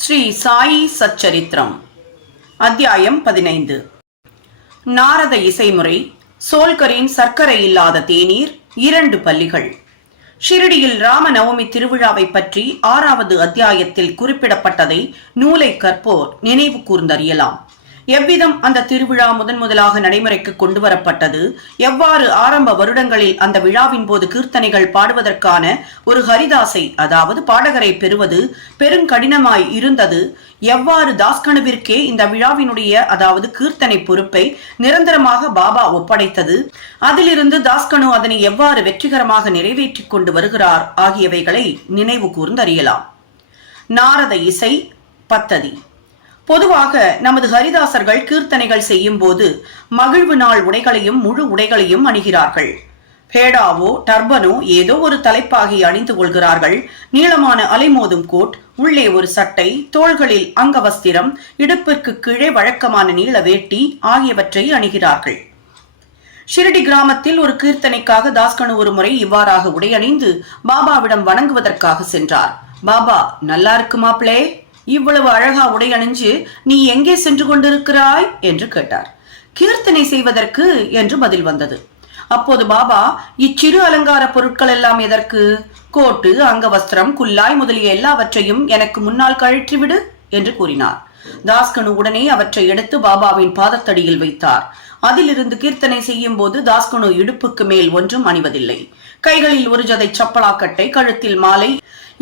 ஸ்ரீ சாயி சச்சரித்திரம் அத்தியாயம் 15. நாரத இசைமுறை, சோல்கரின் சர்க்கரை இல்லாத தேநீர், 2 பல்லிகள். ஷிரடியில் ராமநவமி திருவிழாவை பற்றி 6வது அத்தியாயத்தில் குறிப்பிடப்பட்டதை நூலை கற்போர் நினைவு கூர்ந்தறியலாம். எவ்விதம் அந்த திருவிழா முதலாக நடைமுறைக்கு கொண்டு வரப்பட்டது, எவ்வாறு ஆரம்ப வருடங்களில் அந்த விழாவின் போது கீர்த்தனைகள் பாடுவதற்கான ஒரு ஹரிதாசை, அதாவது பாடகரை பெறுவது பெருங்கடினமாய் இருந்தது, எவ்வாறு தாஸ்கனுவிற்கே இந்த விழாவினுடைய அதாவது கீர்த்தனை பொறுப்பை நிரந்தரமாக பாபா ஒப்படைத்தது, அதிலிருந்து தாஸ்கனு அதனை எவ்வாறு வெற்றிகரமாக நிறைவேற்றிக் கொண்டு வருகிறார் ஆகியவைகளை நினைவு கூர்ந்தறியலாம். நாரத இசை பத்ததி. பொதுவாக நமது ஹரிதாசர்கள் கீர்த்தனைகள் செய்யும் போது மகிழ்வு நாள் உடைகளையும் முழு உடைகளையும் அணிகிறார்கள். பேடாவோ டர்பனோ ஏதோ ஒரு தலைப்பாகி அணிந்து கொள்கிறார்கள். நீளமான அலைமோதும் கோட், உள்ளே ஒரு சட்டை, தோள்களில் அங்கவஸ்திரம், இடுப்பிற்கு கீழே வழக்கமான நீள வேட்டி ஆகியவற்றை அணிகிறார்கள். ஷிரடி கிராமத்தில் ஒரு கீர்த்தனைக்காக தாஸ்கனு ஒரு முறை இவ்வாறாக உடையணிந்து பாபாவிடம் வணங்குவதற்காக சென்றார். பாபா, நல்லா இருக்கு மாப்பிளே, இவ்வளவு அழகா உடை அணிஞ்சு நீ எங்கே சென்று கொண்டிருக்கிறாய் என்று கேட்டார். கீர்த்தனை செய்வதற்கு என்று பதில் வந்தது. அப்போது பாபா, இச்சிறு அலங்கார பொருட்கள் எல்லாம் எதற்கு? கோட்டு, அங்கவஸ்திரம், குல்லாய் முதலிய எல்லாவற்றையும் எனக்கு முன்னால் கழற்றிவிடு என்று கூறினார். தாஸ்கனு உடனே அவற்றை எடுத்து பாபாவின் பாதத்தடியில் வைத்தார். அதிலிருந்து கீர்த்தனை செய்யும் போது தாஸ்கனு இடுப்புக்கு மேல் ஒன்றும் அணிவதில்லை. கைகளில் ஒரு ஜதை சப்பலாக்கட்டை, கழுத்தில் மாலை,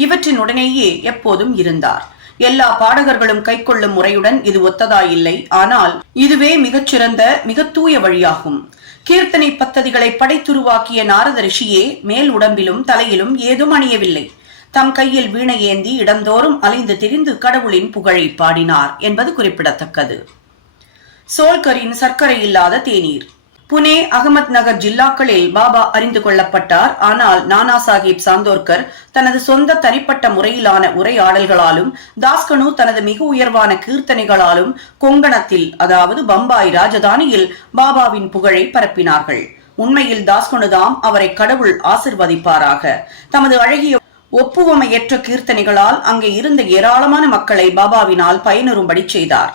இவற்றின் உடனேயே எப்போதும் இருந்தார். எல்லா பாடகர்களும் கை கொள்ளும் முறையுடன் இது ஒத்ததாயில்லை, ஆனால் இதுவே மிகச்சிறந்த மிக தூய வழியாகும். கீர்த்தனை பத்ததிகளை படைத்துருவாக்கிய நாரத ரிஷியே மேல் உடம்பிலும் தலையிலும் ஏதும் அணியவில்லை. தம் கையில் வீணை ஏந்தி இடந்தோறும் அலைந்து திரிந்து கடவுளின் புகழை பாடினார் என்பது குறிப்பிடத்தக்கது. சோல்கரின் சர்க்கரை இல்லாத தேநீர். புனே, அகமத் நகர் ஜில்லாக்களில் பாபா அறிந்து கொள்ளப்பட்டார். ஆனால் நானா சாஹிப் சாந்தோர்கர் தனது சொந்த தனிப்பட்ட முறையிலான உரையாடல்களாலும் தாஸ்கனு தனது மிக உயர்வான கீர்த்தனைகளாலும் கொங்கணத்தில், அதாவது பம்பாய் ராஜதானியில் பாபாவின் புகழை பரப்பினார்கள். உண்மையில் தாஸ்கனுதாம் அவரை கடவுள் ஆசிர்வதிப்பாராக. தமது அழகிய ஒப்புவமையற்ற கீர்த்தனைகளால் அங்கே இருந்த ஏராளமான மக்களை பாபாவினால் பயனுறும்படி செய்தார்.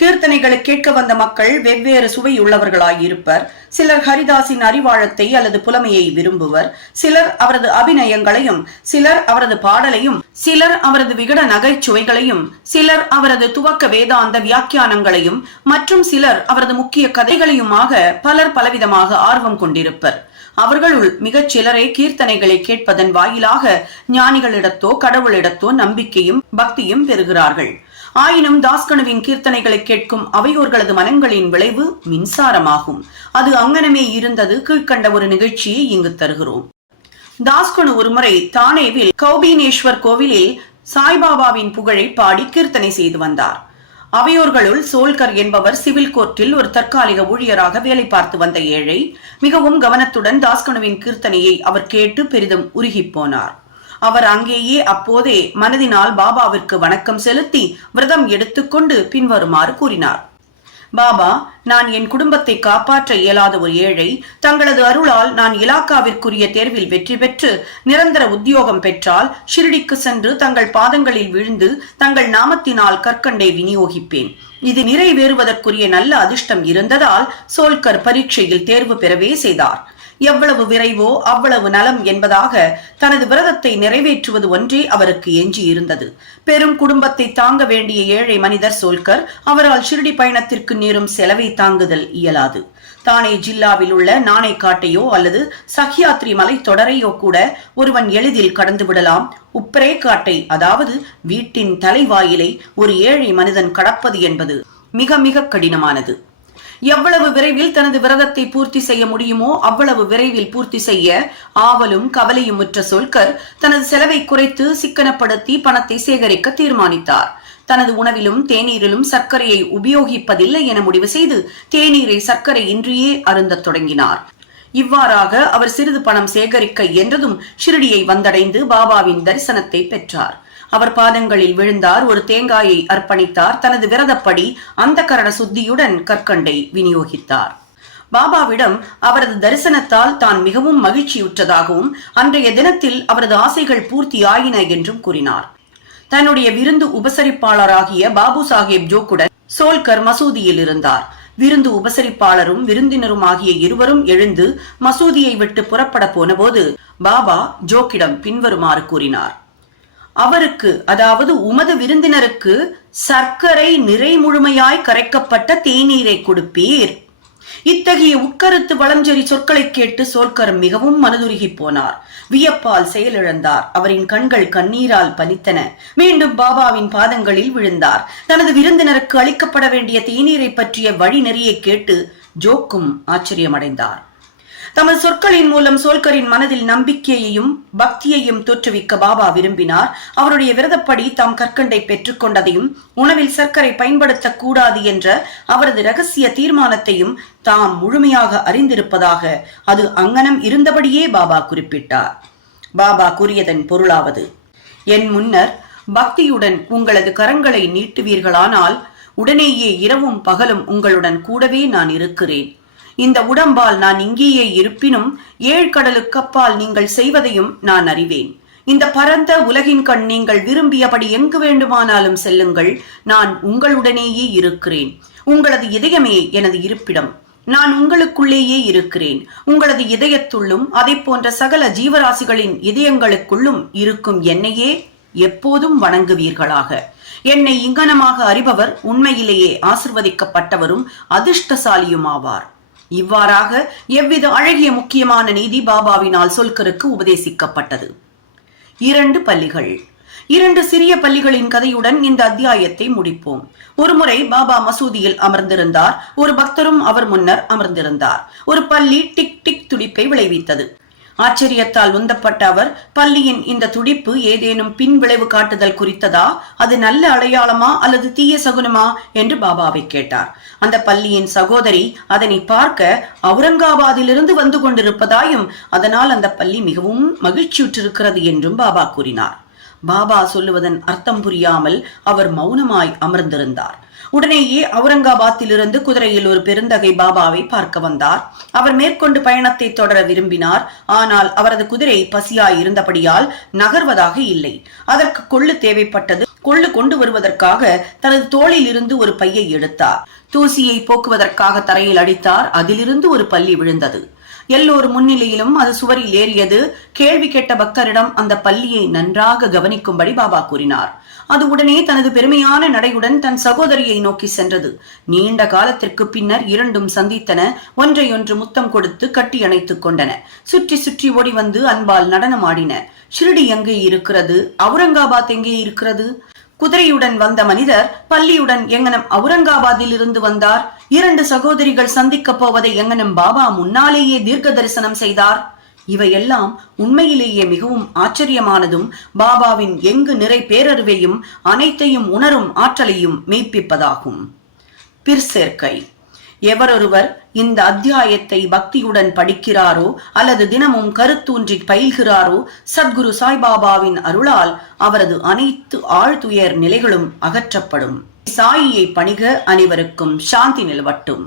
கீர்த்தனைகளை கேட்க வந்த மக்கள் வெவ்வேறு சுவையுள்ளவர்களாயிருப்பர். சிலர் ஹரிதாசின் அறிவாழத்தை அல்லது புலமையை விரும்புவர், சிலர் அவரது அபிநயங்களையும், சிலர் அவரது பாடலையும், சிலர் அவரது விகட நகைச்சுவைகளையும், சிலர் அவரது துவக்க வேதாந்த வியாக்கியானங்களையும், மற்றும் சிலர் அவரது முக்கிய கதைகளையுமாக பலர் பலவிதமாக ஆர்வம் கொண்டிருப்பர். அவர்களுள் மிகச் சிலரே கீர்த்தனைகளை கேட்பதன் வாயிலாக ஞானிகளிடத்தோ கடவுளிடத்தோ நம்பிக்கையும் பக்தியும் பெறுகிறார்கள். ஆயினும் தாஸ்கனுவின் கீர்த்தனைகளை கேட்கும் அவையோர்களது மனங்களின் விளைவு மின்சாரமாகும். அது அங்கனமே இருந்தது. கீழ்கண்ட ஒரு நிகழ்ச்சியை இங்கு தருகிறோம். தாஸ்கனு ஒருமுறை தானேவில் கௌபீனேஸ்வர் கோவிலில் சாய்பாபாவின் புகழை பாடி கீர்த்தனை செய்து வந்தார். அவையோர்களுள் சோல்கர் என்பவர் சிவில் கோர்ட்டில் ஒரு தற்காலிக ஊழியராக வேலை பார்த்து வந்த ஏழை. மிகவும் கவனத்துடன் தாஸ்கனுவின் கீர்த்தனையை அவர் கேட்டு பெரிதும் உருகி போனார். அவர் அங்கேயே அப்போதே மனதினால் பாபாவிற்கு வணக்கம் செலுத்தி விரதம் எடுத்துக்கொண்டு பின்வருமாறு கூறினார். பாபா, நான் என் குடும்பத்தை காப்பாற்ற இயலாத ஒரு ஏழை. தங்களது அருளால் நான் இலாக்காவிற்குரிய தேர்வில் வெற்றி பெற்று நிரந்தர உத்தியோகம் பெற்றால் ஷிரடிக்கு சென்று தங்கள் பாதங்களில் விழுந்து தங்கள் நாமத்தினால் கற்கண்டை விநியோகிப்பேன். இது நிறைவேறுவதற்குரிய நல்ல அதிர்ஷ்டம் இருந்ததால் சோல்கர் பரீட்சையில் தேர்வு பெறவே செய்தார். எவ்வளவு விரைவோ அவ்வளவு நலம் என்பதாக தனது விரதத்தை நிறைவேற்றுவது ஒன்றே அவருக்கு எஞ்சி இருந்தது. பெரும் குடும்பத்தை தாங்க வேண்டிய ஏழை மனிதர் சோல்கர். அவரால் ஷிரடி பயணத்திற்கு நேரும் செலவை தாங்குதல் இயலாது. தானே ஜில்லாவில் உள்ள நாணைக்காட்டையோ அல்லது சஹ்யாத்ரி மலை தொடரையோ கூட ஒருவன் எளிதில் கடந்து விடலாம். உப்பரே காட்டை, அதாவது வீட்டின் தலைவாயிலை ஒரு ஏழை மனிதன் கடப்பது என்பது மிக மிக கடினமானது. எவ்வளவு விரைவில் தனது விரதத்தை பூர்த்தி செய்ய முடியுமோ அவ்வளவு விரைவில் பூர்த்தி செய்ய ஆவலும் கவலையும் முற்ற சோல்கர் தனது செலவை குறைத்து சிக்கனப்படுத்தி பணத்தை சேகரிக்க தீர்மானித்தார். தனது உணவிலும் தேநீரிலும் சர்க்கரையை உபயோகிப்பதில்லை என முடிவு செய்து தேநீரை சர்க்கரை இன்றியே அருந்தத் தொடங்கினார். இவ்வாறாக அவர் சிறிது பணம் சேகரிக்க என்றதும் ஷிரடியை வந்தடைந்து பாபாவின் தரிசனத்தை பெற்றார். அவர் பாதங்களில் விழுந்தார். ஒரு தேங்காயை அர்ப்பணித்தார். தனது விரதப்படி அந்த கரண சுத்தியுடன் கற்கண்டை விநியோகித்தார். பாபாவிடம் அவரது தரிசனத்தால் தான் மிகவும் மகிழ்ச்சியுற்றதாகவும் அன்றைய தினத்தில் அவரது ஆசைகள் பூர்த்தி ஆயின என்றும் கூறினார். தன்னுடைய விருந்து உபசரிப்பாளராகிய பாபு சாஹேப் ஜோக்குடன் சோல்கர் மசூதியில் இருந்தார். விருந்து உபசரிப்பாளரும் விருந்தினரும் ஆகிய இருவரும் எழுந்து மசூதியை விட்டு புறப்பட போனபோது பாபா ஜோக்கிடம் பின்வருமாறு கூறினார். அவருக்கு, அதாவது உமது விருந்தினருக்கு சர்க்கரை நிறை முழுமையாய் கரைக்கப்பட்ட தேநீரை கொடுப்பீர். இத்தகைய உட்கருத்து வளஞ்செறி சொற்களை கேட்டு சோல்கர் மிகவும் மனதுருகி போனார். வியப்பால் செயலிழந்தார். அவரின் கண்கள் கண்ணீரால் பனித்தன. மீண்டும் பாபாவின் பாதங்களில் விழுந்தார். தனது விருந்தினருக்கு அளிக்கப்பட வேண்டிய தேநீரை பற்றிய வழிநெறியை கேட்டு ஜோக்கும் ஆச்சரியமடைந்தார். தமது சொற்களின் மூலம் சோல்கரின் மனதில் நம்பிக்கையையும் பக்தியையும் தோற்றுவிக்க பாபா விரும்பினார். அவருடைய விரதப்படி தாம் கற்கண்டை பெற்றுக் கொண்டதையும் உணவில் சர்க்கரை பயன்படுத்தக் கூடாது என்ற அவரது இரகசிய தீர்மானத்தையும் தாம் முழுமையாக அறிந்திருப்பதாக அது அங்ஙனம் இருந்தபடியே பாபா குறிப்பிட்டார். பாபா கூறியதன் பொருளாவது: என் முன்னர் பக்தியுடன் உங்களது கரங்களை நீட்டுவீர்களானால் உடனேயே இரவும் பகலும் உங்களுடன் கூடவே நான் இருக்கிறேன். இந்த உடம்பால் நான் இங்கேயே இருப்பினும் 7 கடலுக்கு அப்பால் நீங்கள் செய்வதையும் நான் அறிவேன். இந்த பரந்த உலகின் கண் நீங்கள் விரும்பியபடி எங்கு வேண்டுமானாலும் செல்லுங்கள். நான் உங்களுடனேயே இருக்கிறேன். உங்களது இதயமே எனது இருப்பிடம். நான் உங்களுக்குள்ளேயே இருக்கிறேன். உங்களது இதயத்துள்ளும் அதை போன்ற சகல ஜீவராசிகளின் இதயங்களுக்குள்ளும் இருக்கும் என்னையே எப்போதும் வணங்குவீர்களாக. என்னை இங்கனமாக அறிபவர் உண்மையிலேயே ஆசிர்வதிக்கப்பட்டவரும் அதிர்ஷ்டசாலியுமாவார். இவ்வாறாக எவ்வித அழகிய முக்கியமான நீதி பாபாவினால் சோல்கருக்கு உபதேசிக்கப்பட்டது. 2 பள்ளிகள். 2 சிறிய பள்ளிகளின் கதையுடன் இந்த அத்தியாயத்தை முடிப்போம். ஒருமுறை பாபா மசூதியில் அமர்ந்திருந்தார். ஒரு பக்தரும் அவர் முன்னர் அமர்ந்திருந்தார். ஒரு பல்லி டிக் டிக் துடிப்பை விளைவித்தது. ஆச்சரியத்தால் உந்தப்பட்ட அவர், பல்லியின் இந்த துடிப்பு ஏதேனும் பின் விளைவு காட்டுதல் குறித்ததா? அது நல்ல அடையாளமா அல்லது தீய சகுனமா என்று பாபாவை கேட்டார். அந்த பல்லியின் சகோதரி அதனை பார்க்க அவுரங்காபாதிலிருந்து வந்து கொண்டிருப்பதாயும் அதனால் அந்த பல்லி மிகவும் மகிழ்ச்சியுற்றிருக்கிறது என்றும் பாபா கூறினார். பாபா சொல்லுவதன் அர்த்தம் புரியாமல் அவர் மௌனமாய் அமர்ந்திருந்தார். உடனேயே அவுரங்காபாத்திலிருந்து குதிரையில் ஒரு பெருந்தகை பாபாவை பார்க்க வந்தார். அவர் மேற்கொண்டு பயணத்தை தொடர விரும்பினார். ஆனால் அவரது குதிரை பசியாய் இருந்தபடியால் நகர்வதாக இல்லை. அதற்கு கொள்ளு தேவைப்பட்டது. கொள்ளு கொண்டு வருவதற்காக தனது தோளில் இருந்து ஒரு பையை எடுத்தார். தூசியை போக்குவதற்காக தரையில் அடித்தார். அதிலிருந்து ஒரு பல்லி விழுந்தது. எல்லோர் முன்னிலையிலும் அது சுவரில் ஏறியது. கேள்வி கேட்ட பக்தரிடம் அந்த பல்லியை நன்றாக கவனிக்கும்படி பாபா கூறினார். அது உடனே தனது பெருமையான நடையுடன் தன் சகோதரியை நோக்கி சென்றது. நீண்ட காலத்திற்கு பின்னர் இரண்டும் சந்தித்தன. ஒன்றையொன்று முத்தம் கொடுத்து கட்டி அணைத்துக் கொண்டன. சுற்றி சுற்றி ஓடி வந்து அன்பால் நடனமாடின. ஷிரடி எங்கே இருக்கிறது? அவுரங்காபாத் எங்கே இருக்கிறது? குதிரையுடன் வந்த மனிதர் பல்லியுடன் எங்கனம் அவுரங்காபாத்தில் இருந்து வந்தார்? 2 சகோதரிகள் சந்திக்கப் போவதை எங்கனம் பாபா முன்னாலேயே தீர்க்க தரிசனம் செய்தார்? இவையெல்லாம் உண்மையிலேயே மிகவும் ஆச்சரியமானதும் பாபாவின் எங்கு நிறை பேரறிவையும் அனைத்தையும் உணரும் ஆற்றலையும் மெய்ப்பிப்பதாகும். பிற்சேர்க்கை. எவரொருவர் இந்த அத்தியாயத்தை பக்தியுடன் படிக்கிறாரோ அல்லது தினமும் கருத்தூன்றி பயில்கிறாரோ சத்குரு சாய்பாபாவின் அருளால் அவரது அனைத்து ஆழ்துயர் நிலைகளும் அகற்றப்படும். சாயியை பணிக. அனைவருக்கும் சாந்தி நிலவட்டும்.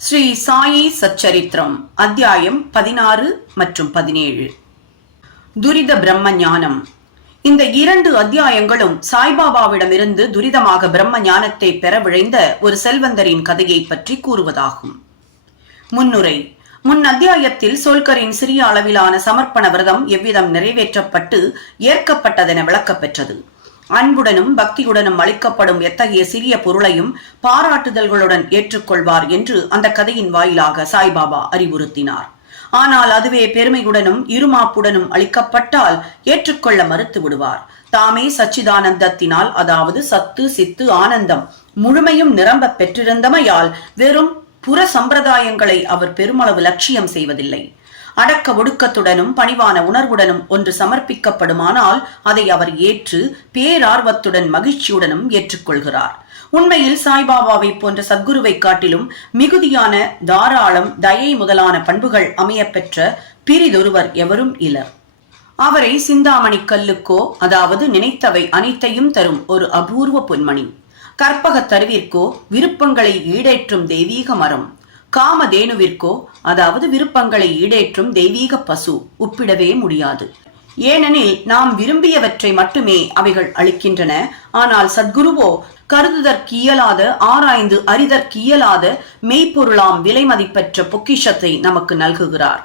ஸ்ரீ சாயி சச்சரித்திரம் அத்தியாயம் 16 மற்றும் 17. துரித பிரம்ம ஞானம். இந்த 2 அத்தியாயங்களும் சாய்பாபாவிடமிருந்து துரிதமாக பிரம்ம ஞானத்தை பெற விழைந்த ஒரு செல்வந்தரின் கதையை பற்றி கூறுவதாகும். முன்னுரை. முன் அத்தியாயத்தில் சோல்கரின் சிறிய அளவிலான சமர்ப்பண விரதம் எவ்விதம் நிறைவேற்றப்பட்டு ஏற்கப்பட்டதென விளக்கப் பெற்றது. அன்புடனும் பக்தியுடனும் அளிக்கப்படும் எத்தகைய சிறிய பொருளையும் பாராட்டுதல்களுடன் ஏற்றுக்கொள்வார் என்று அந்த கதையின் வாயிலாக சாய்பாபா அறிவுறுத்தினார். ஆனால் அதுவே பெருமையுடனும் இருமாப்புடனும் அளிக்கப்பட்டால் ஏற்றுக்கொள்ள மறுத்து விடுவார். தாமே சச்சிதானந்தத்தினால், அதாவது சத்து சித்து ஆனந்தம் முழுமையும் நிரம்ப பெற்றிருந்தமையால் வெறும் புற சம்பிரதாயங்களை அவர் பெருமளவு லட்சியம் செய்வதில்லை. அடக்க ஒடுக்கத்துடனும் பணிவான உணர்வுடனும் ஒன்று சமர்ப்பிக்கப்படுமானால் அதை அவர் ஏற்று பேரார்வத்துடன் மகிழ்ச்சியுடனும் ஏற்றுக்கொள்கிறார். உண்மையில் சாய்பாபாவை போன்ற சத்குருவை காட்டிலும் மிகுதியான தாராளம், தயை முதலான பண்புகள் அமையப்பெற்ற பிரிதொருவர் எவரும் இலர். அவரை சிந்தாமணி கல்லுக்கோ, அதாவது நினைத்தவை அனைத்தையும் தரும் ஒரு அபூர்வ பொன்மணி, கற்பக தருவிற்கோ, விருப்பங்களை ஈடேற்றும் தெய்வீக மரம், காமதேனுவிற்கோ, அதாவது விருப்பங்களை ஈடேற்றும் தெய்வீக பசு ஒப்பிடவே முடியாது. ஏனெனில் நாம் விரும்பியவற்றை மட்டுமே அவைகள் அளிக்கின்றன. ஆனால் சத்குருவோ கருதுதற்கியலாத, ஆராய்ந்து அறிதற்கியலாத மெய்ப்பொருளாம் விலை மதிப்பற்ற பொக்கிஷத்தை நமக்கு நல்குகிறார்.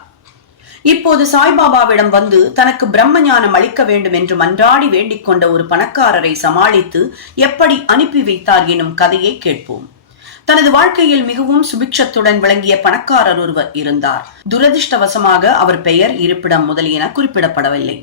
இப்போது சாய்பாபாவிடம் வந்து தனக்கு பிரம்ம ஞானம் அளிக்க வேண்டும் என்று மன்றாடி வேண்டிக் கொண்ட ஒரு பணக்காரரை சமாளித்து எப்படி அனுப்பி வைத்தார் எனும் கதையை கேட்போம். தனது வாழ்க்கையில் மிகவும் சுபிட்சத்துடன் விளங்கிய பணக்காரர் ஒருவர் இருந்தார். துரதிருஷ்டவசமாக அவர் பெயர், இருப்பிடம் முதலியன குறிப்பிடப்படவில்லை.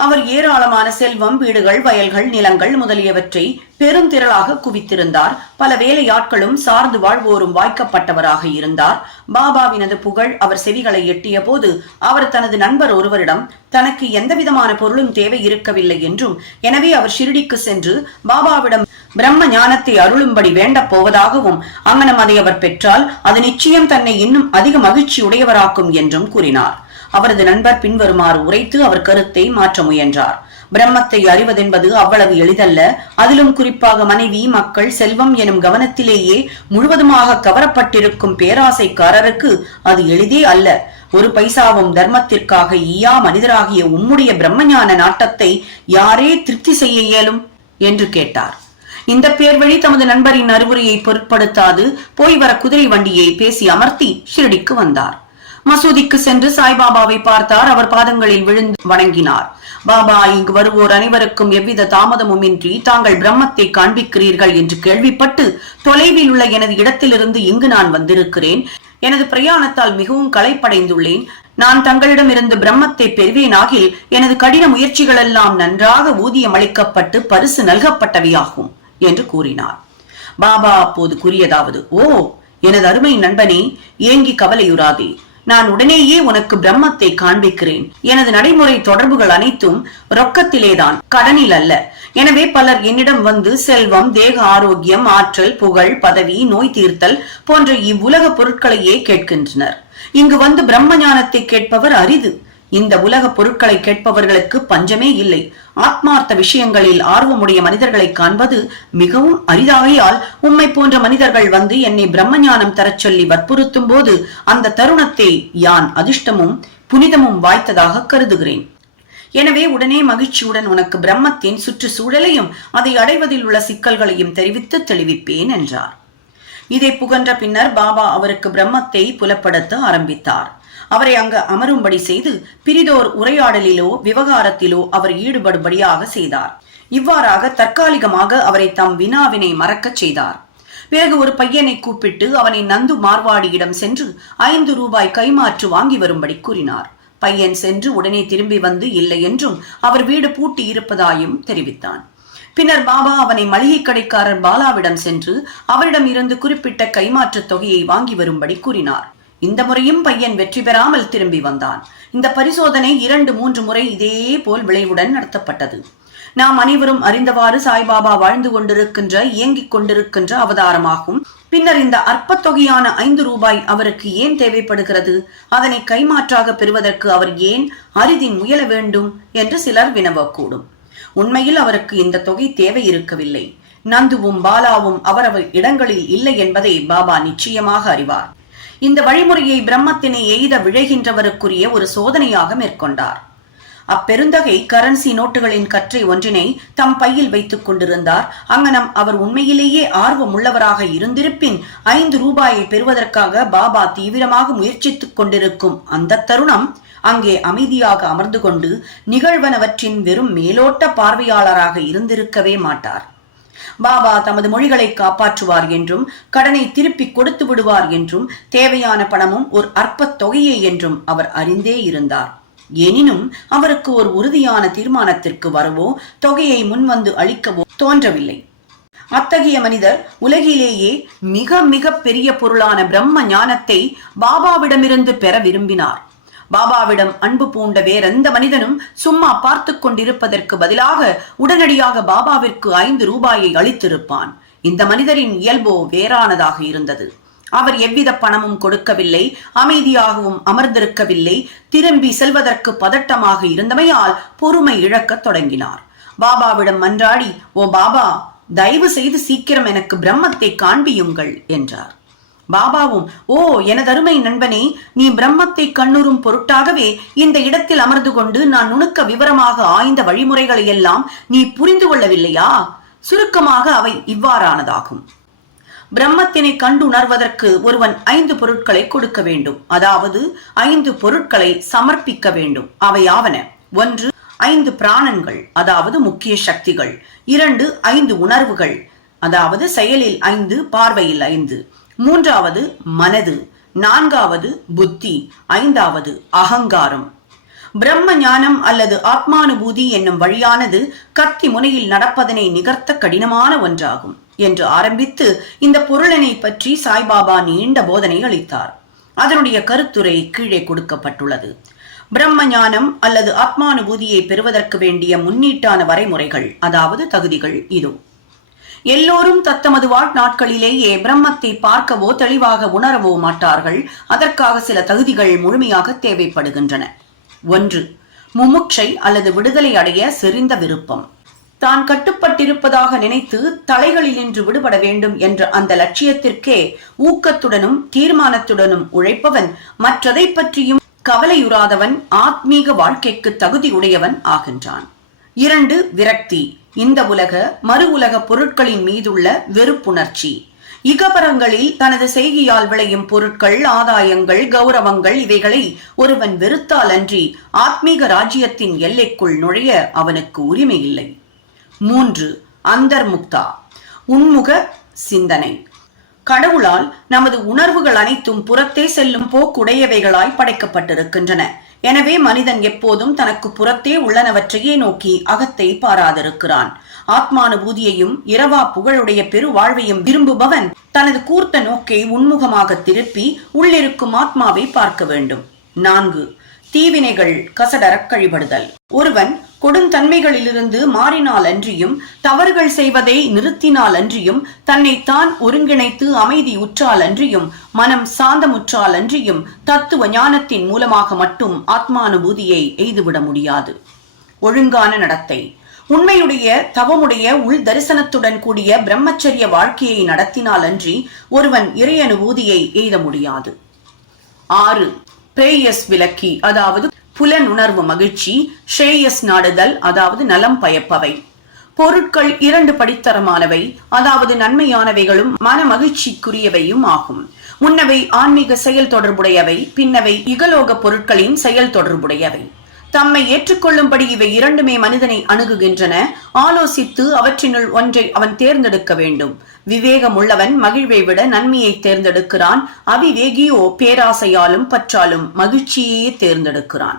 அவர் ஏராளமான செல்வம், வீடுகள், வயல்கள், நிலங்கள் முதலியவற்றை பெருந்திரளாக குவித்திருந்தார். பல வேலையாட்களும் சார்ந்து வாழ்வோரும் வாய்க்கப்பட்டவராக இருந்தார். பாபாவினது புகழ் அவர் செவிகளை எட்டிய போது அவர் தனது நண்பர் ஒருவரிடம் தனக்கு எந்தவிதமான பொருளும் தேவை இருக்கவில்லை என்றும், எனவே அவர் ஷிரடிக்கு சென்று பாபாவிடம் பிரம்ம ஞானத்தை அருளும்படி வேண்டப் போவதாகவும், அங்கனம் அதை அவர் பெற்றால் அது நிச்சயம் தன்னை இன்னும் அதிக மகிழ்ச்சி உடையவராக்கும் என்றும் கூறினார். அவரது நண்பர் பின்வருமாறு உரைத்து அவர் கருத்தை மாற்ற முயன்றார். பிரம்மத்தை அறிவதென்பது அவ்வளவு எளிதல்ல. அதிலும் குறிப்பாக மனைவி, மக்கள், செல்வம் எனும் கவனத்திலேயே முழுவதுமாக கவரப்பட்டிருக்கும் பேராசைக்காரருக்கு அது எளிதே அல்ல. ஒரு பைசாவும் தர்மத்திற்காக ஈயா மனிதராகிய உம்முடைய பிரம்மஞான நாட்டத்தை யாரே திருப்தி செய்ய இயலும் என்று கேட்டார். இந்த பேர்வழி தமது நண்பரின் அறிவுரையை பொருட்படுத்தாது போய் வர குதிரை வண்டியை பேசி அமர்த்தி ஷிரடிக்கு வந்தார். மசூதிக்கு சென்று சாய்பாபாவை பார்த்தார். அவர் பாதங்களில் விழுந்து வணங்கினார். பாபா, இங்கு வருவோர் அனைவருக்கும் எவ்வித தாமதமும் இன்றி தாங்கள் பிரம்மத்தை காண்பிக்கிறீர்கள் என்று கேள்விப்பட்டு தொலைவில் உள்ள எனது இடத்திலிருந்து இங்கு நான் வந்திருக்கிறேன். எனது பிரயாணத்தால் மிகவும் களைப்படைந்துள்ளேன். நான் தங்களிடமிருந்து பிரம்மத்தை பெறுவேனாகில் எனது கடின முயற்சிகள் எல்லாம் நன்றாக ஊதியம் அளிக்கப்பட்டு பரிசு நல்கப்பட்டவையாகும் என்று கூறினார். பாபா அப்போது கூறியதாவது: ஓ எனது அருமை நண்பனே, ஏங்கி கவலையுறாதே. நான் உடனேயே உனக்கு பிரம்மத்தை காண்பிக்கிறேன். எனது நடைமுறை தொடர்புகள் அனைத்தும் ரொக்கத்திலேதான், கடனில் அல்ல. எனவே பலர் என்னிடம் வந்து செல்வம், தேக ஆரோக்கியம், ஆற்றல், புகழ், பதவி, நோய் தீர்த்தல் போன்ற இவ்வுலக பொருட்களையே கேட்கின்றனர். இங்கு வந்து பிரம்ம ஞானத்தை கேட்பவர் அரிது. இந்த உலக பொருட்களை கேட்பவர்களுக்கு பஞ்சமே இல்லை. ஆத்மார்த்த விஷயங்களில் ஆர்வமுடைய மனிதர்களை காண்பது மிகவும் அரிதாகையால் உம்மை போன்ற மனிதர்கள் வந்து என்னை பிரம்ம ஞானம் தரச் சொல்லி வற்புறுத்தும் போது அந்த தருணத்தை யான் அதிர்ஷ்டமும் புனிதமும் வாய்த்ததாக கருதுகிறேன். எனவே உடனே மகிழ்ச்சியுடன் உனக்கு பிரம்மத்தின் சுற்றுச்சூழலையும் அதை அடைவதில் உள்ள சிக்கல்களையும் தெரிவித்து தெளிவிப்பேன் என்றார். இதை புகன்ற பின்னர் பாபா அவருக்கு பிரம்மத்தை புலப்படுத்த ஆரம்பித்தார். அவரை அங்கு அமரும்படி செய்து பிரிதோர் உரையாடலிலோ விவகாரத்திலோ அவர் ஈடுபடும்படியாக செய்தார். இவ்வாறாக தற்காலிகமாக அவரை தம் வினாவினை மறக்கச் செய்தார். பிறகு ஒரு பையனை கூப்பிட்டு அவனை நந்து மார்வாடியிடம் சென்று 5 ரூபாய் கைமாற்று வாங்கி வரும்படி கூறினார். பையன் சென்று உடனே திரும்பி வந்து இல்லை என்றும் அவர் வீடு பூட்டி இருப்பதாயும் தெரிவித்தான். பின்னர் பாபா அவனை மளிகை கடைக்காரர் பாலாவிடம் சென்று அவரிடம் இருந்து குறிப்பிட்ட கைமாற்று தொகையை வாங்கி வரும்படி கூறினார். இந்த முறையும் பையன் வெற்றி பெறாமல் திரும்பி வந்தான். இந்த பரிசோதனை 2-3 முறை இதே போல் விளைவுடன் நடத்தப்பட்டது. நாம் அனைவரும் அறிந்தவாறு சாய்பாபா வாழ்ந்து கொண்டிருக்கின்ற, இயங்கிக் கொண்டிருக்கின்ற அவதாரமாகும். பின்னர் இந்த அற்ப தொகையான 5 ரூபாய் அவருக்கு ஏன் தேவைப்படுகிறது? அதனை கைமாற்றாக பெறுவதற்கு அவர் ஏன் அரிதின் முயல வேண்டும் என்று சிலர் வினவக்கூடும். உண்மையில் அவருக்கு இந்த தொகை தேவை இருக்கவில்லை. நந்துவும் பாலாவும் அவரவர் இடங்களில் இல்லை என்பதை பாபா நிச்சயமாக அறிவார். இந்த வழிமுறையை பிரம்மத்தினை எய்த விழைகின்றவருக்குரிய ஒரு சோதனையாக மேற்கொண்டார். அப்பெருந்தகை கரன்சி நோட்டுகளின் கற்றை ஒன்றினை தம் பையில் வைத்துக் கொண்டிருந்தார். அங்கனம் அவர் உண்மையிலேயே ஆர்வம் உள்ளவராக இருந்திருப்பின் 5 ரூபாயை பெறுவதற்காக பாபா தீவிரமாக முயற்சித்துக் கொண்டிருக்கும் அந்த தருணம் அங்கே அமைதியாக அமர்ந்து கொண்டு நிகழ்வனவற்றின் வெறும் மேலோட்ட பார்வையாளராக இருந்திருக்கவே மாட்டார். பாபா தமது மொழிகளை காப்பாற்றுவார் என்றும், கடனை திருப்பி கொடுத்து விடுவார் என்றும், தேவையான பணமும் ஒரு அற்ப தொகையே என்றும் அவர் அறிந்தே இருந்தார். எனினும் அவருக்கு ஒரு உறுதியான தீர்மானத்திற்கு வரவோ தொகையை முன்வந்து அளிக்கவோ தோன்றவில்லை. அத்தகைய மனிதர் உலகிலேயே மிக மிக பெரிய பொருளான பிரம்ம ஞானத்தை பாபாவிடமிருந்து பெற விரும்பினார். பாபாவிடம் அன்பு பூண்ட வேறெந்த மனிதனும் சும்மா பார்த்து கொண்டிருப்பதற்கு பதிலாக உடனடியாக பாபாவிற்கு 5 ரூபாயை அளித்திருப்பான். இந்த மனிதரின் இயல்போ வேறானதாக இருந்தது. அவர் எவ்வித பணமும் கொடுக்கவில்லை, அமைதியாகவும் அமர்ந்திருக்கவில்லை. திரும்பி செல்வதற்கு பதட்டமாக இருந்தமையால் பொறுமை இழக்கத் தொடங்கினார். பாபாவிடம் மன்றாடி, ஓ பாபா, தயவு செய்து சீக்கிரம் எனக்கு பிரம்மத்தை காண்பியுங்கள் என்றார். பாபாவும், ஓ எனதருமை நண்பனே, நீ பிரம்மத்தை கண்ணுறும் பொருட்டாகவே இந்த இடத்தில் அமர்ந்து கொண்டு நான் நுணுக்க விவரமாக ஆய்ந்த வழிமுறைகளை எல்லாம் நீ புரிந்து கொள்ளவில்லையா? சுருக்கமாக அவை இவ்வாறானதாகும். பிரம்மத்தினை கண்டு உணர்வதற்கு ஒருவன் 5 பொருட்களை கொடுக்க வேண்டும். அதாவது 5 பொருட்களை சமர்ப்பிக்க வேண்டும். அவையாவன: 1 5 பிராணன்கள், அதாவது முக்கிய சக்திகள். 2 5 உணர்வுகள், அதாவது செயலில் 5, பார்வையில் 5. 3வது மனது. 4வது புத்தி. 5வது அகங்காரம். பிரம்ம ஞானம் அல்லது ஆத்மானுபூதி என்னும் வழியானது கத்தி முனையில் நடப்பதனை நிகர்த்த கடினமான ஒன்றாகும் என்று ஆரம்பித்து இந்த பொருளனை பற்றி சாய்பாபா நீண்ட போதனை அளித்தார். அதனுடைய கருத்துரை கீழே கொடுக்கப்பட்டுள்ளது. பிரம்ம ஞானம் அல்லது ஆத்மானுபூதியை பெறுவதற்கு வேண்டிய முன்னீட்டான வரைமுறைகள், அதாவது தகுதிகள் இதோ. எல்லோரும் தத்தமது வாழ்நாட்களிலேயே பிரம்மத்தை பார்க்கவோ தெளிவாக உணரவோ மாட்டார்கள். அதற்காக சில தகுதிகள் முழுமையாக தேவைப்படுகின்றன. 1 முமுட்சை அல்லது விடுதலை அடைய செறிந்த விருப்பம். தான் கட்டுப்பட்டிருப்பதாக நினைத்து தலைகளினின்று விடுபட வேண்டும் என்ற அந்த லட்சியத்திற்கே ஊக்கத்துடனும் தீர்மானத்துடனும் உழைப்பவன், மற்றதை பற்றியும் கவலையுறாதவன் ஆத்மீக வாழ்க்கைக்கு தகுதியுடையவன் ஆகின்றான். 2 விரக்தி. இந்த உலக மறு உலக பொருட்களின் மீதுள்ள வெறுப்புணர்ச்சி. இகபரங்களில் தனது செய்கையால் விளையும் பொருட்கள், ஆதாயங்கள், கௌரவங்கள் இவைகளை ஒருவன் வெறுத்தால் அன்றி ஆத்மீக ராஜ்யத்தின் எல்லைக்குள் நுழைய அவனுக்கு உரிமை இல்லை. 3 அந்தர்முக்தா. உன்முக சிந்தனை. கடவுளால் நமது உணர்வுகள் அனைத்தும் புறத்தே செல்லும் போக்குடையவைகளாய் படைக்கப்பட்டிருக்கின்றன. எனவே மனிதன் எப்போதும் தனக்கு புறத்தே உள்ளனவற்றையே நோக்கி அகத்தை பாராதிருக்கிறான். ஆத்மானுபூதியையும் இரவா புகழுடைய பெரு வாழ்வையும் விரும்புபவன் தனது கூர்த்த நோக்கை உன்முகமாக திருப்பி உள்ளிருக்கும் ஆத்மாவை பார்க்க வேண்டும். 4 தீவினைகள் கசடர கழிபடுதல். ஒருவன் கொடுந்தன்மைகளிலிருந்து மாறினால் அன்றியும், தவறுகள் செய்வதை நிறுத்தினால் அன்றியும், தன்னைத்தான் ஒருங்கிணைத்து அமைதி உற்றால் அன்றியும், மனம் சாந்தமுற்றால் அன்றியும் தத்துவ ஞானத்தின் மூலமாக மட்டும் ஆத்மானுபூதியை எய்துவிட முடியாது. ஒழுங்கான நடத்தை. உண்மையுடைய தவமுடைய உள் தரிசனத்துடன் கூடிய பிரம்மச்சரிய வாழ்க்கையை நடத்தினால் அன்றி ஒருவன் இறை அனுபூதியை எய்த முடியாது. 6 பிரேயஸ் விலக்கி, அதாவது புலன் உணர்வு மகிழ்ச்சி. ஷேயஸ் நாடுதல், அதாவது நலம் பயப்பவை. பொருட்கள் 2 படித்தரமானவை, அதாவது நன்மையானவைகளும் மன மகிழ்ச்சிக்குரியவையும் ஆகும். முன்னவை ஆன்மீக செயல் தொடர்புடையவை, பின்னவை இகலோக பொருட்களின் செயல் தொடர்புடையவை. தம்மை ஏற்றுக்கொள்ளும்படி இவை இரண்டுமே மனிதனை அணுகுகின்றன. ஆலோசித்து அவற்றினுள் ஒன்றை அவன் தேர்ந்தெடுக்க வேண்டும். விவேகம் உள்ளவன் மகிழ்வை விட நன்மையை தேர்ந்தெடுக்கிறான். அவிவேகியோ பேராசையாலும் பற்றாலும் மகிழ்ச்சியையே தேர்ந்தெடுக்கிறான்.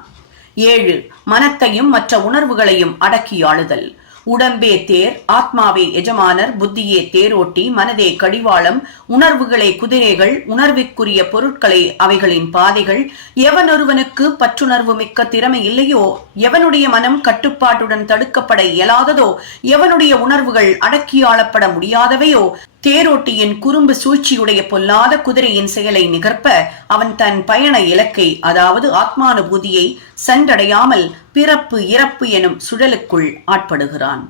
7 மனத்தையும் மற்ற உணர்வுகளையும் அடக்கி ஆளுதல். உடம்பே தேர், ஆத்மாவே எஜமானர், புத்தியே தேரோட்டி, மனதே கடிவாளம், உணர்வுகளே குதிரைகள், உணர்விற்குரிய பொருட்களே அவைகளின் பாதைகள். எவனொருவனுக்கு பற்றுணர்வு மிக்க திறமை இல்லையோ, எவனுடைய மனம் கட்டுப்பாட்டுடன் தடுக்கப்பட இயலாததோ, எவனுடைய உணர்வுகள் அடக்கியாளப்பட முடியாதவையோ, தேரோட்டியின் குறும்பு சூழ்ச்சியுடைய பொல்லாத குதிரையின் செயலை நிகர்ப்ப அவன் தன் பயண இலக்கை, அதாவது ஆத்மானுபூதியை சென்றடையாமல் பிறப்பு இறப்பு எனும் சுழலுக்குள் ஆட்படுகிறான்.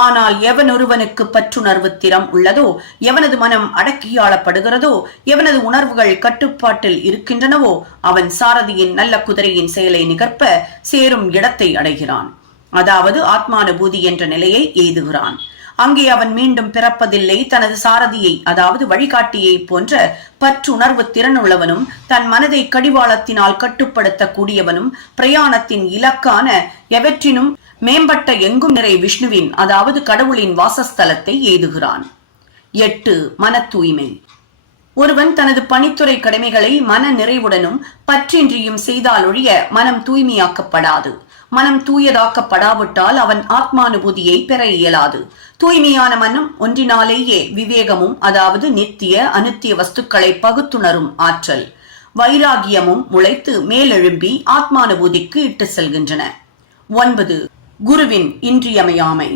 ஆனால் எவனொருவனுக்கு பற்றுணர்வு திறம் உள்ளதோ, எவனது மனம் அடக்கியாளப்படுகிறதோ, எவனது உணர்வுகள் கட்டுப்பாட்டில் இருக்கின்றனவோ, அவன் சாரதியின் நல்ல குதிரையின் செயலை நிகர்ப்ப சேரும் இடத்தை அடைகிறான். அதாவது ஆத்மானுபூதி என்ற நிலையை எய்துகிறான். அங்கே அவன் மீண்டும் பிறப்பதில்லை. தனது சாரதியை, அதாவது வழிகாட்டியை போன்ற பற்றுணர்வு திறனுள்ளவனும், தன் மனதை கடிவாளத்தினால் கட்டுப்படுத்த கூடியவனும், பிரயாணத்தின் இலக்கான எவற்றினும் மேம்பட்ட எங்கும் நிறை விஷ்ணுவின், அதாவது கடவுளின் வாசஸ்தலத்தை எய்துகிறான். 8 மன தூய்மை. ஒருவன் தனது பணித்துறை கடமைகளை மன நிறைவுடனும் பற்றின்றியும் செய்தாலொழிய மனம் தூய்மையாக்கப்படாது. மனம் தூயதாக்கப்படாவிட்டால் அவன் ஆத்மானுபூதியை பெற இயலாது. தூய்மையான மனம் ஒன்றினாலேயே விவேகமும், அதாவது நித்திய அனித்திய வஸ்துக்களை பகுத்துணரும் ஆற்றல், வைராகியமும் முளைத்து மேலெழும்பி ஆத்மானுபூதிக்கு இட்டு செல்கின்றன. 9 குருவின் இன்றியமையாமை.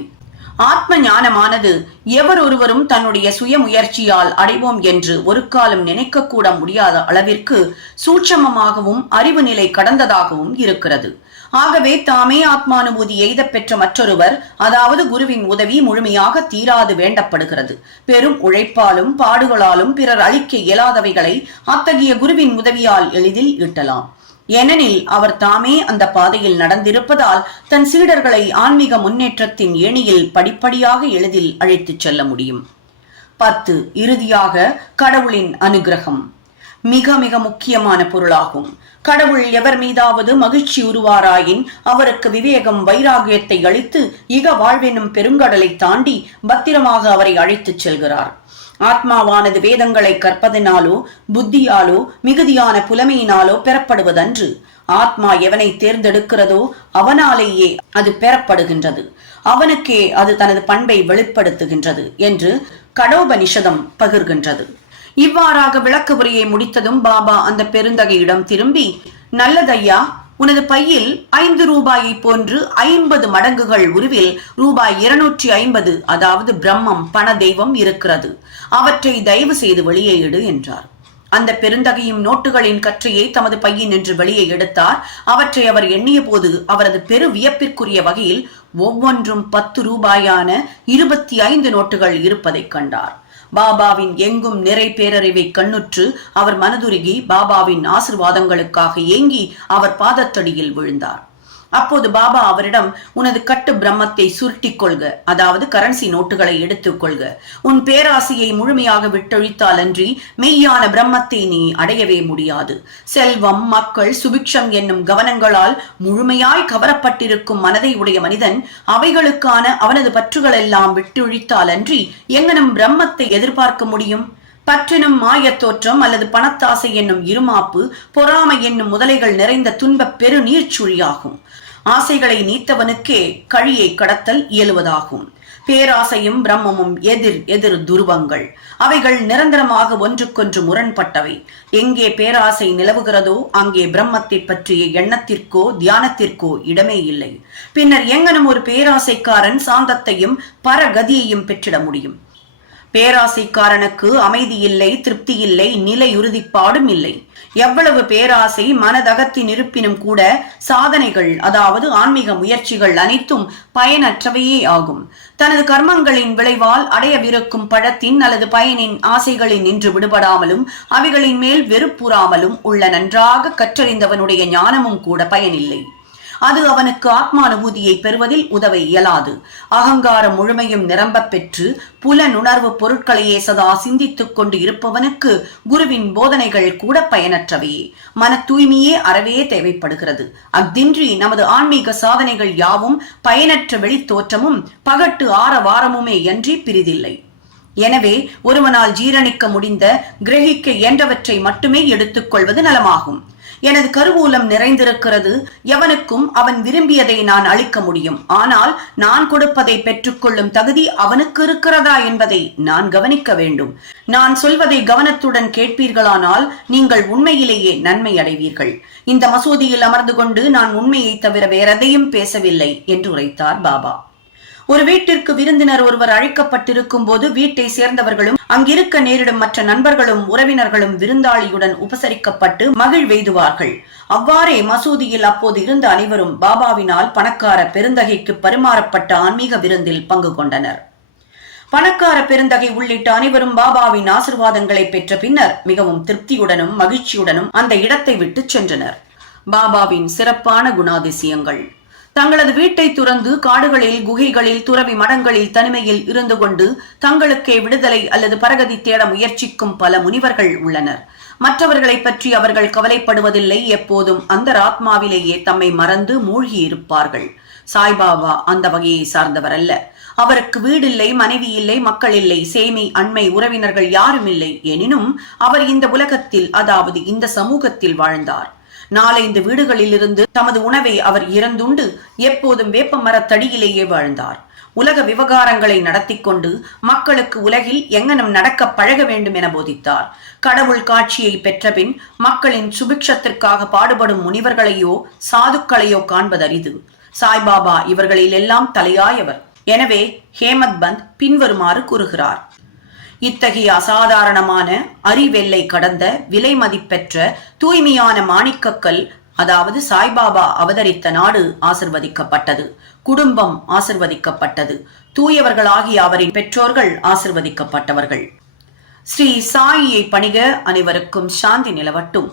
ஆத்ம ஞானமானது எவர் ஒருவரும் தன்னுடைய சுய முயற்சியால் அடைவோம் என்று ஒரு காலம் நினைக்கக்கூட முடியாத அளவிற்கு சூட்சமமாகவும் அறிவு நிலை கடந்ததாகவும் இருக்கிறது. ஆகவே தாமே ஆத்மானுபூதி எய்த பெற்ற மற்றொருவர், அதாவது குருவின் உதவி முழுமையாக தீராது வேண்டப்படுகிறது. பெரும் உழைப்பாலும் பாடுகளாலும் பிறர் அளிக்க இயலாதவைகளை அத்தகைய குருவின் உதவியால் எளிதில் ஈட்டலாம். ஏனெனில் அவர் தாமே அந்த பாதையில் நடந்திருப்பதால் தன் சீடர்களை ஆன்மீக முன்னேற்றத்தின் ஏணியில் படிப்படியாக எளிதில் அழைத்துச் செல்ல முடியும். 10. இறுதியாக கடவுளின் அனுகிரகம் மிக மிக முக்கியமான பொருளாகும். கடவுள் எவர் மீதாவது மகிழ்ச்சி உருவாராயின் அவருக்கு விவேகம் வைராகியத்தை அளித்து இக வாழ்வெனும் பெருங்கடலை தாண்டி பத்திரமாக அவரை அழைத்துச் செல்கிறார். ஆத்மாவானது வேதங்களை கற்பதனாலோ புத்தியாலோ மிகுதியான புலமையினாலோ பெறப்படுவதன்று. ஆத்மா எவனை தேர்ந்தெடுக்கிறதோ அவனாலேயே அது பெறப்படுகின்றது. அவனுக்கே அது தனது பண்பை வெளிப்படுத்துகின்றது என்று கடோபனிஷதம் பகிர்கின்றது. இவ்வாறாக விளக்க உரையை முடித்ததும் பாபா அந்த பெருந்தகையிடம் திரும்பி, நல்லதையா, உனது பையில் 5 ரூபாயை போன்று 50 மடங்குகள் உருவில் ரூபாய் 250, அதாவது பிரம்மம் பண தெய்வம் இருக்கிறது. அவற்றை தயவு செய்து வெளியே இடு என்றார். அந்த பெருந்தகையும் நோட்டுகளின் கற்றையை தமது பையில் நின்று வெளியே எடுத்தார். அவற்றை அவர் எண்ணிய போது அவரது பெரு வியப்பிற்குரிய வகையில் ஒவ்வொன்றும் 10 ரூபாயான 25 நோட்டுகள் இருப்பதை கண்டார். பாபாவின் எங்கும் நிறை பேரறிவை கண்ணுற்று அவர் மனதுருகி பாபாவின் ஆசிர்வாதங்களுக்காக ஏங்கி அவர் பாதத்தடியில் விழுந்தார். அப்போது பாபா அவரிடம், உனது கட்டு பிரம்மத்தை சுருட்டிக் கொள்க, அதாவது கரன்சி நோட்டுகளை எடுத்துக் கொள்க. உன் பேராசையை முழுமையாக விட்டொழித்தால் அன்றி மெய்யான பிரம்மத்தை நீ அடையவே முடியாது. செல்வம், மக்கள், சுபிக்ஷம் என்னும் கவனங்களால் முழுமையாய் கவரப்பட்டிருக்கும் மனதை உடைய மனிதன் அவைகளுக்கான அவனது பற்றுகள் எல்லாம் விட்டொழித்தால் அன்றி எங்கனும் பிரம்மத்தை எதிர்பார்க்க முடியும்? பற்றெனும் மாயத் தோற்றம் அல்லது பணத்தாசை என்னும் இருமாப்பு, பொறாமை என்னும் முதலைகள் நிறைந்த துன்பப் பெரு நீர்ச்சுழியாகும். ஆசைகளை நீத்தவனுக்கே கழியை கடத்தல் இயலுவதாகும். பேராசையும் பிரம்மமும் எதிர் எதிர் துருவங்கள். அவைகள் நிரந்தரமாக ஒன்றுக்கொன்று முரண்பட்டவை. எங்கே பேராசை நிலவுகிறதோ அங்கே பிரம்மத்தை பற்றிய எண்ணத்திற்கோ தியானத்திற்கோ இடமே இல்லை. பின்னர் எங்கனும் ஒரு பேராசைக்காரன் சாந்தத்தையும் பரகதியையும் பெற்றிட முடியும்? பேராசைக்காரனுக்கு அமைதி இல்லை, திருப்தி இல்லை, நிலை உறுதிப்பாடும் இல்லை. எவ்வளவு பேராசை மனதகத்தின் இருப்பினும் கூட சாதனைகள், அதாவது ஆன்மீக முயற்சிகள் அனைத்தும் பயனற்றவையே ஆகும். தனது கர்மங்களின் விளைவால் அடையவிருக்கும் பழத்தின் அல்லது பயனின் ஆசைகளில் நின்று விடுபடாமலும் அவைகளின் மேல் வெறுப்புறாமலும் உள்ள நன்றாக கற்றறிந்தவனுடைய ஞானமும் கூட பயனில்லை. அது அவனுக்கு ஆத்மானுபூதியை பெறுவதில் உதவ இயலாது. அகங்காரம் முழுமையும் நிரம்ப பெற்று புலனுணர்வு பொருட்களையே சதா சிந்தித்துக் கொண்டு இருப்பவனுக்கு குருவின் போதனைகள் கூட பயனற்றவையே. மன தூய்மையே அறவே தேவைப்படுகிறது. அஃதின்றி நமது ஆன்மீக சாதனைகள் யாவும் பயனற்ற வெளித்தோற்றமும் பகட்டு ஆரவாரமுமே அன்றி பிரிதில்லை. எனவே ஒருவனால் ஜீரணிக்க முடிந்த, கிரகிக்க இயன்றவற்றை மட்டுமே எடுத்துக் கொள்வது நலமாகும். எனது கருவூலம் நிறைந்திருக்கிறது, எவனுக்கும் அவன் விரும்பியதை நான் அளிக்க முடியும். ஆனால் நான் கொடுப்பதை பெற்றுக்கொள்ளும் தகுதி அவனுக்கு இருக்கிறதா என்பதை நான் கவனிக்க வேண்டும். நான் சொல்வதை கவனத்துடன் கேட்பீர்களானால் நீங்கள் உண்மையிலேயே நன்மை அடைவீர்கள். இந்த மசூதியில் அமர்ந்து கொண்டு நான் உண்மையை தவிர வேறெதையும் பேசவில்லை என்று உரைத்தார் பாபா. ஒரு வீட்டிற்கு விருந்தினர் ஒருவர் அழைக்கப்பட்டிருக்கும் போது வீட்டை சேர்ந்தவர்களும் அங்கிருக்க நேரிடும் மற்ற நண்பர்களும் உறவினர்களும் விருந்தாளியுடன் உபசரிக்கப்பட்டு மகிழ்வெய்துவார்கள். அவ்வாறே மசூதியில் அப்போது இருந்த அனைவரும் பாபாவினால் பணக்கார பெருந்தகைக்கு பரிமாறப்பட்ட ஆன்மீக விருந்தில் பங்கு கொண்டனர். பணக்கார பெருந்தகை உள்ளிட்ட அனைவரும் பாபாவின் ஆசிர்வாதங்களை பெற்ற பின்னர் மிகவும் திருப்தியுடனும் மகிழ்ச்சியுடனும் அந்த இடத்தை விட்டு சென்றனர். பாபாவின் சிறப்பான குணாதிசயங்கள். தங்களது வீட்டை துறந்து காடுகளில், குகைகளில், துறவி மடங்களில் தனிமையில் இருந்து கொண்டு தங்களுக்கே விடுதலை அல்லது பரகதி தேட முயற்சிக்கும் பல முனிவர்கள் உள்ளனர். மற்றவர்களை பற்றி அவர்கள் கவலைப்படுவதில்லை. எப்போதும் அந்த ஆத்மாவிலேயே தம்மை மறந்து மூழ்கி இருப்பார்கள். சாய்பாபா அந்த வகையை சார்ந்தவர் அல்ல. அவருக்கு வீடில்லை, மனைவி இல்லை, மக்கள் இல்லை, சேமி அண்மை உறவினர்கள் யாரும் இல்லை. எனினும் அவர் இந்த உலகத்தில், அதாவது இந்த சமூகத்தில் வாழ்ந்தார். 4-5 வீடுகளில் இருந்து தமது உணவை அவர் இறந்துண்டு எப்போதும் வேப்ப மரத்தடியிலேயே வாழ்ந்தார். உலக விவகாரங்களை நடத்தி கொண்டு மக்களுக்கு உலகில் எங்கனும் நடக்க பழக வேண்டும் என போதித்தார். கடவுள் காட்சியை பெற்றபின் மக்களின் சுபிக்ஷத்திற்காக பாடுபடும் முனிவர்களையோ சாதுக்களையோ காண்பதரிது. சாய்பாபா இவர்களில் எல்லாம் தலையாயவர். எனவே ஹேமத் பந்த் பின்வருமாறு கூறுகிறார்: இத்தகைய அசாதாரணமான அறிவெல்லை கடந்த விலை மதிப்பெற்ற தூய்மையான மாணிக்கக்கல், அதாவது சாய்பாபா அவதரித்த நாடு ஆசிர்வதிக்கப்பட்டது, குடும்பம் ஆசிர்வதிக்கப்பட்டது, தூயவர்களாகிய அவரின் பெற்றோர்கள் ஆசிர்வதிக்கப்பட்டவர்கள். ஸ்ரீ சாயியை பணிக. அனைவருக்கும் சாந்தி நிலவட்டும்.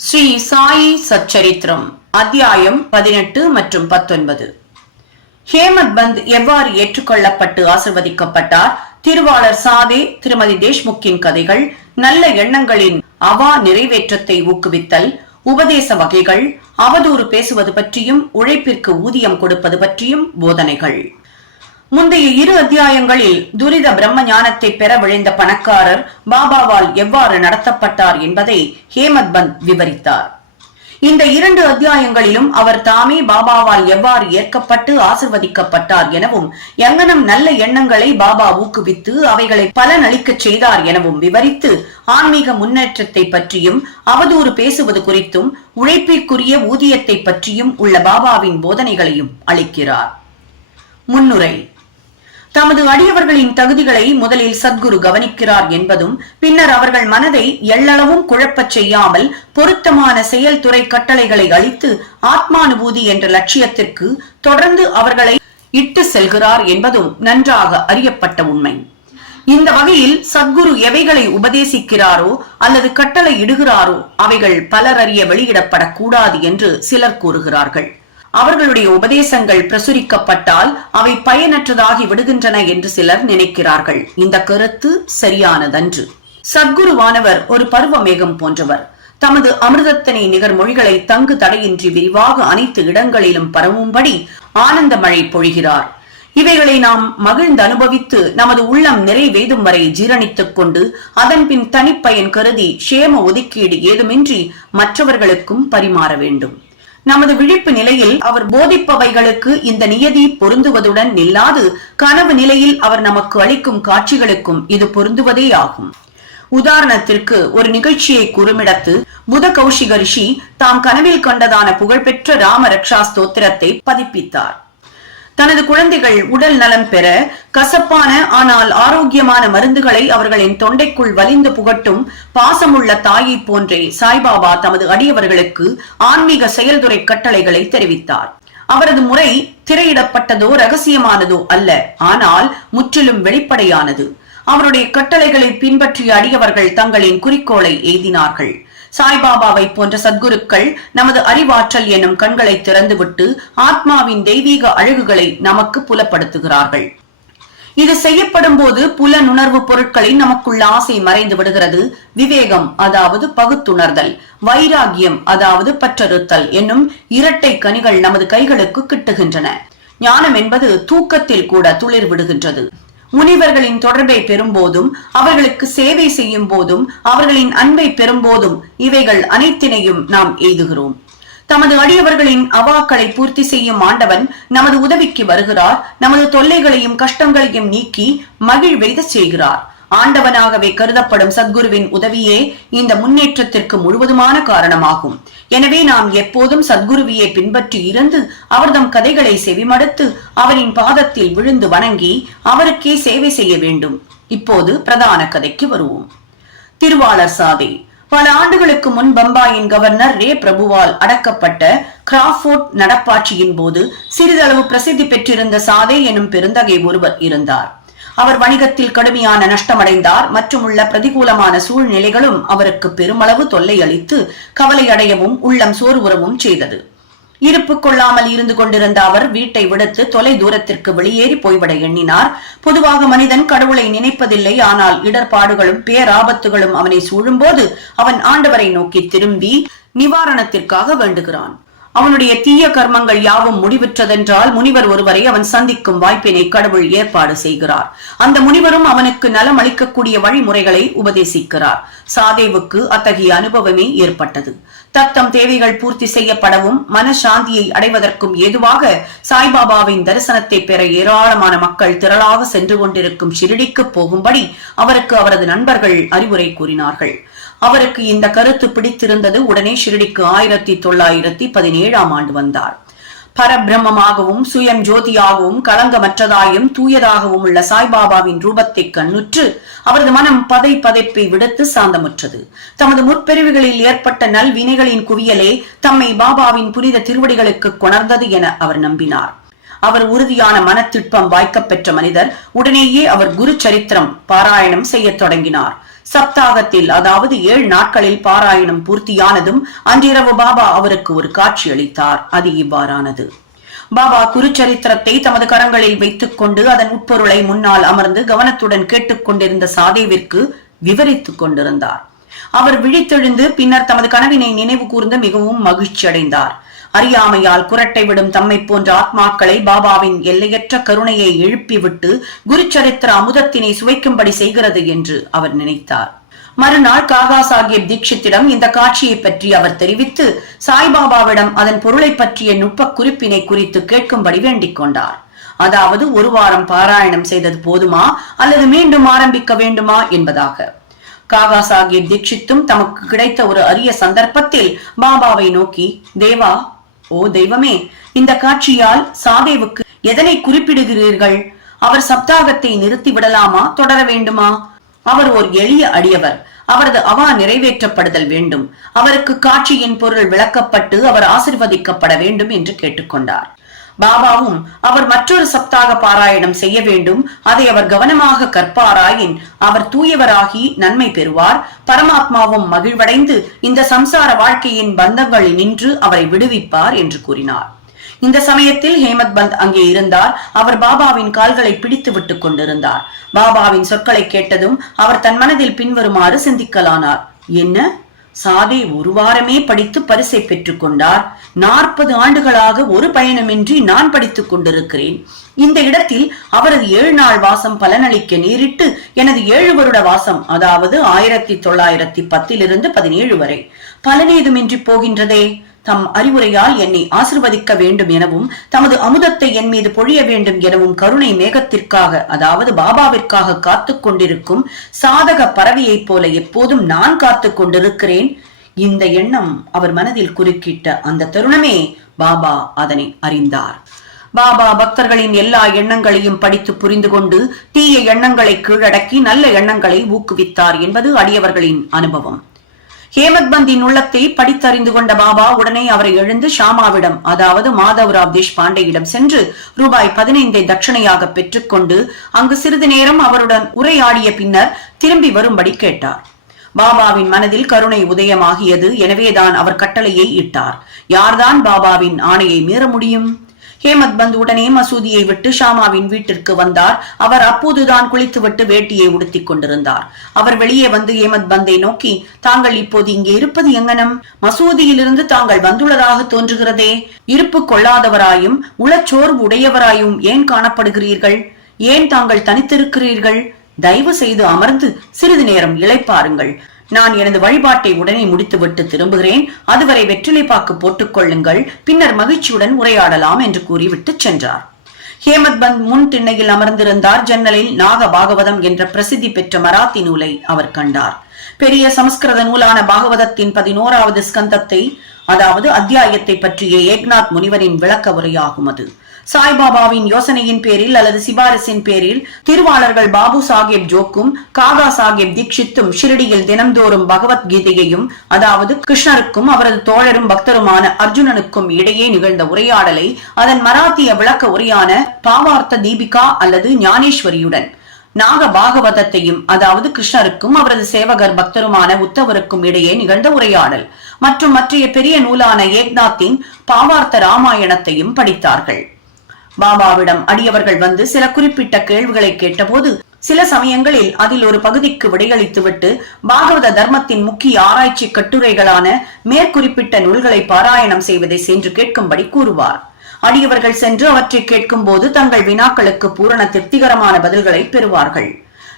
ஸ்ரீ சாயி சச்சரித்திரம் அத்தியாயம் 18 மற்றும் 19. ஹேமத் பந்த் எவ்வாறு ஏற்றுக்கொள்ளப்பட்டு ஆசிர்வதிக்கப்பட்டார், திருவாளர் சாதே, திருமதி தேஷ்முக்கின் கதைகள், நல்ல எண்ணங்களின் அவா நிறைவேற்றத்தை ஊக்குவித்தல், உபதேச வகைகள், அவதூறு பேசுவது பற்றியும் உழைப்பிற்கு ஊதியம் கொடுப்பது பற்றியும் போதனைகள். முந்தைய 2 அத்தியாயங்களில் துரித பிரம்ம ஞானத்தை பெற விழைந்த பணக்காரர் பாபாவால் எவ்வாறு நடத்தப்பட்டார் என்பதை ஹேமத் பந்த் விவரித்தார். இந்த 2 அத்தியாயங்களிலும் அவர் தாமே பாபாவால் எவ்வாறு ஏற்கப்பட்டு ஆசிர்வதிக்கப்பட்டார் எனவும், எங்கனம் நல்ல எண்ணங்களை பாபா ஊக்குவித்து அவைகளை பலனளிக்க செய்தார் எனவும் விவரித்து, ஆன்மீக முன்னேற்றத்தை பற்றியும் அவதூறு பேசுவது குறித்தும் உழைப்பிற்குரிய ஊதியத்தை பற்றியும் உள்ள பாபாவின் போதனைகளையும் அளிக்கிறார். முன்னுரை. தமது அடியவர்களின் தகுதிகளை முதலில் சத்குரு கவனிக்கிறார் என்பதும், பின்னர் அவர்கள் மனதை எள்ளளவும் குழப்பச் செய்யாமல் பொருத்தமான செயல்துறை கட்டளைகளை அளித்து ஆத்மானுபூதி என்ற லட்சியத்திற்கு தொடர்ந்து அவர்களை இட்டு செல்கிறார் என்பதும் நன்றாக அறியப்பட்ட உண்மை. இந்த வகையில் சத்குரு எவைகளை உபதேசிக்கிறாரோ அல்லது கட்டளை இடுகிறாரோ அவைகள் பலர் அறிய வெளியிடப்படக்கூடாது என்று சிலர் கூறுகிறார்கள். அவர்களுடைய உபதேசங்கள் பிரசுரிக்கப்பட்டால் அவை பயனற்றதாகி விடுகின்றன என்று சிலர் நினைக்கிறார்கள். இந்த கருத்து சரியானதன்று. சத்குருவானவர் ஒரு பருவ மேகம் போன்றவர். தமது அமிர்தத்தினை நிகர் மொழிகளை தங்கு தடையின்றி விரிவாக அனைத்து இடங்களிலும் பரவும்படி ஆனந்த மழை பொழிகிறார். இவைகளை நாம் மகிழ்ந்து அனுபவித்து நமது உள்ளம் நிறைவேதும் வரை ஜீரணித்துக் கொண்டு அதன் பின் தனிப்பயன் கருதி சேம ஒதுக்கீடு ஏதுமின்றி மற்றவர்களுக்கும் பரிமாற வேண்டும். நமது விழிப்பு நிலையில் அவர் போதிப்பவைகளுக்கு இந்த நியதி பொருந்துவதுடன் நில்லாது கனவு நிலையில் அவர் நமக்கு அளிக்கும் காட்சிகளுக்கும் இது பொருந்துவதே ஆகும். உதாரணத்திற்கு ஒரு நிகழ்ச்சியை கூறுமிடத்து புத கௌஷிக ரிஷி தாம் கனவில் கண்டதான புகழ்பெற்ற ராம ரக்ஷா ஸ்தோத்திரத்தை பதிப்பித்தார். தனது குழந்தைகள் உடல் நலம் பெற கசப்பான ஆனால் ஆரோக்கியமான மருந்துகளை அவர்களின் தொண்டைக்குள் வலிந்து புகட்டும் பாசமுள்ள தாயை போன்றே சாய்பாபா தமது அடியவர்களுக்கு ஆன்மீக செயல்துறை கட்டளைகளை தெரிவித்தார். அவரது முறை திரையிடப்பட்டதோ ரகசியமானதோ அல்ல, ஆனால் முற்றிலும் வெளிப்படையானது. அவருடைய கட்டளைகளை பின்பற்றிய அடியவர்கள் தங்களின் குறிக்கோளை எய்தினார்கள். சாய்பாபாவை போன்ற சத்குருக்கள் நமது அறிவாற்றல் என்னும் கண்களை திறந்துவிட்டு ஆத்மாவின் தெய்வீக அழகுகளை நமக்கு புலப்படுத்துகிறார்கள். இது செய்யப்படும் போது புலனுணர்வு பொருட்களின் நமக்குள்ள ஆசை மறைந்து விடுகிறது. விவேகம், அதாவது பகுத்துணர்தல், வைராகியம், அதாவது பற்றறுத்தல் என்னும் இரட்டை கனிகள் நமது கைகளுக்கு கிட்டுகின்றன. ஞானம் என்பது தூக்கத்தில் கூட துளிர் விடுகின்றது. முனிவர்களின் தொடர்பை பெறும்போதும் அவர்களுக்கு சேவை செய்யும் போதும் அவர்களின் அன்பை பெறும்போதும் இவைகள் அனைத்தினையும் நாம் எய்துகிறோம். தமது அடியவர்களின் அவாக்களை பூர்த்தி செய்யும் ஆண்டவன் நமது உதவிக்கு வருகிறார். நமது தொல்லைகளையும் கஷ்டங்களையும் நீக்கி மகிழ்வெய்த செய்கிறார். ஆண்டவனாகவே கருதப்படும் சத்குருவின் உதவியே இந்த முன்னேற்றத்திற்கு முழுவதுமான காரணமாகும். எனவே நாம் எப்போதும் சத்குருவியை பின்பற்றி இருந்து அவர்தம் கதைகளை செவிமடுத்து அவரின் பாதத்தில் விழுந்து வணங்கி அவருக்கே சேவை செய்ய வேண்டும். இப்போது பிரதான கதைக்கு வருவோம். திருவாளர் சாதே. பல ஆண்டுகளுக்கு முன் பம்பாயின் கவர்னர் ரே பிரபுவால் அடக்கப்பட்ட கிராஃபோர்ட் நடப்பாட்சியின் போது சிறிதளவு பிரசித்தி பெற்றிருந்த சாதே எனும் பெருந்தகை ஒருவர் இருந்தார். அவர் வணிகத்தில் கடுமையான நஷ்டமடைந்தார் மற்றும் உள்ள பிரதிகூலமான சூழ்நிலைகளும் அவருக்கு பெருமளவு தொல்லை அளித்து கவலை அடையவும் உள்ளம் சோர்வுறவும் செய்தது. இருப்பு கொள்ளாமல் இருந்து கொண்டிருந்த அவர் வீட்டை விடுத்து தொலை தூரத்திற்கு வெளியேறி போய்விட எண்ணினார். பொதுவாக மனிதன் கடவுளை நினைப்பதில்லை. ஆனால் இடர்பாடுகளும் பேராபத்துகளும் அவனை சூழும்போது அவன் ஆண்டவரை நோக்கி திரும்பி நிவாரணத்திற்காக வேண்டுகிறான். அவனுடைய தீய கர்மங்கள் யாவும் முடிவுற்றதென்றால் முனிவர் ஒருவரை அவன் சந்திக்கும் வாய்ப்பினை கடவுள் ஏற்பாடு செய்கிறார். அந்த முனிவரும் அவனுக்கு நலம் அளிக்கக்கூடிய வழிமுறைகளை உபதேசிக்கிறார். சாதேவுக்கு அத்தகைய அனுபவமே ஏற்பட்டது. தத்தம் தேவைகள் பூர்த்தி செய்யப்படவும் மனசாந்தியை அடைவதற்கும் ஏதுவாக சாய்பாபாவின் தரிசனத்தை பெற ஏராளமான மக்கள் திரளாக சென்று கொண்டிருக்கும் ஷிரடிக்கு போகும்படி அவருக்கு அவரது நண்பர்கள் அறிவுரை கூறினார்கள். அவருக்கு இந்த கருத்து பிடித்திருந்தது. உடனே ஷிரடிக்கு 1917 ஆண்டு வந்தார். பரபிரம்மமாகவும் சுயம் ஜோதியாகவும் களங்கமற்றதாயும் தூயதாகவும் உள்ள சாய்பாபாவின் ரூபத்தை கண்ணுற்று அவரது மனம் பதைப்பை விடுத்து சாந்தமுற்றது. தமது முற்பிரிவுகளில் ஏற்பட்ட நல்வினைகளின் குவியலே தம்மை பாபாவின் புனித திருவடிகளுக்கு கொணர்ந்தது என அவர் நம்பினார். அவர் உறுதியான மனத்திட்பம் வாய்க்கப் பெற்ற மனிதர். உடனேயே அவர் குரு சரித்திரம் பாராயணம் செய்ய தொடங்கினார். சப்தாகத்தில், அதாவது 7 நாட்களில் பாராயணம் பூர்த்தியானதும் அன்றிரவு பாபா அவருக்கு ஒரு காட்சி அளித்தார். அது இவ்வாறானது. பாபா குருச்சரித்திரத்தை தமது கரங்களில் வைத்துக் கொண்டு அதன் உட்பொருளை முன்னால் அமர்ந்து கவனத்துடன் கேட்டுக் கொண்டிருந்த சாதேவிற்கு விவரித்துக் கொண்டிருந்தார். அவர் விழித்தெழுந்து பின்னர் தமது கனவினை நினைவு கூர்ந்து மிகவும் மகிழ்ச்சி அடைந்தார். அறியாமையால் குரட்டை விடும் தம்மை போன்ற ஆத்மாக்களை பாபாவின் எல்லையற்ற கருணையை எழுப்பிவிட்டு குருச்சரித்திர அமுதத்தினை சுவைக்கும்படி செய்கிறது என்று அவர் நினைத்தார். மறுநாள் காகா சாஹேப் தீட்சித்திடம் இந்த காட்சியை பற்றி அவர் தெரிவித்து சாய்பாபாவிடம் அதன் பொருளை பற்றிய நுட்ப குறிப்பினை குறித்து கேட்கும்படி வேண்டிக் கொண்டார். அதாவது 1 வாரம் பாராயணம் செய்தது போதுமா அல்லது மீண்டும் ஆரம்பிக்க வேண்டுமா என்பதாக. காகா சாஹேப் தீட்சித்தும் தமக்கு கிடைத்த ஒரு அரிய சந்தர்ப்பத்தில் பாபாவை நோக்கி, தேவா, ஓ தெய்வமே, இந்த காட்சியால் சாதேவுக்கு எதனை குறிப்பிடுகிறீர்கள்? அவர் சப்தாகத்தை நிறுத்தி விடலாமா, தொடர வேண்டுமா? அவர் ஒரு எளிய அடியவர். அவரது அவா நிறைவேற்றப்படுதல் வேண்டும். அவருக்கு காட்சியின் பொருள் விளக்கப்பட்டு அவர் ஆசிர்வதிக்கப்பட வேண்டும் என்று கேட்டுக்கொண்டார். பாபாவும் அவர் மற்றொரு சப்தாக பாராயணம் செய்ய வேண்டும், அதை அவர் கவனமாக கற்பாராயின் அவர் தூயவராகி நன்மை பெறுவார், பரமாத்மாவும் மகிழ்வடைந்து இந்த சம்சார வாழ்க்கையின் பந்தங்களில் நின்று அவரை விடுவிப்பார் என்று கூறினார். இந்த சமயத்தில் ஹேமத் பந்த் அங்கே இருந்தார். அவர் பாபாவின் கால்களை பிடித்து விட்டுக் கொண்டிருந்தார். பாபாவின் சொற்களை கேட்டதும் அவர் தன் மனதில் பின்வருமாறு சிந்திக்கலானார். என்ன, சாதே 1 வாரமே படித்து பரிசை பெற்றுக் கொண்டார். 40 ஆண்டுகளாக ஒரு பயணமின்றி நான் படித்துக் கொண்டிருக்கிறேன். இந்த இடத்தில் அவரது 7 நாள் வாசம் பலனளிக்க நேரிட்டு எனது 7 வருட வாசம், அதாவது 1910 17 வரை பலனேதுமின்றி போகின்றதே. தம் அறிவுரையால் என்னை ஆசிர்வதிக்க வேண்டும் எனவும் தமது அமுதத்தை என் மீது பொழிய வேண்டும் எனவும் கருணை மேகத்திற்காக, அதாவது பாபாவிற்காக காத்துக் கொண்டிருக்கும் சாதக பறவையைப் போல எப்போதும் நான் காத்துக் கொண்டிருக்கிறேன். இந்த எண்ணம் அவர் மனதில் குறுக்கிட்ட அந்த தருணமே பாபா அதனை அறிந்தார். பாபா பக்தர்களின் எல்லா எண்ணங்களையும் படித்து புரிந்து கொண்டு தீய எண்ணங்களை கீழடக்கி நல்ல எண்ணங்களை ஊக்குவித்தார் என்பது அடியவர்களின் அனுபவம். ஹேமத் பந்தின் உள்ளத்தை படித்தறிந்து கொண்ட பாபா உடனே அவரை எழுந்து ஷாமாவிடம், அதாவது மாதவராவ் தேஷ்பாண்டேயிடம் சென்று ரூபாய் 15 தட்சணையாக பெற்றுக்கொண்டு அங்கு சிறிது நேரம் அவருடன் உரையாடிய பின்னர் திரும்பி வரும்படி கேட்டார். பாபாவின் மனதில் கருணை உதயமாகியது. எனவேதான் அவர் கட்டளையை இட்டார். யார்தான் பாபாவின் ஆணையை மீற முடியும்? ஹேமத் பந்த் உடனே மசூதியை விட்டு ஷாமாவின் வீட்டிற்கு வந்தார். அவர் அப்போதுதான் குளித்துவிட்டு வேட்டியை உடுத்திக் கொண்டிருந்தார். அவர் வெளியே வந்து ஹேமத் பந்தை நோக்கி, தாங்கள் இப்போது இங்கே இருப்பது எங்கனம்? மசூதியிலிருந்து தாங்கள் வந்துள்ளதாக தோன்றுகிறதே. இருப்பு கொள்ளாதவராயும் உளச்சோர்வு உடையவராயும் ஏன் காணப்படுகிறீர்கள்? ஏன் தாங்கள் தனித்திருக்கிறீர்கள்? தயவு செய்து அமர்ந்து சிறிது நேரம் இளைப்பாருங்கள். நான் எனது வழிபாட்டை உடனே முடித்துவிட்டு திரும்புகிறேன். அதுவரை வெற்றிலை பாக்கு போட்டுக் கொள்ளுங்கள். பின்னர் மகிழ்ச்சியுடன் உரையாடலாம் என்று கூறிவிட்டு சென்றார். ஹேமத் பந்த் முன் திண்ணையில் அமர்ந்திருந்தார். ஜன்னலில் நாக பாகவதம் என்ற பிரசித்தி பெற்ற மராத்தி நூலை அவர் கண்டார். பெரிய சமஸ்கிருத நூலான பாகவதத்தின் 11வது ஸ்கந்தத்தை, அதாவது அத்தியாயத்தை பற்றிய ஏக்நாத் முனிவரின் விளக்க உரையாகும். அது சாய்பாபாவின் யோசனையின் பேரில் அல்லது சிபாரிசின் பேரில் திருவாளர்கள் பாபு சாஹேப் ஜோக்கும் காகா சாஹேப் தீட்சித்தும் ஷிரடியில் தினம்தோறும் பகவத்கீதையையும், அதாவது கிருஷ்ணருக்கும் அவரது தோழரும் பக்தருமான அர்ஜுனனுக்கும் இடையே நிகழ்ந்த உரையாடலை அதன் மராத்திய விளக்க உரையான பாவார்த்த தீபிகா அல்லது ஞானேஸ்வரியுடன் நாக பாகவதத்தையும், அதாவது கிருஷ்ணருக்கும் அவரது சேவகர் பக்தருமான உத்தவருக்கும் இடையே நிகழ்ந்த உரையாடல் மற்றும் மற்றைய பெரிய நூலான ஏக்நாத்தின் பாவார்த்த ராமாயணத்தையும் படித்தார்கள். பாபாவிடம் அடியவர்கள் வந்து சில குறிப்பிட்ட கேள்விகளை கேட்டபோது சில சமயங்களில் அதில் ஒரு பகுதிக்கு விடையளித்துவிட்டு பாகவத தர்மத்தின் முக்கிய ஆராய்ச்சி கட்டுரைகளான மேற்குறிப்பிட்ட நூல்களை பாராயணம் செய்வதை சென்று கேட்கும்படி கூறுவார். அடியவர்கள் சென்று அவற்றை கேட்கும் போது தங்கள் வினாக்களுக்கு பூரண திருப்திகரமான பதில்களை பெறுவார்கள்.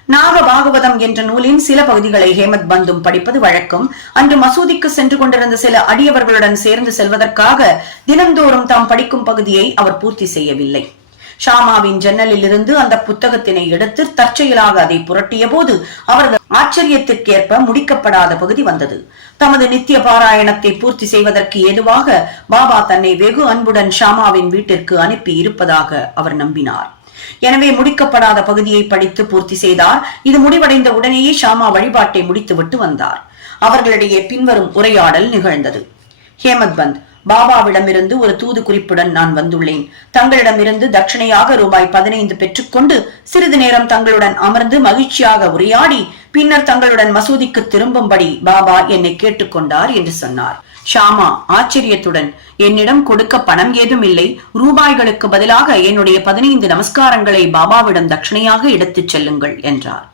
நாக பாகவதம் என்ற நூலின் சில பகுதிகளை ஹேமத் பந்தும் படிப்பது வழக்கம். அன்று மசூதிக்கு சென்று கொண்டிருந்த சில அடியவர்களுடன் சேர்ந்து செல்வதற்காக தினந்தோறும் தாம் படிக்கும் பகுதியை அவர் பூர்த்தி செய்யவில்லை. ஷாமாவின் ஜன்னலில் இருந்து அந்த புத்தகத்தினை எடுத்து தற்செயலாக அதை புரட்டிய போது அவரது ஆச்சரியத்திற்கேற்ப முடிக்கப்படாத பகுதி வந்தது. தமது நித்திய பாராயணத்தை பூர்த்தி செய்வதற்கு ஏதுவாக பாபா தன்னை வெகு அன்புடன் ஷாமாவின் வீட்டிற்கு அனுப்பி இருப்பதாக அவர் நம்பினார். எனவே முடிக்கப்படாத பகுதியை படித்து பூர்த்தி செய்தார். இது முடிவடைந்த உடனேயே ஷாமா வழிபாட்டை முடித்துவிட்டு வந்தார். அவர்களிடையே பின்வரும் உரையாடல் நிகழ்ந்தது. ஹேமத் பந்த், பாபாவிடமிருந்து ஒரு தூது குறிப்புடன் நான் வந்துள்ளேன். தங்களிடமிருந்து தட்சிணையாக ரூபாய் 15 பெற்றுக்கொண்டு சிறிது நேரம் தங்களுடன் அமர்ந்து மகிழ்ச்சியாக உரையாடி பின்னர் தங்களுடன் மசூதிக்கு திரும்பும்படி பாபா என்னை கேட்டுக்கொண்டார் என்று சொன்னார். ஷாமா ஆச்சரியத்துடன், என்னிடம் கொடுக்க பணம் ஏதும் இல்லை, ரூபாய்களுக்கு பதிலாக என்னுடைய 15 நமஸ்காரங்களை பாபாவிடம் தட்சிணையாக எடுத்துச் செல்லுங்கள் என்றார்.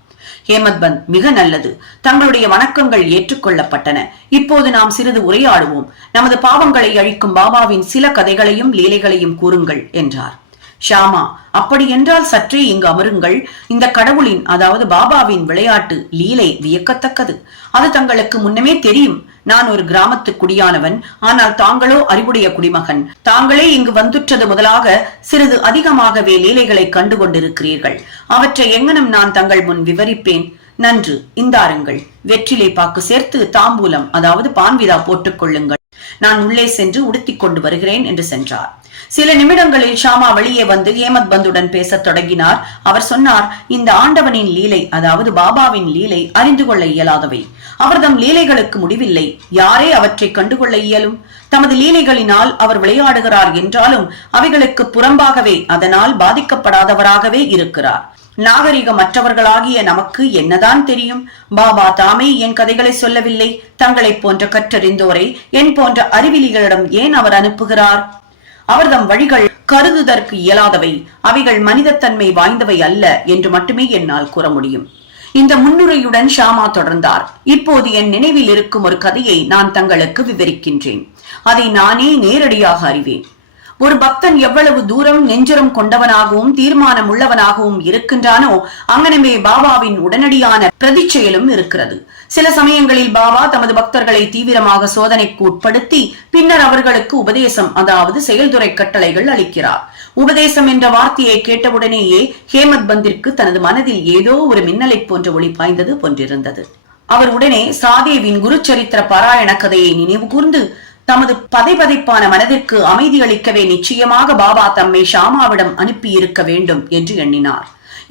ஹேமத் பந்த், மிக நல்லது, தங்களுடைய வணக்கங்கள் ஏற்றுக்கொள்ளப்பட்டன. இப்போது நாம் சிறிது உரையாடுவோம். நமது பாவங்களை அழிக்கும் பாபாவின் சில கதைகளையும் லீலைகளையும் கூறுங்கள் என்றார். ஷாமா, அப்படி என்றால் சற்றே இங்கு அமருங்கள். இந்த கடவுளின், அதாவது பாபாவின் விளையாட்டு லீலை வியக்கத்தக்கது. அது தங்களுக்கு முன்னமே தெரியும். நான் ஒரு கிராமத்து குடியானவன், ஆனால் தாங்களோ அறிவுடைய குடிமகன். தாங்களே இங்கு வந்துற்றது முதலாக சிறிது அதிகமாகவே லீலைகளை கண்டு கொண்டிருக்கிறீர்கள். அவற்றை எங்கனும் நான் தங்கள் முன் விவரிப்பேன். நன்று, இந்தாருங்கள். வெற்றிலை பாக்கு சேர்த்து தாம்பூலம், அதாவது பான்விதா போட்டுக் கொள்ளுங்கள். நான் உள்ளே சென்று உடுத்திக் கொண்டு வருகிறேன் என்று சென்றார். சில நிமிடங்களில் ஷாமா வெளியே வந்து ஹேமத் பந்துடன் பேசத் தொடங்கினார். அவர் சொன்னார், இந்த ஆண்டவனின் லீலை, அதாவது பாபாவின் லீலை அறிந்து கொள்ள இயலாதவை. அவர்தம் லீலைகளுக்கு முடிவில்லை. யாரே அவற்றை கண்டுகொள்ள இயலும்? தமது லீலைகளினால் அவர் விளையாடுகிறார் என்றாலும் அவைகளுக்கு புறம்பாகவே, அதனால் பாதிக்கப்படாதவராகவே இருக்கிறார். நாகரிகமற்றவர்களாகிய நமக்கு என்னதான் தெரியும்? பாபா தாமே என் கதைகளை சொல்லவில்லை. தங்களைப் போன்ற கற்றறிந்தோரை என் போன்ற அறிவிலிகளிடம் ஏன் அவர் அனுப்புகிறார்? அவர்தம் வழிகள் கருதுதற்கு இயலாதவை, அவைகள் மனிதத்தன்மை வாய்ந்தவை அல்ல என்று மட்டுமே என்னால் கூற முடியும். இந்த முன்னுரையுடன் ஷாமா தொடர்ந்தார். இப்போது என் நினைவில் இருக்கும் ஒரு கதையை நான் தங்களுக்கு விவரிக்கின்றேன். அதை நானே நேரடியாக அறிவேன். ஒரு பக்தன் எவ்வளவு தூரம் நெஞ்சரம் கொண்டவனாகவும் தீர்மானம் உள்ளவனாகவும் இருக்கின்றானோ அங்கனமே பாபாவின் உடனடியான பிரதிச்செயலும் இருக்கிறது. சில சமயங்களில் பாபா தமது பக்தர்களை தீவிரமாக சோதனைக்கு உட்படுத்தி பின்னர் அவர்களுக்கு உபதேசம், அதாவது செயல்துறை கட்டளைகள் அளிக்கிறார். உபதேசம் என்ற வார்த்தையை கேட்டவுடனேயே ஹேமத் பந்திற்கு தனது மனதில் ஏதோ ஒரு மின்னலை போன்ற ஒளி பாய்ந்தது போன்றிருந்தது. அவர் உடனே சாதேவின் குருச்சரித்திர பாராயண கதையை நினைவு கூர்ந்து தமது பதைபதைப்பான மனதிற்கு அமைதி அளிக்கவே நிச்சயமாக பாபா தம்மை ஷாமாவிடம் அனுப்பி இருக்க வேண்டும் என்று எண்ணினார்.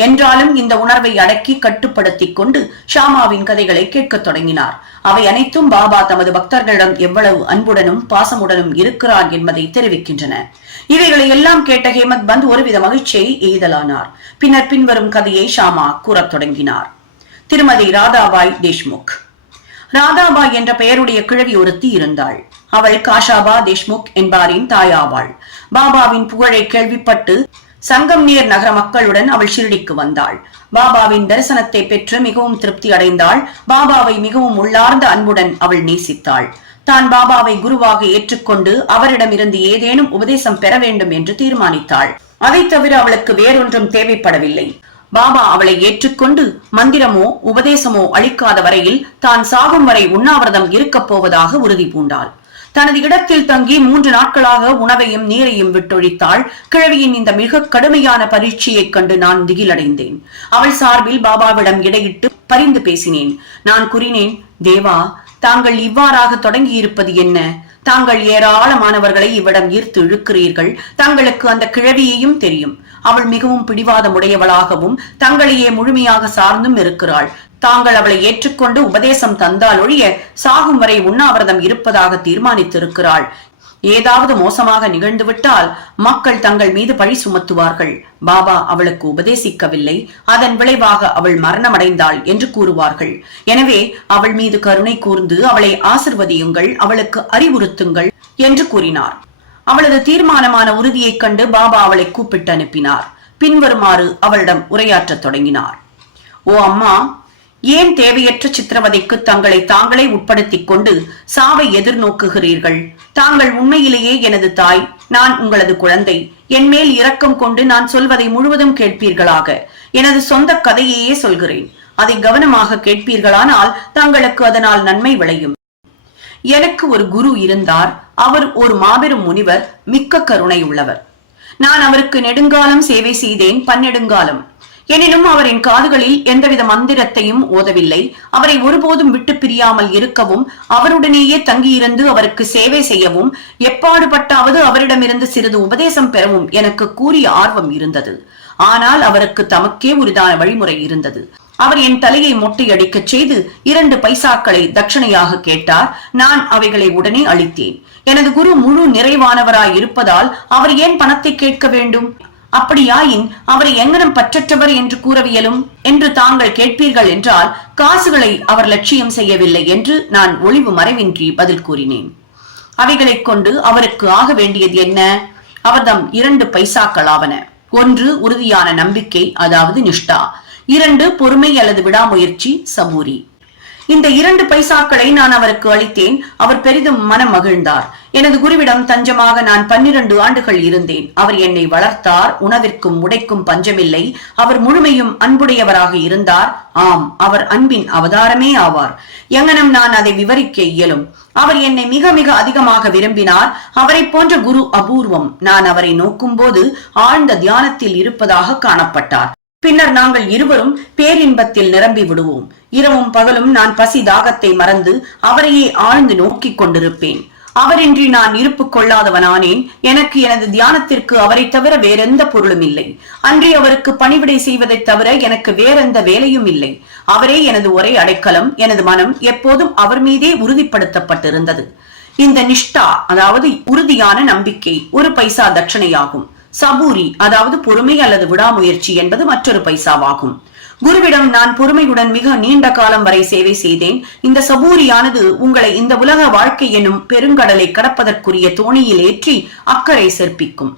என்றாலும் இந்த உணர்வை அடக்கி கட்டுப்படுத்திக் கொண்டு ஷாமாவின் கதைகளை கேட்கத் தொடங்கினார். அவை அனைத்தும் பாபா தமது பக்தர்களிடம் எவ்வளவு அன்புடனும் பாசமுடனும் இருக்கிறார் என்பதை தெரிவிக்கின்றன. இவைகளை எல்லாம் கேட்ட ஹேமத் பந்த் ஒருவித மகிழ்ச்சியை எய்தலானார். பின்னர் பின்வரும் கதையை ஷாமா கூறத் தொடங்கினார். திருமதி ராதாபாய் தேஷ்முக். ராதாபாய் என்ற பெயருடைய கிழவி ஒருத்தி இருந்தாள். அவள் காஷாபா தேஷ்முக் என்பாரின் தாயாவாள். பாபாவின் புகழை கேள்விப்பட்டு சங்கம்நேர் நகர மக்களுடன் அவள் ஷிரடிக்கு வந்தாள். பாபாவின் தரிசனத்தை பெற்று மிகவும் திருப்தி அடைந்தாள். பாபாவை மிகவும் உள்ளார்ந்த அன்புடன் அவள் நேசித்தாள். தான் பாபாவை குருவாக ஏற்றுக்கொண்டு அவரிடமிருந்து ஏதேனும் உபதேசம் பெற வேண்டும் என்று தீர்மானித்தாள். அதை தவிர அவளுக்கு வேறொன்றும் தேவைப்படவில்லை. பாபா அவளை ஏற்றுக்கொண்டு மந்திரமோ உபதேசமோ அளிக்காத வரையில் தான் சாகும் வரை உண்ணாவிரதம் இருக்கப் போவதாக உறுதி பூண்டாள். தனது இடத்தில் தங்கி 3 நாட்களாக உணவையும் நீரையும் விட்டொழித்தாள். கிழவியின் இந்த மிக கடுமையான பரீட்சையை கண்டு நான் திகிலடைந்தேன். அவள் சார்பில் பாபாவிடம் இடையிட்டு பரிந்து பேசினேன். நான் கூறினேன், தேவா, தாங்கள் இவ்வாறாக தொடங்கி இருப்பது என்ன? தாங்கள் ஏராளமானவர்களை இவ்விடம் ஈர்த்து இழுக்கிறீர்கள். தங்களுக்கு அந்த கிழவியையும் தெரியும். அவள் மிகவும் பிடிவாதமுடையவளாகவும் தங்களையே முழுமையாக சார்ந்தும் இருக்கிறாள். தாங்கள் அவளை ஏற்றுக்கொண்டு உபதேசம் தந்தால் ஒழிய சாகும் வரை உண்ணாவிரதம் இருப்பதாக தீர்மானித்திருக்கிறாள். ஏதாவது மோசமாக நிகழ்ந்துவிட்டால் மக்கள் தங்கள் மீது பழி சுமத்துவார்கள். பாபா அவளுக்கு உபதேசிக்கவில்லை, அதன் விளைவாக அவள் மரணமடைந்தாள் என்று கூறுவார்கள். எனவே அவள் மீது கருணை கூர்ந்து அவளை ஆசிர்வதியுங்கள், அவளுக்கு அறிவுறுத்துங்கள் என்று கூறினார். அவளது தீர்மானமான உறுதியைக் கண்டு பாபா அவளை கூப்பிட்டு அனுப்பினார். பின்வருமாறு அவளிடம் உரையாற்றத் தொடங்கினார். ஓ அம்மா, ஏன் தேவையற்ற சித்திரவதைக்கு தங்களை தாங்களே உட்படுத்திக் கொண்டு சாவை எதிர்நோக்குகிறீர்கள்? தாங்கள் உண்மையிலேயே எனது தாய், நான் உங்களது குழந்தை. என் மேல் இரக்கம் கொண்டு நான் சொல்வதை முழுவதும் கேட்பீர்களாக. எனது சொந்த கதையையே சொல்கிறேன். அதை கவனமாக கேட்பீர்களானால் தங்களுக்கு அதனால் நன்மை விளையும். எனக்கு ஒரு குரு இருந்தார். அவர் ஒரு மாபெரும் முனிவர், மிக்க கருணை உள்ளவர். நான் அவருக்கு நெடுங்காலம் சேவை செய்தேன், பன்னெடுங்காலம். எனினும் அவரின் காதுகளில் எந்தவித மந்திரத்தையும் ஓதவில்லை. அவரை ஒருபோதும் விட்டு பிரியாமல் இருக்கவும், அவருடனேயே தங்கியிருந்து அவருக்கு சேவை செய்யவும், எப்பாடுபட்டாவது அவரிடமிருந்து சிறிது உபதேசம் பெறவும் எனக்கு கூறிய ஆர்வம் இருந்தது. ஆனால் அவருக்கு தமக்கே உரிதான வழிமுறை இருந்தது. அவர் என் தலையை மொட்டையடிக்க செய்து 2 பைசாக்களை தட்சணையாக கேட்டார். நான் அவைகளை உடனே அளித்தேன். எனது குரு முழு நிறைவானவராய் இருப்பதால் அவர் ஏன் பணத்தை கேட்க வேண்டும்? அப்படியாயின் அவரை எங்கனம் பற்றற்றவர் என்று கூறவியலும் என்று தாங்கள் கேட்பீர்கள் என்றால், காசுகளை அவர் லட்சியம் செய்யவில்லை என்று நான் ஒளிவு மறைவின்றி பதில் கூறினேன். அவைகளை கொண்டு அவருக்கு ஆக வேண்டியது என்ன? அவர்தம் 2 பைசாக்களாவன. 1 உறுதியான நம்பிக்கை, அதாவது நிஷ்டா. 2 பொறுமை அல்லது விடாமுயற்சி, சபூரி. இந்த 2 பைசாக்களை நான் அவருக்கு அளித்தேன். அவர் பெரிதும் மனம் மகிழ்ந்தார். எனது குருவிடம் தஞ்சமாக நான் 12 ஆண்டுகள் இருந்தேன். அவர் என்னை வளர்த்தார். உணவிற்கும் உடைக்கும் பஞ்சமில்லை. அவர் முழுமையும் அன்புடையவராக இருந்தார். ஆம், அவர் அன்பின் அவதாரமே ஆவார். எங்கனம் நான் அதை விவரிக்க இயலும். அவர் என்னை மிக மிக அதிகமாக விரும்பினார். அவரை போன்ற குரு அபூர்வம். நான் அவரை நோக்கும் போது ஆழ்ந்த தியானத்தில் இருப்பதாக காணப்பட்டார். பின்னர் நாங்கள் இருவரும் பேரின்பத்தில் நிரம்பி விடுவோம். இரவும் பகலும் நான் பசி தாகத்தை மறந்து அவரையே ஆழ்ந்து நோக்கிக் கொண்டிருப்பேன். அவரின்றி நான் இருப்பு கொள்ளாதவனானேன். எனக்கு எனது தியானத்திற்கு அவரை தவிர வேறெந்த பொருளும் இல்லை. அன்றி அவருக்கு பணிவிடை செய்வதை தவிர எனக்கு வேறெந்த வேலையும் இல்லை. அவரே எனது ஒரே அடைக்கலம். எனது மனம் எப்போதும் அவர் மீதே உறுதிப்படுத்தப்பட்டிருந்தது. இந்த நிஷ்டா, அதாவது உறுதியான நம்பிக்கை, 1 பைசா தட்சணையாகும். சபூரி, அதாவது பொறுமை அல்லது விடாமுயற்சி என்பது மற்றொரு பைசாவாகும். குருவிடம் நான் பொறுமையுடன் மிக நீண்ட காலம் வரை சேவை செய்தேன். இந்த சபூரியானது உங்களை இந்த உலக வாழ்க்கை என்னும் பெருங்கடலை கடப்பதற்குரிய தோணியில் ஏற்றி அக்கறை சேர்ப்பிக்கும்.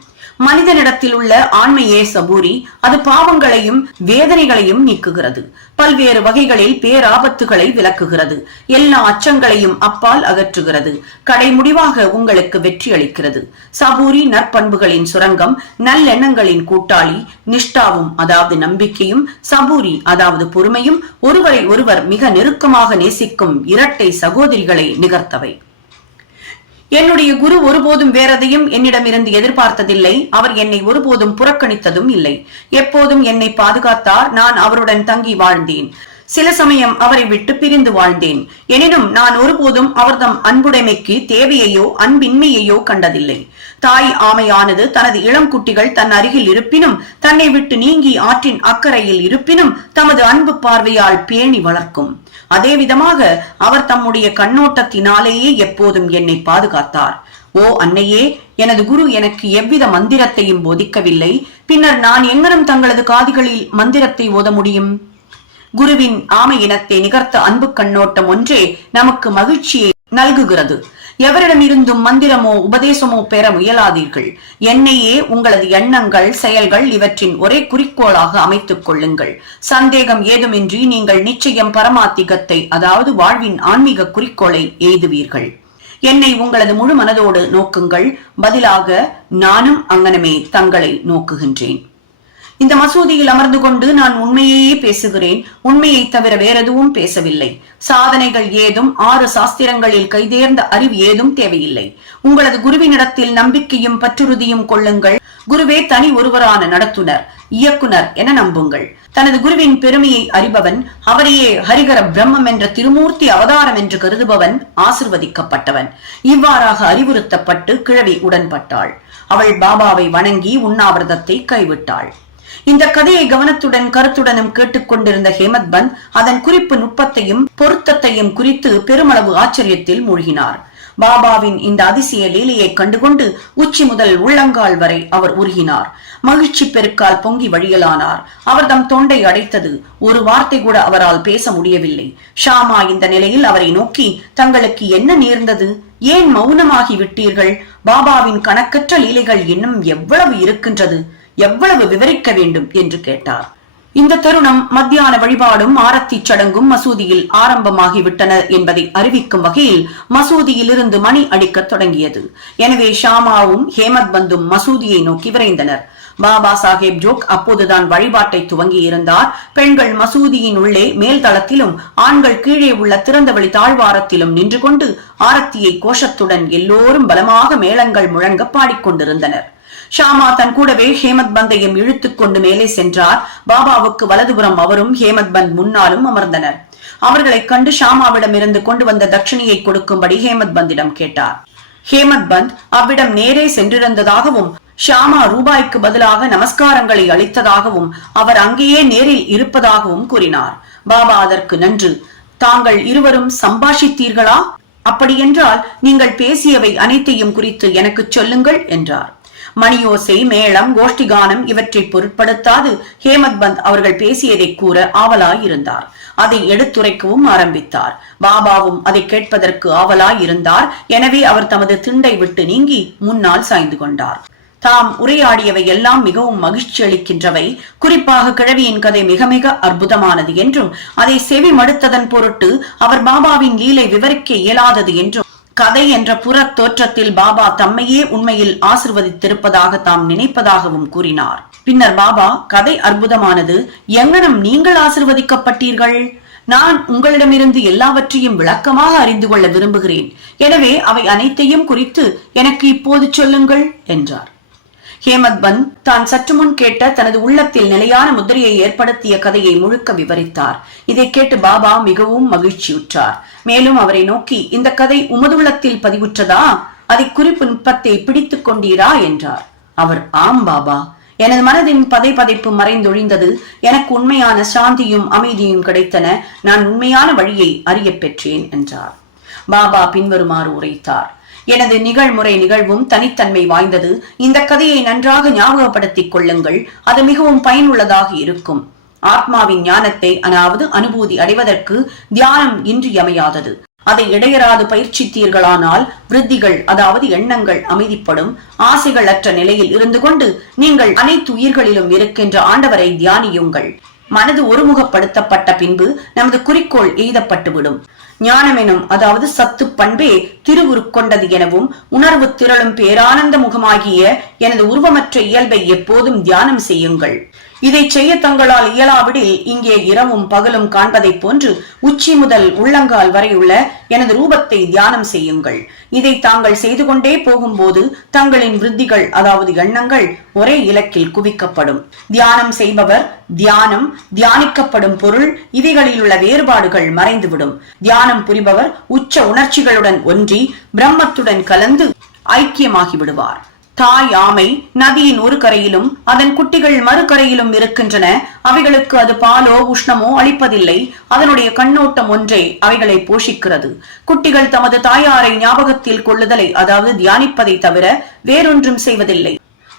மனிதனிடத்தில் உள்ள ஆண்மையே சபூரி. அது பாவங்களையும் வேதனைகளையும் நீக்குகிறது. பல்வேறு வகைகளில் பேராபத்துகளை விலக்குகிறது. எல்லா அச்சங்களையும் அப்பால் அகற்றுகிறது. கடைமுடிவாக உங்களுக்கு வெற்றி அளிக்கிறது. சபூரி நற்பண்புகளின் சுரங்கம், நல்லெண்ணங்களின் கூட்டாளி. நிஷ்டாவும் அதாவது நம்பிக்கையும், சபூரி அதாவது பொறுமையும் ஒருவரை ஒருவர் மிக நெருக்கமாக நேசிக்கும் இரட்டை சகோதரிகளை நிகர்த்தவை. என்னுடைய குரு ஒருபோதும் வேறெதையும் என்னிடமிருந்து எதிர்பார்த்ததில்லை. அவர் என்னை ஒருபோதும் புறக்கணித்ததும் இல்லை. எப்போதும் என்னை பாதுகாத்தார். நான் அவருடன் தங்கி வாழ்ந்தேன். சில சமயம் அவரை விட்டு பிரிந்து வாழ்ந்தேன். எனினும் நான் ஒருபோதும் அவர்தம் அன்புடைமைக்கு தேவையையோ அன்பின்மையையோ கண்டதில்லை. தாய் ஆமையானது தனது இளம் குட்டிகள் தன் அருகில் இருப்பினும், தன்னை விட்டு நீங்கி ஆற்றின் அக்கறையில் இருப்பினும் தமது அன்பு பார்வையால் பேணி வளர்க்கும். அதே விதமாக அவர் தம்முடைய கண்ணோட்டத்தினாலேயே எப்போதும் என்னை பாதுகாத்தார். ஓ அன்னையே, எனது குரு எனக்கு எவ்வித மந்திரத்தையும் போதிக்கவில்லை. பின்னர் நான் எங்கனும் தங்களது காதுகளில் மந்திரத்தை ஓத முடியும்? குருவின் ஆமை இனத்தை நிகர்த்த அன்பு கண்ணோட்டம் ஒன்றே நமக்கு மகிழ்ச்சியை நல்குகிறது. எவரிடமிருந்தும் மந்திரமோ உபதேசமோ பெற முயலாதீர்கள். என்னையே உங்களது எண்ணங்கள், செயல்கள் இவற்றின் ஒரே குறிக்கோளாக அமைத்துக் கொள்ளுங்கள். சந்தேகம் ஏதுமின்றி நீங்கள் நிச்சயம் பரமாத்திகத்தை, அதாவது வாழ்வின் ஆன்மீக குறிக்கோளை எய்துவீர்கள். என்னை உங்களது முழு மனதோடு நோக்குங்கள். பதிலாக நானும் அங்கனமே தங்களை நோக்குகின்றேன். இந்த மசூதியில் அமர்ந்து கொண்டு நான் உண்மையையே பேசுகிறேன். உண்மையை தவிர வேறெதுவும் பேசவில்லை. சாதனைகள் ஏதும், 6 சாஸ்திரங்களில் கைதேர்ந்த அறிவு ஏதும் தேவையில்லை. உங்களது குருவினிடத்தில் நம்பிக்கையும் பற்றுறுதியும் கொள்ளுங்கள். குருவே தனி ஒருவரான நடத்துனர், இயக்குனர் என நம்புங்கள். தனது குருவின் பெருமையை அறிபவன், அவரையே ஹரிகர பிரம்மம் என்ற திருமூர்த்தி அவதாரம் என்று கருதுபவன் ஆசிர்வதிக்கப்பட்டவன். இவ்வாறாக அறிவுறுத்தப்பட்டு கிழவி உடன்பட்டாள். அவள் பாபாவை வணங்கி உண்ணாவிரதத்தை கைவிட்டாள். இந்த கதையை கவனத்துடன் கருத்துடனும் கேட்டுக்கொண்டிருந்த ஹேமத் பந்த் அதன் குறிப்பு நுட்பத்தையும் பொருத்தத்தையும் குறித்து பெருமளவு ஆச்சரியத்தில் மூழ்கினார். பாபாவின் இந்த அதிசய லீலையை கண்டுகொண்டு உச்சி முதல் உள்ளங்கால் வரை அவர் உருகினார். மகிழ்ச்சி பெருக்கால் பொங்கி வழியலானார். அவர் தம் தொண்டை அடைத்தது. ஒரு வார்த்தை கூட அவரால் பேச முடியவில்லை. ஷாமா இந்த நிலையில் அவரை நோக்கி, தங்களுக்கு என்ன நேர்ந்தது? ஏன் மௌனமாகி விட்டீர்கள்? பாபாவின் கணக்கற்ற லீலைகள் இன்னும் எவ்வளவு இருக்கின்றது? எவ்வளவு விவரிக்க வேண்டும் என்று கேட்டார். இந்த தருணம் மத்தியான வழிபாடும் ஆரத்தி சடங்கும் மசூதியில் ஆரம்பமாகிவிட்டன என்பதை அறிவிக்கும் வகையில் மசூதியில் இருந்து மணி அடிக்கத் தொடங்கியது. எனவே ஷாமாவும் ஹேமத் பந்தும் மசூதியை நோக்கி விரைந்தனர். பாபா சாஹேப் ஜோக் அப்போதுதான் வழிபாட்டை துவங்கி இருந்தார். பெண்கள் மசூதியின் உள்ளே மேல் தளத்திலும் ஆண்கள் கீழே உள்ள திறந்தவெளி தாழ்வாரத்திலும் நின்று கொண்டு ஆரத்தியை கோஷத்துடன் எல்லோரும் பலமாக மேளங்கள் முழங்க பாடிக்கொண்டிருந்தனர். ஷாமா தன் கூடவே ஹேமத் பந்தையும் இழுத்துக் கொண்டு மேலே சென்றார். பாபாவுக்கு வலதுபுறம் அவரும் ஹேமத் பந்த் முன்னாலும் அமர்ந்தனர். அவர்களை கண்டு ஷாமாவிடம் இருந்து கொண்டு வந்த தட்சணியை கொடுக்கும்படி ஹேமத் பந்திடம் கேட்டார். ஹேமத் பந்த் அவ்விடம் நேரே சென்றிருந்ததாகவும் ஷாமா ரூபாய்க்கு பதிலாக நமஸ்காரங்களை அளித்ததாகவும் அவர் அங்கேயே நேரில் இருப்பதாகவும் கூறினார். பாபா அதற்கு நன்று. தாங்கள் இருவரும் சம்பாஷித்தீர்களா? அப்படியென்றால் நீங்கள் பேசியவை அனைத்தையும் குறித்து எனக்கு சொல்லுங்கள் என்றார். மணியோசை, மேளம், கோஷ்டிகானம் இவற்றை பொருட்படுத்தாது ஹேமத் பந்த் அவர்கள் பேசியதை கூற ஆவலாயிருந்தார். அதை எடுத்துரைக்கவும் ஆரம்பித்தார். பாபாவும் அதை கேட்பதற்கு ஆவலாயிருந்தார். எனவே அவர் தமது திண்டை விட்டு நீங்கி முன்னால் சாய்ந்து கொண்டார். தாம் உரையாடியவை எல்லாம் மிகவும் மகிழ்ச்சி அளிக்கின்றவை. குறிப்பாக கிழவியின் கதை மிக மிக அற்புதமானது என்றும் அதை செவி மடுத்ததன் பொருட்டு அவர் பாபாவின் லீலை விவரிக்க இயலாதது என்றும் கதை என்ற புற தோற்றத்தில் பாபா தம்மையே உண்மையில் ஆசிர்வதித்திருப்பதாக தாம் நினைப்பதாகவும் கூறினார். பின்னர் பாபா, கதை அற்புதமானது, எங்கனம் நீங்கள் ஆசிர்வதிக்கப்பட்டீர்கள்? நான் உங்களிடமிருந்து எல்லாவற்றையும் விளக்கமாக அறிந்து கொள்ள விரும்புகிறேன். எனவே அவை அனைத்தையும் குறித்து எனக்கு இப்போது சொல்லுங்கள் என்றார். ஹேமத் பந்த் தான் சற்று முன் கேட்ட தனது உள்ளத்தில் நிலையான முத்திரையை ஏற்படுத்திய கதையை முழுக்க விவரித்தார். இதை கேட்டு பாபா மிகவும் மகிழ்ச்சியுற்றார். மேலும் அவரை நோக்கி, இந்த கதை உமதுள்ளத்தில் பதிவுற்றதா? அதை குறிப்பு நுட்பத்தை பிடித்துக் கொண்டீரா என்றார். அவர், ஆம் பாபா, எனது மனதின் பதைப்பதைப்பு மறைந்தொழிந்தது. எனக்கு உண்மையான சாந்தியும் அமைதியும் கிடைத்தன. நான் உண்மையான வழியை அறிய பெற்றேன் என்றார். பாபா பின்வருமாறு உரைத்தார். எனது நிகழ்முறை நிகழ்வும் தனித்தன்மை வாய்ந்தது. இந்த கதையை நன்றாக ஞாபகப்படுத்திக் கொள்ளுங்கள். அது மிகவும் பயனுள்ளதாக இருக்கும். ஆத்மாவின் ஞானத்தை, அதாவது அனுபூதி அடைவதற்கு தியானம் இன்றியமையாதது. அதை இடையராது பயிற்சித்தீர்களானால் விருத்திகள், அதாவது எண்ணங்கள் அமைதிப்படும். ஆசைகள் அற்ற நிலையில் இருந்து கொண்டு நீங்கள் அனைத்து உயிர்களிலும் இருக்கின்ற ஆண்டவரை தியானியுங்கள். மனது ஒருமுகப்படுத்தப்பட்ட பின்பு நமது குறிக்கோள் எய்தப்பட்டுவிடும். ஞானமெனும், அதாவது சத்து பண்பே திருவுருக்கொண்டது எனவும் உணர்வு திரளும் பேரானந்த முகமாகிய எனது உருவமற்ற இயல்பை எப்போதும் தியானம் செய்யுங்கள். இதை செய்ய தங்களால் இயலாவிடில் இங்கே இரவும் பகலும் காண்பதை போன்று உச்சி முதல் உள்ளங்கால் வரையுள்ள எனது ரூபத்தை தியானம் செய்யுங்கள். இதை தாங்கள் செய்து கொண்டே போகும்போது தங்களின் விருத்திகள், அதாவது எண்ணங்கள் ஒரே இலக்கில் குவிக்கப்படும். தியானம் செய்பவர், தியானம், தியானிக்கப்படும் பொருள் இவைகளில் உள்ள வேறுபாடுகள் மறைந்துவிடும். தியானம் புரிபவர் உச்ச உணர்ச்சிகளுடன் ஒன்றி பிரம்மத்துடன் கலந்து ஐக்கியமாகி விடுவார். தாய் ஆமை நதியின் ஒரு கரையிலும் அதன் குட்டிகள் மறுகரையிலும் இருக்கின்றன. அவைகளுக்கு அது பாலோ உஷ்ணமோ அளிப்பதில்லை. அதனுடைய கண்ணோட்டம் ஒன்றே அவைகளை போஷிக்கிறது. குட்டிகள் தமது தாயாரை ஞாபகத்தில் கொள்ளுதலை, அதாவது தியானிப்பதை தவிர வேறொன்றும் செய்வதில்லை.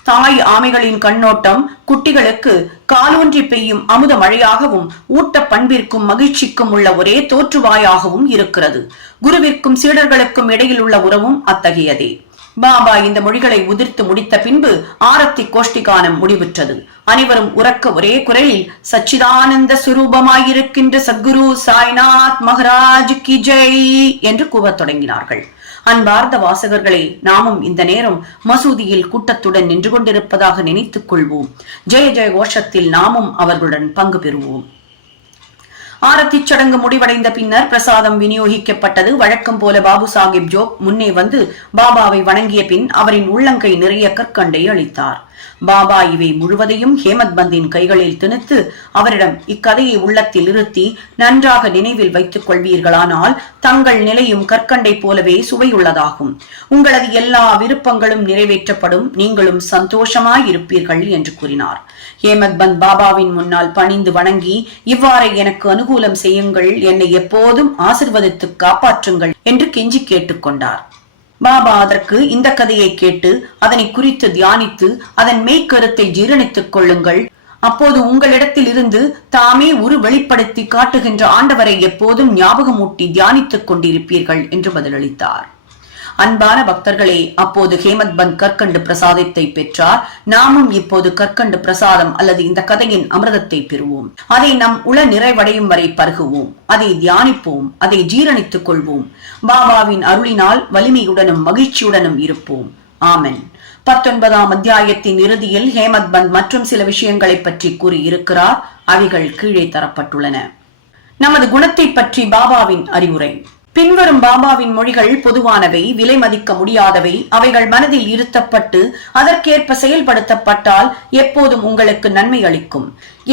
தாய் ஆமைகளின் கண்ணோட்டம் குட்டிகளுக்கு காலூன்றி பெய்யும் அமுத மழையாகவும் ஊட்ட பண்பிற்கும் மகிழ்ச்சிக்கும் உள்ள ஒரே தோற்றுவாயாகவும் இருக்கிறது. குருவிற்கும் சீடர்களுக்கும் இடையில் உள்ள உறவும் அத்தகையதே. பாபா இந்த மொழிகளை உதிர்த்து முடித்த பின்பு ஆரத்தி கோஷ்டிகானம் முடிவுற்றது. அனைவரும் உறக்க ஒரே குரலில் சச்சிதானந்த சுரூபமாயிருக்கின்ற சத்குரு சாய்நாத் மகாராஜ் கி ஜெய் என்று கூவத் தொடங்கினார்கள். அன்பார்ந்த வாசகர்களே, நாமும் இந்த நேரம் மசூதியில் கூட்டத்துடன் நின்று கொண்டிருப்பதாக நினைத்துக் கொள்வோம். ஜெய ஜெய கோஷத்தில் நாமும் அவர்களுடன் பங்கு பெறுவோம். ஆரத்தி சடங்கு முடிவடைந்த பின்னர் பிரசாதம் விநியோகிக்கப்பட்டது. வழக்கம் போல பாபு சாஹிப் ஜோக் முன்னே வந்து பாபாவை வணங்கிய பின் அவரின் உள்ளங்கை நிறைய கற்கண்டை அளித்தார். பாபா இவை முழுவதையும் ஹேமத் பந்தின் கைகளில் திணித்து அவரிடம், இக்கதையை உள்ளத்தில் இருத்தி நன்றாக நினைவில் வைத்துக் கொள்வீர்களானால் தங்கள் நிலையும் கற்கண்டை போலவே சுவையுள்ளதாகும். உங்களது எல்லா விருப்பங்களும் நிறைவேற்றப்படும். நீங்களும் சந்தோஷமாயிருப்பீர்கள் என்று கூறினார். ஹேமத் பந்த் பாபாவின் முன்னால் பணிந்து வணங்கி, இவ்வாறு எனக்கு அனுகூலம் செய்யுங்கள், என்னை எப்போதும் ஆசிர்வதித்து காப்பாற்றுங்கள் என்று கெஞ்சி கேட்டுக்கொண்டார். பாபா அதற்கு, இந்த கதையை கேட்டு அதனை குறித்து தியானித்து அதன் மெய்க்கருத்தை ஜீரணித்துக் கொள்ளுங்கள். அப்போது உங்களிடத்தில் இருந்து தாமே வெளிப்படுத்தி காட்டுகின்ற ஆண்டவரை எப்போதும் ஞாபகமூட்டி தியானித்துக் கொண்டிருப்பீர்கள் என்று பதிலளித்தார். அன்பான பக்தர்களே, அப்போது ஹேமத் பந்த் கற்கண்டு பிரசாதத்தை பெற்றார். நாமும் இப்போது கற்கண்டு பிரசாதம் அல்லது இந்த கதையின் அமிர்தத்தை பெறுவோம். அதை நம் உள நிறைவடையும் வரை பருகுவோம். அதை தியானிப்போம். அதை ஜீரணித்துக் கொள்வோம். பாபாவின் அருளினால் வலிமையுடனும் மகிழ்ச்சியுடனும் இருப்போம். ஆமென். 19ஆம் அத்தியாயத்தின் இறுதியில் ஹேமத் பந்த் மற்றும் சில விஷயங்களை பற்றி கூறியிருக்கிறார். அவைகள் கீழே தரப்பட்டுள்ளன. நமது குணத்தை பற்றி பாபாவின் அறிவுரை. பின்வரும் பாபாவின் மொழிகள் பொதுவானவை, விலை மதிக்க முடியாதவை. அவைகள் மனதில் இருத்தப்பட்டு அதற்கேற்ப செயல்படுத்தப்பட்டால் எப்போதும் உங்களுக்கு நன்மை அளிக்கும்.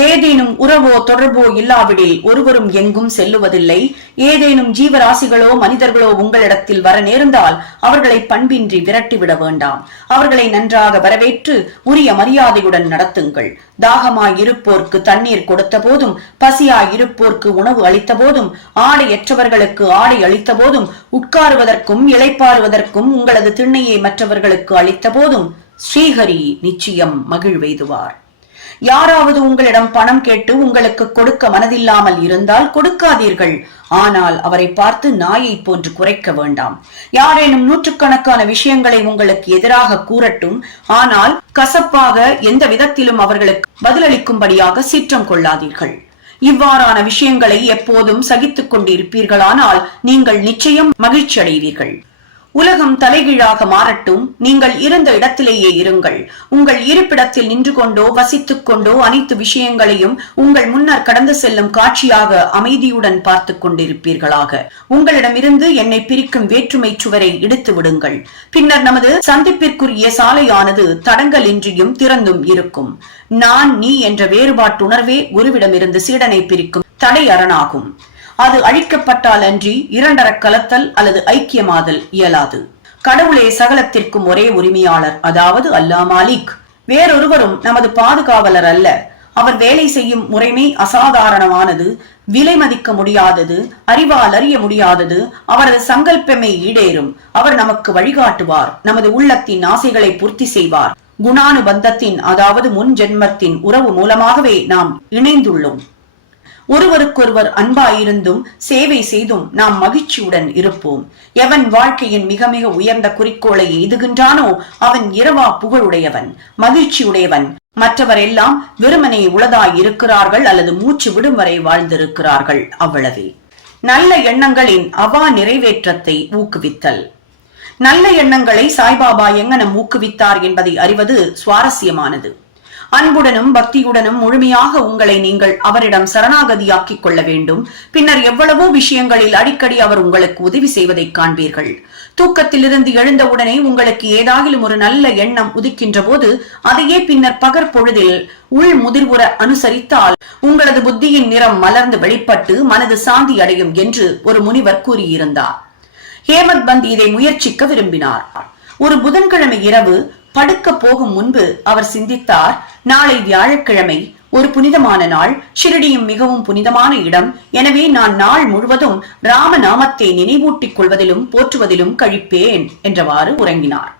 ஏதேனும் உறவோ தொடர்போ இல்லாவிடில் ஒருவரும் எங்கும் செல்லுவதில்லை. ஏதேனும் ஜீவராசிகளோ மனிதர்களோ உங்களிடத்தில் வர நேர்ந்தால் அவர்களை பண்பின்றி விரட்டிவிட வேண்டாம். அவர்களை நன்றாக வரவேற்று உரிய மரியாதையுடன் நடத்துங்கள். தாகமாயிருப்போர்க்கு தண்ணீர் கொடுத்த போதும், பசியாயிருப்போர்க்கு உணவு அளித்த போதும், ஆடையற்றவர்களுக்கு ஆடை அளித்த போதும், உட்காருவதற்கும் இளைப்பாறுவதற்கும் உங்களது திண்ணையை மற்றவர்களுக்கு அளித்த போதும் ஸ்ரீஹரி நிச்சயம் மகிழ்வெய்துவார். யாராவது உங்களிடம் பணம் கேட்டு உங்களுக்கு கொடுக்க மனதில்லாமல் இருந்தால் கொடுக்காதீர்கள். ஆனால் அவரை பார்த்து நாயை போன்று குறைக்க வேண்டாம். யாரேனும் நூற்றுக்கணக்கான விஷயங்களை உங்களுக்கு எதிராக கூறட்டும், ஆனால் கசப்பாக எந்த விதத்திலும் அவர்களுக்கு பதிலளிக்கும்படியாக சீற்றம் கொள்ளாதீர்கள். இவ்வாறான விஷயங்களை எப்போதும் சகித்துக் கொண்டிருப்பீர்களானால் நீங்கள் நிச்சயம் மகிழ்ச்சி அடைவீர்கள். உலகம் தலைகீழாக மாறட்டும், நீங்கள் இருந்த இடத்திலேயே இருங்கள். உங்கள் இருப்பிடத்தில் நின்று கொண்டோ வசித்துக் கொண்டோ அனைத்து விஷயங்களையும் உங்கள் முன்னர் கடந்து செல்லும் காட்சியாக அமைதியுடன் பார்த்து கொண்டிருப்பீர்களாக. உங்களிடமிருந்து என்னை பிரிக்கும் வேற்றுமை சுவரை இடித்து விடுங்கள். பின்னர் நமது சந்திப்பிற்குரிய சாலையானது தடங்கலின்றியும் திறந்தும் இருக்கும். நான் நீ என்ற வேறுபாட்டுணர்வே குருவிடமிருந்து சீடனை பிரிக்கும் தடை அரணாகும். அது அழிக்கப்பட்டால் அன்றி இரண்டர கலத்தல் அல்லது ஐக்கியமாதல் இயலாது. கடவுளே சகலத்திற்கும் ஒரே உரிமையாளர், அதாவது அல்லாஹ் மாலிக். வேறொருவரும் நமது பாதுகாவலர் அல்ல. அவர் வேலை செய்யும் முறைமை அசாதாரணமானது, விலை மதிக்க முடியாதது, அறிவால் அறிய முடியாதது. அவரது சங்கல்பமே ஈடேறும். அவர் நமக்கு வழிகாட்டுவார். நமது உள்ளத்தின் ஆசைகளை பூர்த்தி செய்வார். குணானுபந்தத்தின், அதாவது முன் ஜென்மத்தின் உறவு மூலமாகவே நாம் இணைந்துள்ளோம். ஒருவருக்கொருவர் அன்பாயிருந்தும் சேவை செய்தும் நாம் மகிழ்ச்சியுடன் இருப்போம். எவன் வாழ்க்கையின் மிக மிக உயர்ந்த குறிக்கோளை எய்துகின்றானோ அவன் இரவா புகழுடையவன், மகிழ்ச்சியுடையவன். மற்றவர் எல்லாம் வெறுமனே உளதாய் இருக்கிறார்கள் அல்லது மூச்சு விடும் வரை வாழ்ந்திருக்கிறார்கள், அவ்வளவே. நல்ல எண்ணங்களின் அவா நிறைவேற்றத்தை ஊக்குவித்தல். நல்ல எண்ணங்களை சாய்பாபா எங்கனம் ஊக்குவித்தார் என்பதை அறிவது சுவாரஸ்யமானது. அன்புடனும் பக்தியுடனும் முழுமையாக உங்களை நீங்கள் அவரிடம் சரணாகதியாக்கிக் கொள்ள வேண்டும். பின்னர் எவ்வளவோ விஷயங்களில் அடிக்கடி அவர் உங்களுக்கு உதவி செய்வதை காண்பீர்கள். தூக்கத்திலிருந்து எழுந்தவுடனே உங்களுக்கு ஏதாகிலும் ஒரு நல்ல எண்ணம் உதிக்கின்ற போது அதையே பின்னர் பகற்பொழுதில் உள் முதிர்வுற அனுசரித்தால் உங்களது புத்தியின் நிறம் மலர்ந்து வெளிப்பட்டு மனது சாந்தி அடையும் என்று ஒரு முனிவர் கூறியிருந்தார். ஹேமத் பந்த் இதை முயற்சிக்க விரும்பினார். ஒரு புதன்கிழமை இரவு படுக்க போகும் முன்பு அவர் சிந்தித்தார், நாளை வியாழக்கிழமை, ஒரு புனிதமான நாள், ஷிரடியும் மிகவும் புனிதமான இடம். எனவே நான் நாள் முழுவதும் ராமநாமத்தை நினைவூட்டிக் கொள்வதிலும் போற்றுவதிலும் கழிப்பேன் என்றவாறு உறங்கினார்.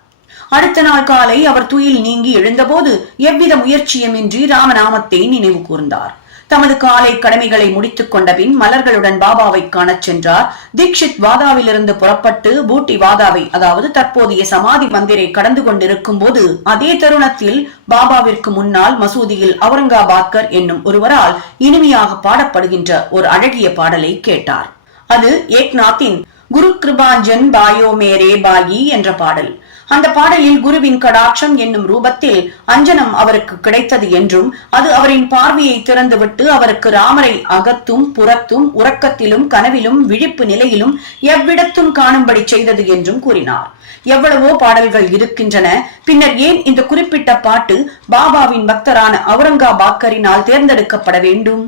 அடுத்த நாள் காலை அவர் துயில் நீங்கி எழுந்தபோது எவ்வித முயற்சியுமின்றி ராமநாமத்தை நினைவு கூர்ந்தார். தமது காலை கடமைகளை முடித்துக் கொண்ட பின் மலர்களுடன் பாபாவை காணச் சென்றார். தீக்ஷித் வாதாவிலிருந்து புறப்பட்டு பூட்டி வாதாவை, அதாவது தற்போதைய சமாதி மந்திரை கடந்து கொண்டிருக்கும் போது அதே தருணத்தில் பாபாவிற்கு முன்னால் மசூதியில் அவுரங்காபாத்கர் என்னும் ஒருவரால் இனிமையாக பாடப்படுகின்ற ஒரு அழகிய பாடலை கேட்டார். அது ஏக்நாத்தின் குரு கிருபாஞ்சன் பாயோ மேரே பாயி என்ற பாடல். அந்த பாடலில் குருவின் கடாட்சம் என்னும் ரூபத்தில் அஞ்சனம் அவருக்கு கிடைத்தது என்றும் அது அவரின் பார்வையை திறந்துவிட்டு அவருக்கு ராமரை அகத்தும் புறத்தும் உறக்கத்திலும் கனவிலும் விழிப்பு நிலையிலும் எவ்விடத்தும் காணும்படி செய்தது என்றும் கூறினார். எவ்வளவோ பாடல்கள் இருக்கின்றன. பின்னர் ஏன் இந்த குறிப்பிட்ட பாட்டு பாபாவின் பக்தரான அவுரங்காபாத்கரினால் தேர்ந்தெடுக்கப்பட வேண்டும்?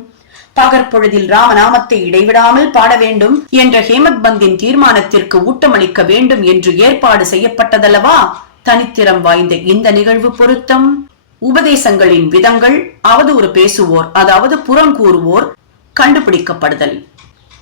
பகற்பொழுதில் ராமநாமத்தை இடைவிடாமல் பாட வேண்டும் என்ற ஹேமத் பந்தின் தீர்மானத்திற்கு ஊட்டமளிக்க வேண்டும் என்று ஏற்பாடு செய்யப்பட்டதல்லவா? தனித்திறம் வாய்ந்த இந்த நிகழ்வு பொருத்தம். உபதேசங்களின் விதங்கள், அவதூறு பேசுவோர், அதாவது புறங்கூறுவோர் கண்டுபிடிக்கப்படுதல்.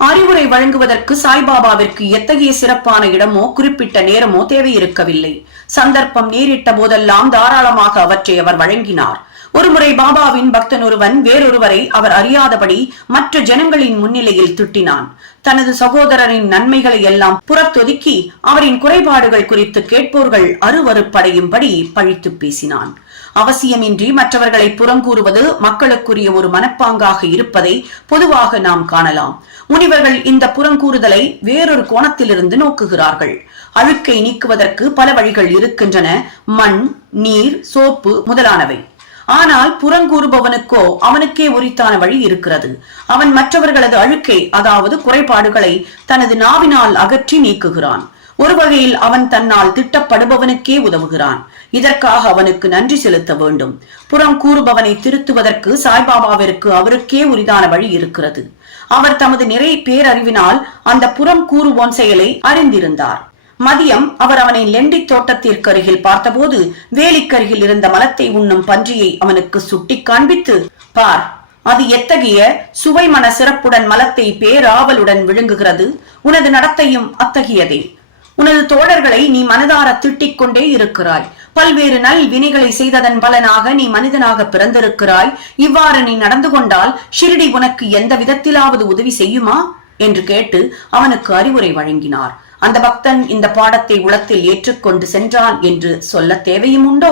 அறிவுரை வழங்குவதற்கு சாய்பாபாவிற்கு எத்தகைய சிறப்பான இடமோ குறிப்பிட்ட நேரமோ தேவையிருக்கவில்லை. சந்தர்ப்பம் நேரிட்ட போதெல்லாம் தாராளமாக அவற்றை அவர் வழங்கினார். ஒருமுறை பாபாவின் பக்தன் ஒருவன் வேறொருவரை அவர் அறியாதபடி மற்ற ஜனங்களின் முன்னிலையில் திட்டினான். தனது சகோதரரின் நன்மைகளை எல்லாம் புறத்தொதுக்கி அவரின் குறைபாடுகள் குறித்து கேட்போர்கள் அருவருப்படையும்படி பழித்து பேசினான். அவசியமின்றி மற்றவர்களை புறங்கூறுவது மக்களுக்குரிய ஒரு மனப்பாங்காக இருப்பதை பொதுவாக நாம் காணலாம். முனிவர்கள் இந்த புறங்கூறுதலை வேறொரு கோணத்திலிருந்து நோக்குகிறார்கள். அழுக்கை நீக்குவதற்கு பல வழிகள் இருக்கின்றன, மண், நீர், சோப்பு முதலானவை. ஆனால் புறங்கூறுபவனுக்கோ அவனுக்கே உரித்தான வழி இருக்கிறது. அவன் மற்றவர்களது அழுக்கை, அதாவது குறைபாடுகளை தனது நாவினால் அகற்றி நீக்குகிறான். ஒரு வகையில் அவன் தன்னால் திட்டப்படுபவனுக்கே உதவுகிறான். இதற்காக அவனுக்கு நன்றி செலுத்த வேண்டும். புறம் கூறுபவனை திருத்துவதற்கு சாய்பாபாவிற்கு அவருக்கே உரிதான வழி இருக்கிறது. அவர் தமது நிறை பேரறிவினால் அந்த புறம் கூறுவோன் செயலை அறிந்திருந்தார். மதியம் அவர் அவனை லெண்டி தோட்டத்திற்கு அருகில் பார்த்தபோது வேலிக்கருகில் இருந்த மலத்தை உண்ணும் பன்றியை அவனுக்கு சுட்டி காண்பித்து, பார், அது எத்தகைய சுவை மன சிறப்புடன் மலத்தை பேராவலுடன் விழுங்குகிறது. உனது நடத்தையும் அத்தகையதே. உனது தோழர்களை நீ மனதார திட்டிக் கொண்டே இருக்கிறாய். பல்வேறு நல் வினைகளை செய்ததன் பலனாக நீ மனிதனாக பிறந்திருக்கிறாய். இவ்வாறு நீ நடந்து கொண்டால் ஷிரடி உனக்கு எந்த விதத்திலாவது உதவி செய்யுமா என்று கேட்டு அவனுக்கு அறிவுரை வழங்கினார். அந்த பக்தன் இந்த பாடத்தை உளத்தில் ஏற்றுக்கொண்டு சென்றான் என்று சொல்ல தேவையும் உண்டோ?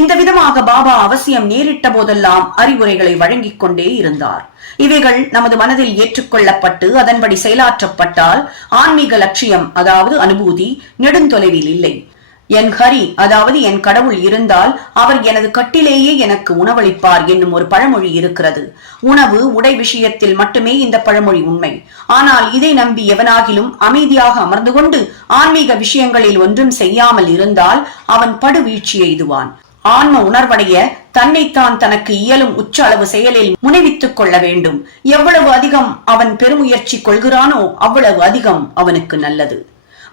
இந்த விதமாக பாபா அவசியம் நேரிட்ட போதெல்லாம் அறிவுரைகளை வழங்கிக் கொண்டே இருந்தார். இவைகள் நமது மனதில் ஏற்றுக்கொள்ளப்பட்டு அதன்படி செயலாற்றப்பட்டால் ஆன்மீக லட்சியம், அதாவது அனுபூதி, நெடுந்தொலைவில் இல்லை. என் ஹரி, அதாவது என் கடவுள் இருந்தால் அவர் எனது கட்டிலேயே எனக்கு உணவளிப்பார் என்னும் ஒரு பழமொழி இருக்கிறது. உணவு, உடை விஷயத்தில் மட்டுமே இந்த பழமொழி உண்மை. ஆனால் இதை நம்பி எவனாகிலும் அமைதியாக அமர்ந்து கொண்டு ஆன்மீக விஷயங்களில் ஒன்றும் செய்யாமல் இருந்தால் அவன் படுவீழ்ச்சி எய்துவான். ஆன்ம உணர்வடைய தன்னைத்தான் தனக்கு இயலும் உச்ச அளவு செயலில் முனைவித்துக் கொள்ள வேண்டும். எவ்வளவு அதிகம் அவன் பெருமுயற்சி கொள்கிறானோ அவ்வளவு அதிகம் அவனுக்கு நல்லது.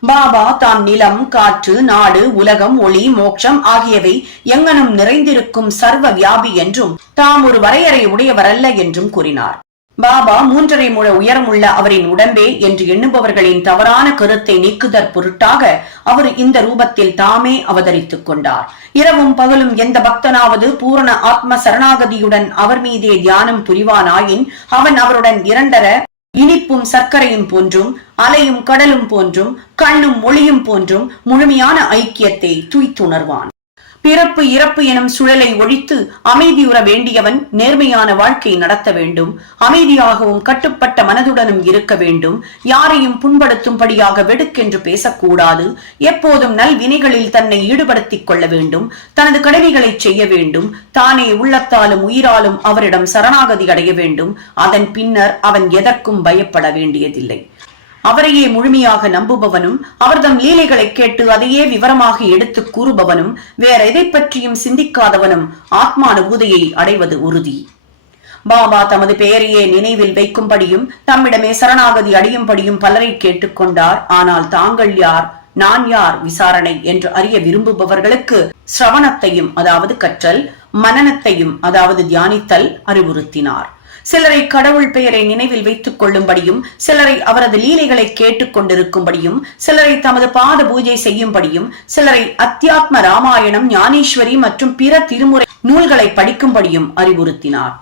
பாபா தாம் நிலம், காற்று, நாடு, உலகம், ஒளி, மோட்சம் ஆகியவை எங்கனும் நிறைந்திருக்கும் சர்வ வியாபி என்றும் தாம் ஒரு வரையறை உடையவரல்ல என்றும் கூறினார். பாபா 3.5 முழ உயரமுள்ள அவரின் உடம்பே என்று எண்ணுபவர்களின் தவறான கருத்தை நீக்குதற் பொருட்டாக அவர் இந்த ரூபத்தில் தாமே அவதரித்துக் கொண்டார். இரவும் பகலும் எந்த பக்தனாவது பூரண ஆத்ம சரணாகதியுடன் அவர் மீதே தியானம் புரிவானாயின் அவன் அவருடன் இரண்டர இனிப்பும் சர்க்கரையும் போன்றும், அலையும் கடலும் போன்றும், கண்ணும் ஒளியும் போன்றும் முழுமையான ஐக்கியத்தை துய்த்துணர்வான். பிறப்பு இறப்பு எனும் சுழலை ஒழித்து அமைதியுற வேண்டியவன் நேர்மையான வாழ்க்கை நடத்த வேண்டும். அமைதியாகவும் கட்டுப்பட்ட மனதுடனும் இருக்க வேண்டும். யாரையும் புண்படுத்தும்படியாக வெடுக்கென்று பேசக்கூடாது. எப்போதும் நல் வினைகளில் தன்னை ஈடுபடுத்திக் கொள்ள வேண்டும். தனது கடமைகளை செய்ய வேண்டும். தானே உள்ளத்தாலும் உயிராலும் அவரிடம் சரணாகதி அடைய வேண்டும். அதன் பின்னர் அவன் எதற்கும் பயப்பட வேண்டியதில்லை. அவரையே முழுமையாக நம்புபவனும் அவர்தம் லீலைகளை கேட்டு அதையே விவரமாக எடுத்து கூறுபவனும் வேற எதை பற்றியும் சிந்திக்காதவனும் ஆத்மானுபூதியை அடைவது உறுதி. பாபா தமது பெயரையே நினைவில் வைக்கும்படியும் தம்மிடமே சரணாகதி அடையும்படியும் பலரை கேட்டுக்கொண்டார். ஆனால் தாங்கள் யார், நான் யார் விசாரணை என்று அறிய விரும்புபவர்களுக்கு சிரவணத்தையும், அதாவது கற்றல், மனனத்தையும், அதாவது தியானித்தல் அறிவுறுத்தினார். சிலரை கடவுள் பெயரை நினைவில் வைத்துக் கொள்ளும்படியும், சிலரை அவரது லீலைகளை கேட்டுக் கொண்டிருக்கும்படியும், சிலரை தமது பாத பூஜை செய்யும்படியும், சிலரை அத்தியாத்ம ராமாயணம், ஞானேஸ்வரி மற்றும் பிற திருமுறை நூல்களை படிக்கும்படியும் அறிவுறுத்தினார்.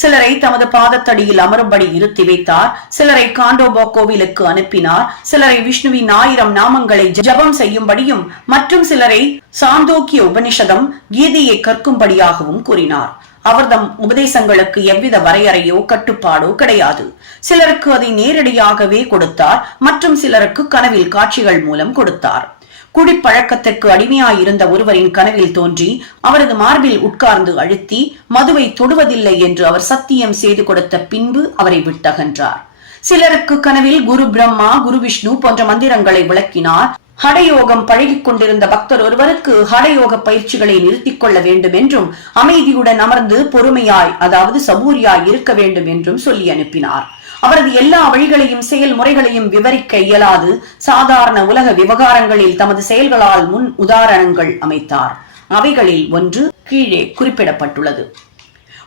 சிலரை தமது பாதத்தடியில் அமரும்படி இருத்தி வைத்தார். சிலரை காண்டோபா கோவிலுக்கு அனுப்பினார். சிலரை விஷ்ணுவின் 1000 நாமங்களை ஜபம் செய்யும்படியும், மற்றும் சிலரை சாந்தோக்கிய உபனிஷதம், கீதையை கற்கும்படியாகவும் கூறினார். அவர்தம் உபதேசங்களுக்கு எவ்வித வரையறையோ கட்டுப்பாடோ கிடையாது. சிலருக்கு அதை நேரடியாகவே கொடுத்தார், மற்றும் சிலருக்கு கனவில் காட்சிகள் மூலம் கொடுத்தார். குடிப்பழக்கத்திற்கு அடிமையாயிருந்த ஒருவரின் கனவில் தோன்றி அவரது மார்பில் உட்கார்ந்து அழுத்தி மதுவை தொடுவதில்லை என்று அவர் சத்தியம் செய்து கொடுத்த பின்பு அவரை விட்டகன்றார். சிலருக்கு கனவில் குரு பிரம்மா, குரு விஷ்ணு போன்ற மந்திரங்களை விளக்கினார். ஹடயோகம் பழகிக் கொண்டிருந்த பக்தர் ஒருவருக்கு ஹடயோக பயிற்சிகளை நிறுத்திக் கொள்ள வேண்டும் என்றும், அமைதியுடன் அமர்ந்து பொறுமையாய், அதாவது சபூரியாய் இருக்க வேண்டும் என்றும் சொல்லி அனுப்பினார். அவரது எல்லா வழிகளையும் செயல்முறைகளையும் விவரிக்க இயலாது. சாதாரண உலக விவகாரங்களில் தமது செயல்களால் முன் உதாரணங்கள் அமைத்தார். அவைகளில் ஒன்று கீழே குறிப்பிடப்பட்டுள்ளது.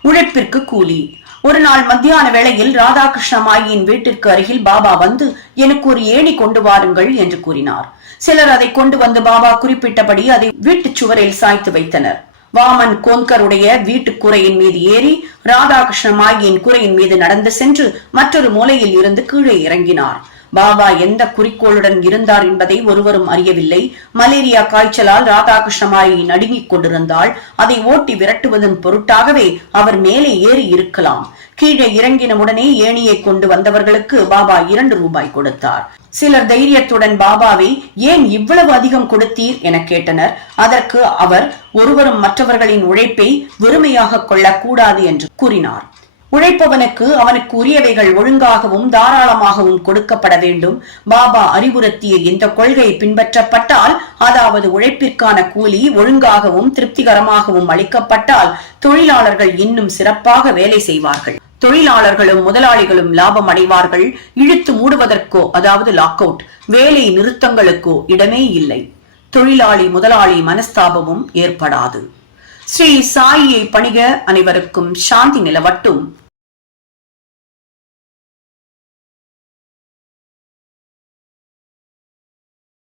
உழைப்பிற்கு கூலி. ஒரு நாள் மத்தியான வேளையில் ராதாகிருஷ்ண மாயின் வீட்டிற்கு அருகில் பாபா வந்து எனக்கு ஒரு ஏணி கொண்டு வாருங்கள் என்று கூறினார். சிலர் அதை கொண்டு வந்து பாபா குறிப்பிட்டபடி அதை வீட்டு சுவரில் சாய்த்து வைத்தனர். வாமன் கோன்கருடைய வீட்டு கூரையின் மீது ஏறி ராதாகிருஷ்ண மாயின் கூரையின் மீது நடந்து சென்று மற்றொரு மூலையில் இருந்து கீழே இறங்கினார். பாபா எந்த குறிக்கோளுடன் இருந்தார் என்பதை ஒருவரும் அறியவில்லை. மலேரியா காய்ச்சலால் ராதாகிருஷ்ண மாயை நடுங்கிக் கொண்டிருந்தால் அதை ஓட்டி விரட்டுவதன் பொருட்டாகவே அவர் மேலே ஏறி இருக்கலாம். கீழே இறங்கினவுடனே ஏணியை கொண்டு வந்தவர்களுக்கு பாபா 2 ரூபாய் கொடுத்தார். சிலர் தைரியத்துடன் பாபாவை ஏன் இவ்வளவு அதிகம் கொடுத்தீர் என கேட்டனர். அதற்கு அவர் ஒருவரும் மற்றவர்களின் உழைப்பை வெறுமையாக கொள்ளக்கூடாது என்று கூறினார். உழைப்பவனுக்கு அவனுக்கு உரியவைகள் ஒழுங்காகவும் தாராளமாகவும் கொடுக்கப்பட வேண்டும். பாபா அறிவுறுத்திய இந்த கொள்கை பின்பற்றப்பட்டால், அதாவது உழைப்பிற்கான கூலி ஒழுங்காகவும் திருப்திகரமாகவும் அளிக்கப்பட்டால் தொழிலாளர்கள் இன்னும் சிறப்பாக வேலை செய்வார்கள். தொழிலாளர்களும் முதலாளிகளும் லாபம் அடைவார்கள். இழுத்து மூடுவதற்கோ, அதாவது லாக் அவுட், வேலை நிறுத்தங்களுக்கோ இடமே இல்லை. தொழிலாளி முதலாளி மனஸ்தாபமும் ஏற்படாது. ஸ்ரீ சாயியை பணிக. அனைவருக்கும் சாந்தி நிலவட்டும்.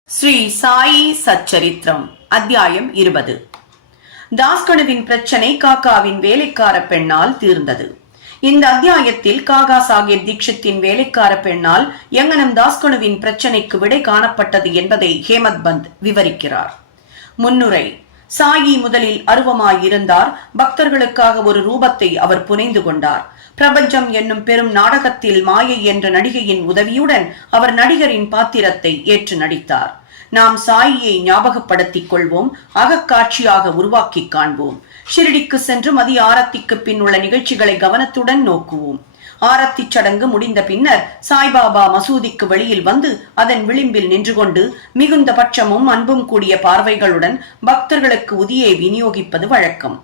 ஸ்ரீ சாயி சச்சரித்திரம் அத்தியாயம் 20. தாஸ்கனுவின் பிரச்சனை காக்காவின் வேலைக்கார பெண்ணால் தீர்ந்தது. இந்த அத்தியாயத்தில் காகா சாஹிப் தீட்சித்தின் வேலைக்கார பெண்ணால் யங்கனம் தாஸ்கனுவின் பிரச்சனைக்கு விடை காணப்பட்டது என்பதை ஹேமத் பந்த் விவரிக்கிறார். முன்னுரை. சாயி முதலில் அருவமாயிருந்தார். பக்தர்களுக்காக ஒரு ரூபத்தை அவர் புனைந்து கொண்டார். பிரபஞ்சம் என்னும் பெரும் நாடகத்தில் மாயை என்ற நடிகையின் உதவியுடன் அவர் நடிகரின் பாத்திரத்தை ஏற்று நடித்தார். நாம் சாயியை ஞாபகப்படுத்திக் கொள்வோம், அகக்காட்சியாக உருவாக்கி காண்போம். ஷிரடிக்கு சென்று மதிய ஆரத்திக்கு பின் உள்ள நிகழ்ச்சிகளை கவனத்துடன் நோக்குவோம். ஆரத்தி சடங்கு முடிந்த பின்னர் சாய்பாபா மசூதிக்கு வெளியில் வந்து அதன் விளிம்பில் நின்று கொண்டு மிகுந்த பட்சமும் அன்பும் கூடிய பார்வைகளுடன் பக்தர்களுக்கு உதியை விநியோகிப்பது வழக்கம்.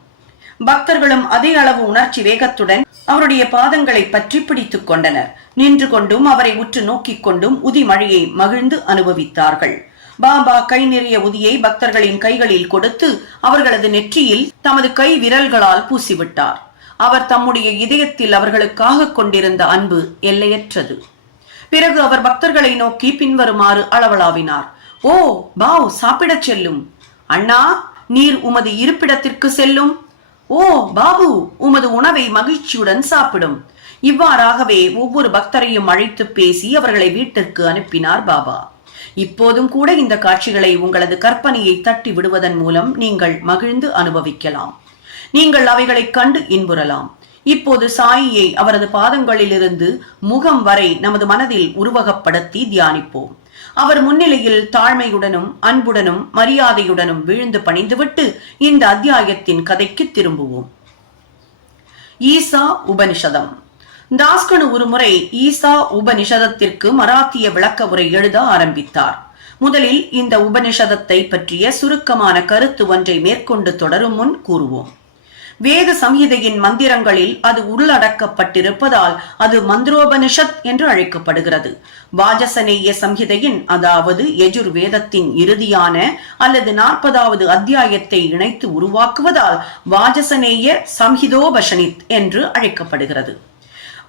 பக்தர்களும் அதே அளவு உணர்ச்சி வேகத்துடன் அவருடைய பாதங்களை பற்றி பிடித்துக் கொண்டனர். நின்று கொண்டும் அவரை உற்று நோக்கிக் கொண்டும் உதி மழையை மகிழ்ந்து அனுபவித்தார்கள். பாபா கை நிறைய உதியை பக்தர்களின் கைகளில் கொடுத்து அவர்களது நெற்றியில் தமது கை விரல்களால் பூசிவிட்டார். அவர் தம்முடைய இதயத்தில் அவர்களுக்காக கொண்டிருந்த அன்பு எல்லையற்றது. பிறகு அவர் பக்தர்களை நோக்கி பின்வருமாறு அளவளாவினார். ஓ பாவ், சாப்பிடச் செல்லும். அண்ணா, நீர் உமது இருப்பிடத்திற்கு செல்லும். ஓ பாபு, உமது உணவை மகிழ்ச்சியுடன் சாப்பிடும். இவ்வாறாகவே ஒவ்வொரு பக்தரையும் அழைத்து பேசி அவர்களை வீட்டிற்கு அனுப்பினார் பாபா. இப்போதும் கூட இந்த காட்சிகளை உங்களது கற்பனையை தட்டி விடுவதன் மூலம் நீங்கள் மகிழ்ந்து அனுபவிக்கலாம். நீங்கள் அவைகளை கண்டு இன்புறலாம். இப்போது சாயியை அவரது பாதங்களிலிருந்து முகம் வரை நமது மனதில் உருவகப்படுத்தி தியானிப்போம். அவர் முன்னிலையில் தாழ்மையுடனும் அன்புடனும் மரியாதையுடனும் விழுந்து பணிந்துவிட்டு இந்த அத்தியாயத்தின் கதைக்கு திரும்புவோம். ஈசா உபனிஷதம். தாஸ்கனு ஒருமுறை ஈசா உபனிஷதத்திற்கு மராத்திய விளக்க உரை எழுத ஆரம்பித்தார். முதலில் இந்த உபனிஷதத்தை பற்றிய சுருக்கமான கருத்து ஒன்றை மேற்கொண்டு தொடரும் முன் கூறுவோம். வேத சம்ஹிதையின் மந்திரங்களில் அது உள்ளடக்கப்பட்டிருப்பதால் அது மந்திரோபனிஷத் என்று அழைக்கப்படுகிறது. வாஜசனேய சம்ஹிதையின், அதாவது யஜுர் வேதத்தின் இறுதியான அல்லது 40வது அத்தியாயத்தை இணைத்து உருவாக்குவதால் வாஜசனேய சம்ஹிதோபனிஷத் என்று அழைக்கப்படுகிறது.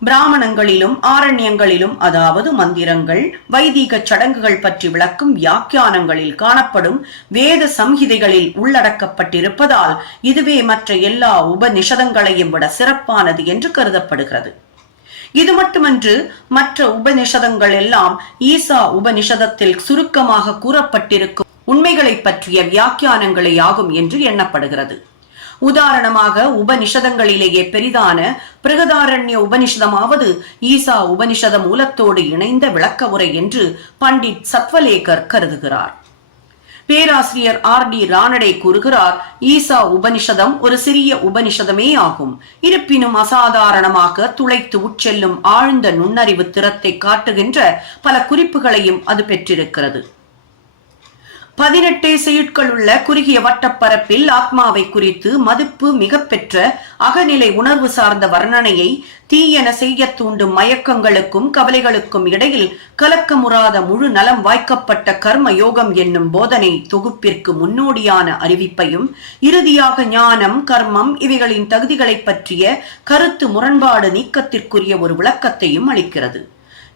பிராமணங்களிலும் ஆரண்யங்களிலும், அதாவது மந்திரங்கள், வைதீக சடங்குகள் பற்றி விளக்கும் வியாக்கியானங்களில் காணப்படும் வேத சம்ஹிதைகளில் உள்ளடக்கப்பட்டிருப்பதால் இதுவே மற்ற எல்லா உபநிஷதங்களையும் விட சிறப்பானது என்று கருதப்படுகிறது. இது மட்டுமன்று, மற்ற உபநிஷதங்கள் எல்லாம் ஈசா உபநிஷதத்தில் சுருக்கமாக கூறப்பட்டிருக்கும் உண்மைகளை பற்றிய வியாக்கியானங்களே ஆகும் என்று எண்ணப்படுகிறது. உதாரணமாக, உபனிஷதங்களிலேயே பெரிதான பிரகதாரண்ய உபனிஷதமாவது ஈசா உபனிஷத மூலத்தோடு இணைந்த விளக்க உரை என்று பண்டிட் சத்வலேகர் கருதுகிறார். பேராசிரியர் RD ரானடே கூறுகிறார், ஈசா உபனிஷதம் ஒரு சிறிய உபனிஷதமே ஆகும். இருப்பினும் அசாதாரணமாக துளைத்து உட்செல்லும் ஆழ்ந்த நுண்ணறிவு திறத்தை காட்டுகின்ற பல குறிப்புகளையும் அது பெற்றிருக்கிறது. 18 செய்யுட்கள் உள்ள குறுகிய வட்டப்பரப்பில் ஆத்மாவை குறித்து மதிப்பு மிக பெற்ற அகநிலை உணர்வு சார்ந்த வர்ணனையை தீயென செய்ய தூண்டும் மயக்கங்களுக்கும் கவலைகளுக்கும் இடையில் கலக்கமுறாத முழு நலம் வாய்க்கப்பட்ட கர்ம யோகம் என்னும் போதனை தொகுப்பிற்கு முன்னோடியான அறிவிப்பையும், இறுதியாக ஞானம், கர்மம் இவைகளின் தகுதிகளை பற்றிய கருத்து முரண்பாடு நீக்கத்திற்குரிய ஒரு விளக்கத்தையும் அளிக்கிறது.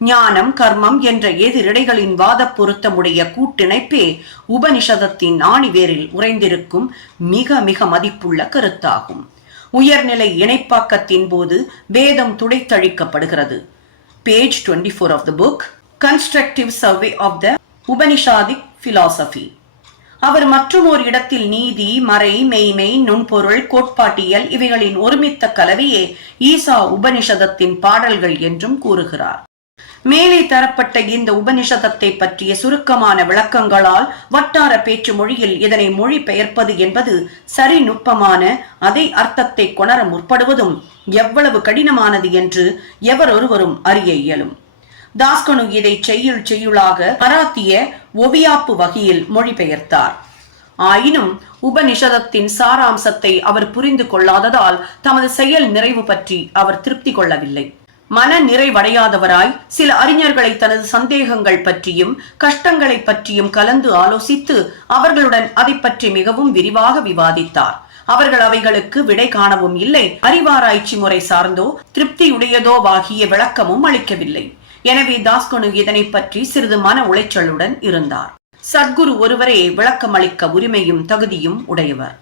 ஞானம் கர்மம் என்ற எதிரிடைகளின் வாத பொருத்தமுடைய கூட்டிணைப்பே உபனிஷதத்தின் ஆணிவேரில் உறைந்திருக்கும் மிக மிக மதிப்புள்ள கருத்தாகும். உயர்நிலை இணைப்பாக்கத்தின் போது வேதம் துடைத்தழிக்கப்படுகிறது. Page 24 of the book, Constructive Survey of the Upanishadic Philosophy. அவர் மற்றுமோர் இடத்தில் நீதி, மறை, மெய்மை, நுண்பொருள், கோட்பாட்டியல் இவைகளின் ஒருமித்த கலவையே ஈசா உபனிஷதத்தின் பாடல்கள் என்றும் கூறுகிறார். மேலே தரப்பட்ட இந்த உபனிஷதத்தை பற்றிய சுருக்கமான விளக்கங்களால் வட்டார பேச்சு மொழியில் இதனை மொழி பெயர்ப்பது என்பது சரி நுட்பமான அதே அர்த்தத்தை கொணர முற்படுவதும் எவ்வளவு கடினமானது என்று எவரொருவரும் அறிய இயலும். தாஸ்கனு இதை செய்யுளாக மராத்திய ஒவியாப்பு வகையில் மொழிபெயர்த்தார். ஆயினும் உபனிஷதத்தின் சாராம்சத்தை அவர் புரிந்து கொள்ளாததால் தமது செயல் நிறைவு பற்றி அவர் திருப்தி கொள்ளவில்லை. மன நிறைவடையாதவராய் சில அறிஞர்களை தனது சந்தேகங்கள் பற்றியும் கஷ்டங்களை பற்றியும் கலந்து ஆலோசித்து அவர்களுடன் அதை பற்றி மிகவும் விரிவாக விவாதித்தார். அவர்கள் அவைகளுக்கு விடை காணவும் இல்லை, அறிவாராய்ச்சி முறை சார்ந்தோ திருப்தியுடையதோவாகிய விளக்கமும் அளிக்கவில்லை. எனவே தாஸ்கனு இதனை பற்றி சிறிது மன உளைச்சலுடன் இருந்தார். சத்குரு ஒருவரே விளக்கம் அளிக்க உரிமையும் தகுதியும் உடையவர்.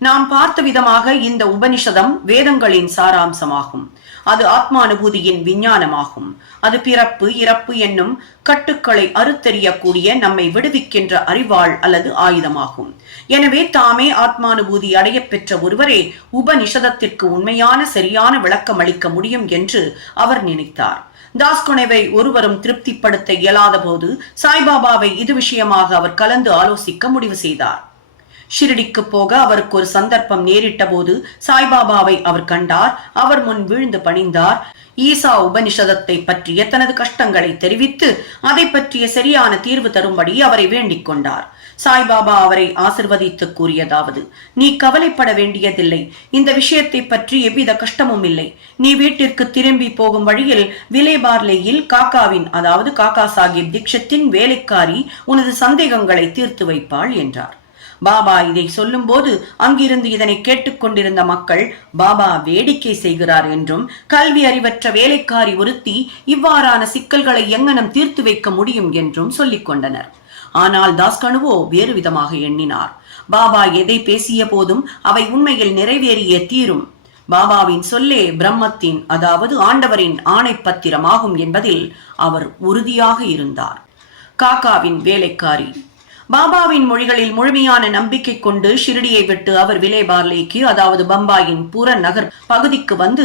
நாம் பார்த்த விதமாக இந்த உபனிஷதம் வேதங்களின் சாராம்சமாகும். அது ஆத்மானுபூதியின் விஞ்ஞானமாகும். அது பிறப்பு இறப்பு என்னும் கட்டுக்களை அறுத்தெறியக்கூடிய நம்மை விடுவிக்கின்ற அறிவாள் அல்லது ஆயுதமாகும். எனவே தாமே ஆத்மானுபூதி அடைய பெற்ற ஒருவரே உபனிஷதத்திற்கு உண்மையான சரியான விளக்கம் அளிக்க முடியும் என்று அவர் நினைத்தார். தாஸ்கனுவை ஒருவரும் திருப்திப்படுத்த இயலாத போது சாய்பாபாவை இது விஷயமாக அவர் கலந்து ஆலோசிக்க முடிவு செய்தார். ஷிரடிக்கு போக அவருக்கு ஒரு சந்தர்ப்பம் நேரிட்ட போது சாய்பாபாவை அவர் கண்டார். அவர் முன் வீழ்ந்து பணிந்தார். ஈசா உபனிஷதத்தை பற்றிய தனது கஷ்டங்களை தெரிவித்து அதை பற்றிய சரியான தீர்வு தரும்படி அவரை வேண்டிக் கொண்டார். சாய்பாபா அவரை ஆசிர்வதித்து கூறியதாவது: நீ கவலைப்பட வேண்டியதில்லை, இந்த விஷயத்தை பற்றி எவ்வித கஷ்டமும் இல்லை. நீ வீட்டிற்கு திரும்பி போகும் வழியில் விலேபார்லேயில் காக்காவின் அதாவது காக்கா சாஹிப் தீக்ஷித்தின் வேலைக்காரி உனது சந்தேகங்களை தீர்த்து வைப்பாள் என்றார். பாபா இதை சொல்லும் போது அங்கிருந்து இதனை கேட்டுக்கொண்டிருந்த மக்கள் பாபா வேடிக்கை செய்கிறார் என்றும், கல்வி அறிவற்ற வேலைக்காரி ஒருத்தி இவ்வாறான சிக்கல்களை எங்கனம் தீர்த்து வைக்க முடியும் என்றும் சொல்லிக் கொண்டனர். ஆனால் தாஸ்கனுவோ வேறு விதமாக எண்ணினார். பாபா எதை பேசிய போதும் அவை உண்மையில் நிறைவேறிய தீரும். பாபாவின் சொல்லே பிரம்மத்தின் அதாவது ஆண்டவரின் ஆணை பத்திரமாகும் என்பதில் அவர் உறுதியாக இருந்தார். காக்காவின் வேலைக்காரி. பாபாவின் மொழிகளில் முழுமையான நம்பிக்கை கொண்டு ஷிரடியை விட்டு அவர் விலேபார்லேக்கு அதாவது பம்பாயின் புற நகர் பகுதிக்கு வந்து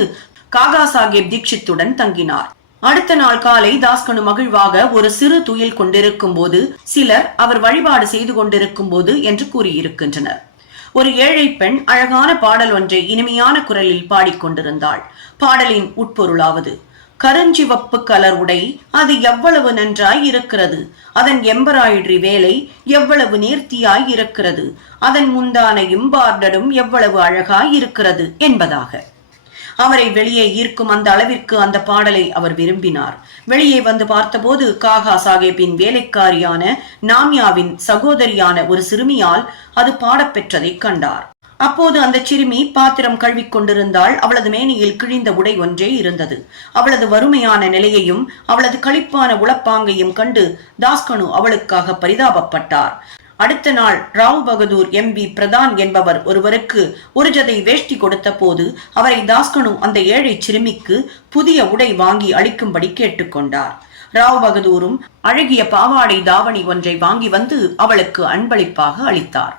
காகா சாஹிப் தீக்ஷித்துடன் தங்கினார். அடுத்த நாள் காலை தாஸ்கனு மகிழ்வாக ஒரு சிறு துயில் கொண்டிருக்கும் போது சிலர் அவர் வழிபாடு செய்து கொண்டிருக்கும் போது என்று கூறியிருக்கின்றனர். ஒரு ஏழை பெண் அழகான பாடல் ஒன்றை இனிமையான குரலில் பாடிக்கொண்டிருந்தாள். பாடலின் உட்பொருளாவது: கருஞ்சிவப்பு கலர் உடை அது எவ்வளவு நன்றாய் இருக்கிறது, அதன் எம்பராய்டரி வேலை எவ்வளவு நேர்த்தியாய் இருக்கிறது, அதன் முந்தானையும் பார்டரும் எவ்வளவு அழகாய் இருக்கிறது என்பதாக. அவரை வெளியே ஈர்க்கும் அந்த அளவிற்கு அந்த பாடலை அவர் விரும்பினார். வெளியே வந்து பார்த்தபோது காகா சாஹேப்பின் வேலைக்காரியான நாமியாவின் சகோதரியான ஒரு சிறுமியால் அது பாடப்பெற்றதை கண்டார். அப்போது அந்த சிறுமி பாத்திரம் கழுவிக் கொண்டிருந்தாள். அவளது மேனியில் கிழிந்த உடை ஒன்றே இருந்தது. அவளது வறுமையான நிலையையும் அவளது களிப்பான உளப்பாங்கையும் கண்டு தாஸ்கனு அவளுக்காக பரிதாபப்பட்டார். அடுத்த நாள் ராவ் பகதூர் எம்பி பிரதான் என்பவர் ஒருவருக்கு ஒரு ஜதை வேஷ்டி கொடுத்த போது அவரை தாஸ்கனு அந்த ஏழை சிறுமிக்கு புதிய உடை வாங்கி அளிக்கும்படி கேட்டுக்கொண்டார். ராவ் பகதூரும் அழகிய பாவாடை தாவணி ஒன்றை வாங்கி வந்து அவளுக்கு அன்பளிப்பாக அளித்தார்.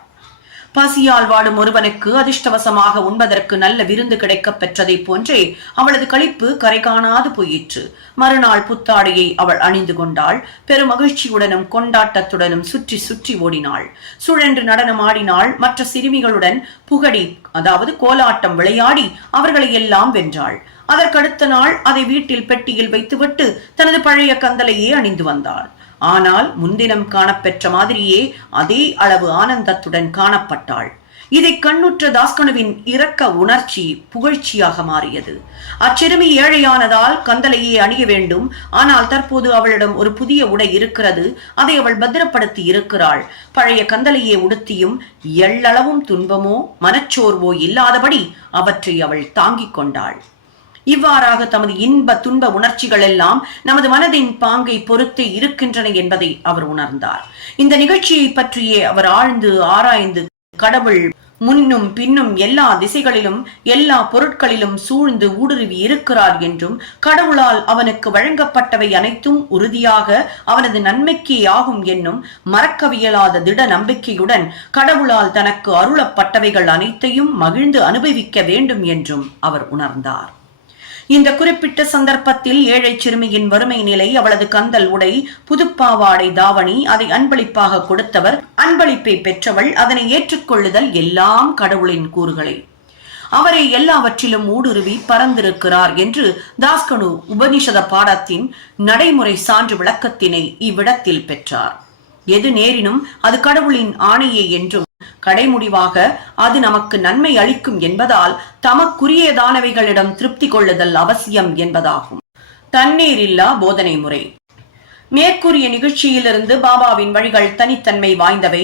பசியால் வாடும் ஒருவனுக்கு அதிர்ஷ்டவசமாக உண்பதற்கு நல்ல விருந்து கிடைக்கப் பெற்றதை போன்றே அவளது களிப்பு கரை காணாது போயிற்று. மறுநாள் புத்தாடையை அவள் அணிந்து கொண்டாள். பெருமகிழ்ச்சியுடனும் கொண்டாட்டத்துடனும் சுற்றி சுற்றி ஓடினாள். சுழன்று நடனம் ஆடினாள். மற்ற சிறுமிகளுடன் புகடி அதாவது கோலாட்டம் விளையாடி அவர்களை எல்லாம் வென்றாள். அதற்கடுத்த நாள் அதை வீட்டில் பெட்டியில் வைத்துவிட்டு தனது பழைய கந்தலையே அணிந்து வந்தாள். ஆனால் முன்தினம் காணப்பெற்ற மாதிரியே அதே அளவு ஆனந்தத்துடன் காணப்பட்டாள். இதை கண்ணுற்ற தாஸ்கனுவின் இரக்க உணர்ச்சி புகழ்ச்சியாக மாறியது. அச்சிறுமி ஏழையானதால் கந்தலையே அணிய வேண்டும். ஆனால் தற்போது அவளிடம் ஒரு புதிய உடை இருக்கிறது. அதை அவள் பத்திரப்படுத்தி இருக்கிறாள். பழைய கந்தலையே உடுத்தியும் எள்ளளவும் துன்பமோ மனச்சோர்வோ இல்லாதபடி அவற்றை அவள் தாங்கிக் கொண்டாள். இவ்வாறாக தமது இன்ப துன்ப உணர்ச்சிகள் எல்லாம் நமது மனதின் பாங்கை பொறுத்தே இருக்கின்றன என்பதை அவர் உணர்ந்தார். இந்த நிகழ்ச்சியை பற்றியே அவர் ஆழ்ந்து ஆராய்ந்து கடவுள் முன்னும் பின்னும் எல்லா திசைகளிலும் எல்லா பொருட்களிலும் சூழ்ந்து ஊடுருவி இருக்கிறார் என்றும் கடவுளால் அவனுக்கு வழங்கப்பட்டவை அனைத்தும் உறுதியாக அவனது நன்மைக்கே ஆகும் என்னும் மறக்கவியலாத திட நம்பிக்கையுடன் கடவுளால் தனக்கு அருளப்பட்டவைகள் அனைத்தையும் மகிழ்ந்து அனுபவிக்க வேண்டும் என்றும் அவர் உணர்ந்தார். இந்த குறிப்பிட்ட சந்தர்ப்பத்தில் ஏழை சிறுமியின் வறுமை நிலை, அவளது கந்தல் உடை, புதுப்பாவாடை தாவணி, அதை அன்பளிப்பாக கொடுத்தவர், அன்பளிப்பை பெற்றவள், அதனை ஏற்றுக்கொள்ளுதல் எல்லாம் கடவுளின் கூறுகளே. அவரை எல்லாவற்றிலும் ஊடுருவி பறந்திருக்கிறார் என்று தாஸ்கனு உபனிஷத பாடத்தின் நடைமுறை சான்று விளக்கத்தினை இவ்விடத்தில் பெற்றார். எது நேரினும் அது கடவுளின் ஆணையே என்றும் கடைமுடிவாக அது நமக்கு நன்மை அளிக்கும் என்பதால் தமக்குரியதானவைகளிடம் திருப்தி கொள்ளுதல் அவசியம் என்பதாகும். தண்ணீரில்லா போதனை முறை. மேற்கூறிய நிகழ்ச்சியிலிருந்து பாபாவின் வழிகள் தனித்தன்மை வாய்ந்தவை,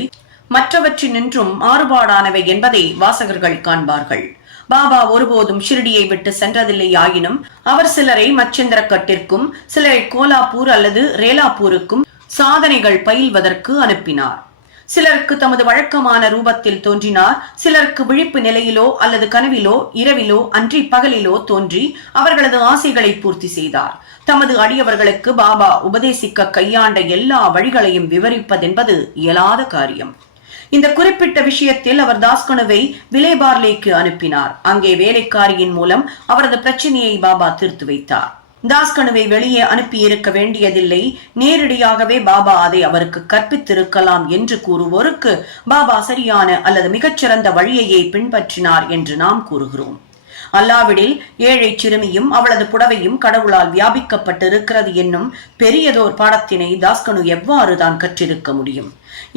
மற்றவற்றினின்றும் மாறுபாடானவை என்பதை வாசகர்கள் காண்பார்கள். பாபா ஒருபோதும் ஷிரடியை விட்டு சென்றதில்லை. ஆயினும் அவர் சிலரை மச்சந்திரக்கட்டிற்கும் சிலரை கோலாப்பூர் அல்லது ரேலாப்பூருக்கும் சாதனைகள் பயில்வதற்கு அனுப்பினார். சிலருக்கு தமது வழக்கமான ரூபத்தில் தோன்றினார், சிலருக்கு விழிப்பு நிலையிலோ அல்லது கனவிலோ இரவிலோ அன்றி பகலிலோ தோன்றி அவர்களது ஆசைகளை பூர்த்தி செய்தார். தமது அடியவர்களுக்கு பாபா உபதேசிக்க கையாண்ட எல்லா வழிகளையும் விவரிப்பதென்பது இயலாத காரியம். இந்த குறிப்பிட்ட விஷயத்தில் அவர் தாஸ்கனுவை விலேபார்லேக்கு அனுப்பினார். அங்கே வேலைக்காரியின் மூலம் அவரது பிரச்சனையை பாபா தீர்த்து வைத்தார். தாஸ்கனுவை வெளியே அனுப்பி இருக்க வேண்டியதில்லை, நேரடியாகவே பாபா அதை அவருக்கு கற்பித்திருக்கலாம் என்று கூறுவோருக்கு பாபா சரியான அல்லது மிகச்சிறந்த வழியையே பின்பற்றினார் என்று நாம் கூறுகிறோம். அல்லாவிடில் ஏழை சிறுமியும் அவளது புடவையும் கடவுளால் வியாபிக்கப்பட்டிருக்கிறது என்னும் பெரியதோர் பாடத்தினை தாஸ்கனு எவ்வாறு தான் கற்றிருக்க முடியும்?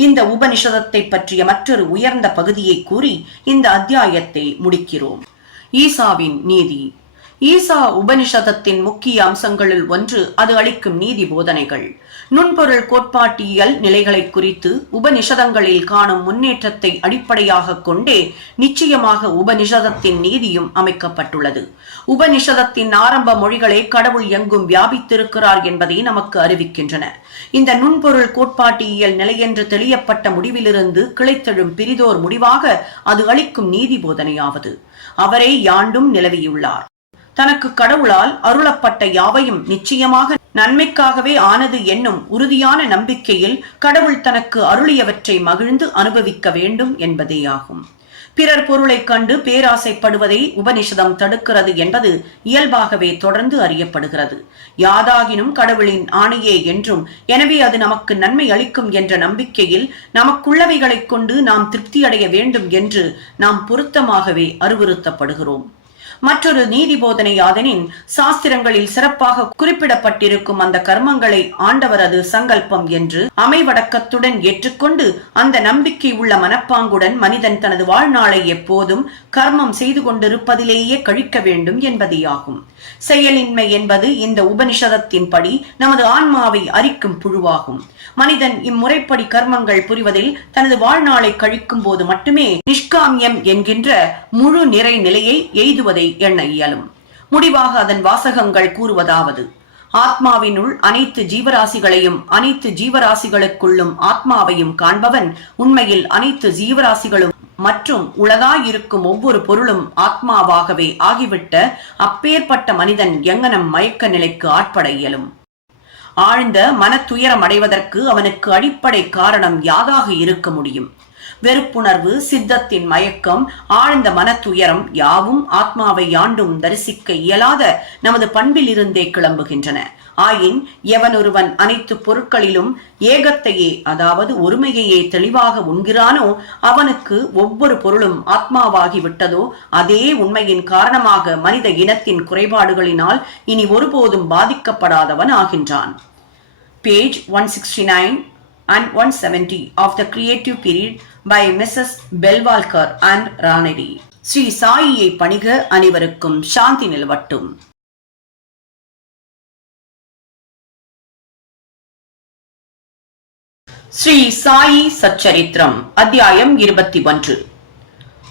இந்த உபனிஷதத்தை பற்றிய மற்றொரு உயர்ந்த பகுதியை கூறி இந்த அத்தியாயத்தை முடிக்கிறோம். ஈசாவின் நீதி. ஈசா உபனிஷதத்தின் முக்கிய அம்சங்களில் ஒன்று அது அளிக்கும் நீதி போதனைகள். நுண்பொருள் கோட்பாட்டியல் நிலைகளை குறித்து உபனிஷதங்களில் காணும் முன்னேற்றத்தை அடிப்படையாக கொண்டே நிச்சயமாக உபனிஷதத்தின் நீதியும் அமைக்கப்பட்டுள்ளது. உபனிஷதத்தின் ஆரம்ப மொழிகளே கடவுள் எங்கும் வியாபித்திருக்கிறார் என்பதை நமக்கு அறிவிக்கின்றன. இந்த நுண்பொருள் கோட்பாட்டியல் நிலையென்று தெளியப்பட்ட முடிவிலிருந்து கிளைத்தெழும் பிரிதோர் முடிவாக அது அளிக்கும் நீதி போதனையாவது, அவரே யாண்டும் நிலவியுள்ளார். தனக்கு கடவுளால் அருளப்பட்ட யாவையும் நிச்சயமாக நன்மைக்காகவே ஆனது என்னும் உறுதியான நம்பிக்கையில் கடவுள் தனக்கு அருளியவற்றை மகிழ்ந்து அனுபவிக்க வேண்டும் என்பதேயாகும். பிறர் பொருளை கண்டு பேராசைப்படுவதை உபனிஷதம் தடுக்கிறது என்பது இயல்பாகவே தொடர்ந்து அறியப்படுகிறது. யாதாகினும் கடவுளின் ஆணையே என்றும், எனவே அது நமக்கு நன்மை அளிக்கும் என்ற நம்பிக்கையில் நமக்குள்ளவைகளைக் கொண்டு நாம் திருப்தி அடைய வேண்டும் என்று நாம் பொருத்தமாகவே அறிவுறுத்தப்படுகிறோம். மற்றொரு நீதி போதனை யாதெனின், சாஸ்திரங்களில் சிறப்பாக குறிப்பிடப்பட்டிருக்கும் அந்த கர்மங்களை ஆண்டவரது சங்கல்பம் என்று அமைவடக்கத்துடன் ஏற்றுக்கொண்டு அந்த நம்பிக்கை உள்ள மனப்பாங்குடன் மனிதன் தனது வாழ்நாளை எப்போதும் கர்மம் செய்து கொண்டிருப்பதிலேயே கழிக்க வேண்டும் என்பதேயாகும். செயலின்மை என்பது இந்த உபனிஷதத்தின் படி நமது ஆன்மாவை அரிக்கும் புழுவாகும். மனிதன் இம்முறைப்படி கர்மங்கள் புரிவதில் தனது வாழ்நாளை கழிக்கும் போது மட்டுமே நிஷ்காமியம் என்கின்ற முழு நிறை நிலையை எய்துவதை எண்ண இயலும். முடிவாக அதன் வாசகங்கள் கூறுவதாவது, ஆத்மாவினுள் அனைத்து ஜீவராசிகளையும் அனைத்து ஜீவராசிகளுக்குள்ளும் ஆத்மாவையும் காண்பவன் உண்மையில் அனைத்து ஜீவராசிகளும் மற்றும் உலகாயிருக்கும் ஒவ்வொரு பொருளும் ஆத்மாவாகவே ஆகிவிட்ட அப்பேற்பட்ட மனிதன் எங்கனம் மயக்க நிலைக்கு ஆட்பட இயலும். ஆழ்ந்த மன துயரம் அடைவதற்கு அவனுக்கு அடிப்படை காரணம் யாதாக இருக்க முடியும்? வெறுப்புணர்வு, சித்தத்தின் மயக்கம், ஆழ்ந்த மன துயரம் யாவும் ஆத்மாவை யாண்டும் தரிசிக்க இயலாத நமது பண்பில் இருந்தே கிளம்புகின்றன. ஆயின் எவனொருவன் அனைத்து பொருட்களிலும் ஏகத்தையே, அதாவது ஒருமையையே தெளிவாக உண்கிறானோ அவனுக்கு ஒவ்வொரு பொருளும் ஆத்மாவாகி விட்டதோ அதே உண்மையின் காரணமாக மனித இனத்தின் குறைபாடுகளினால் இனி ஒருபோதும் பாதிக்கப்படாதவன் ஆகின்றான். Page 169 and 170 of the Creative Period by Mrs. Belwalkar and Ranedi. Sri சாயியை பணிக, அனைவருக்கும் சாந்தி நிலவட்டும். ஸ்ரீ சாயி சச்சரித்திரம். அத்தியாயம் 21.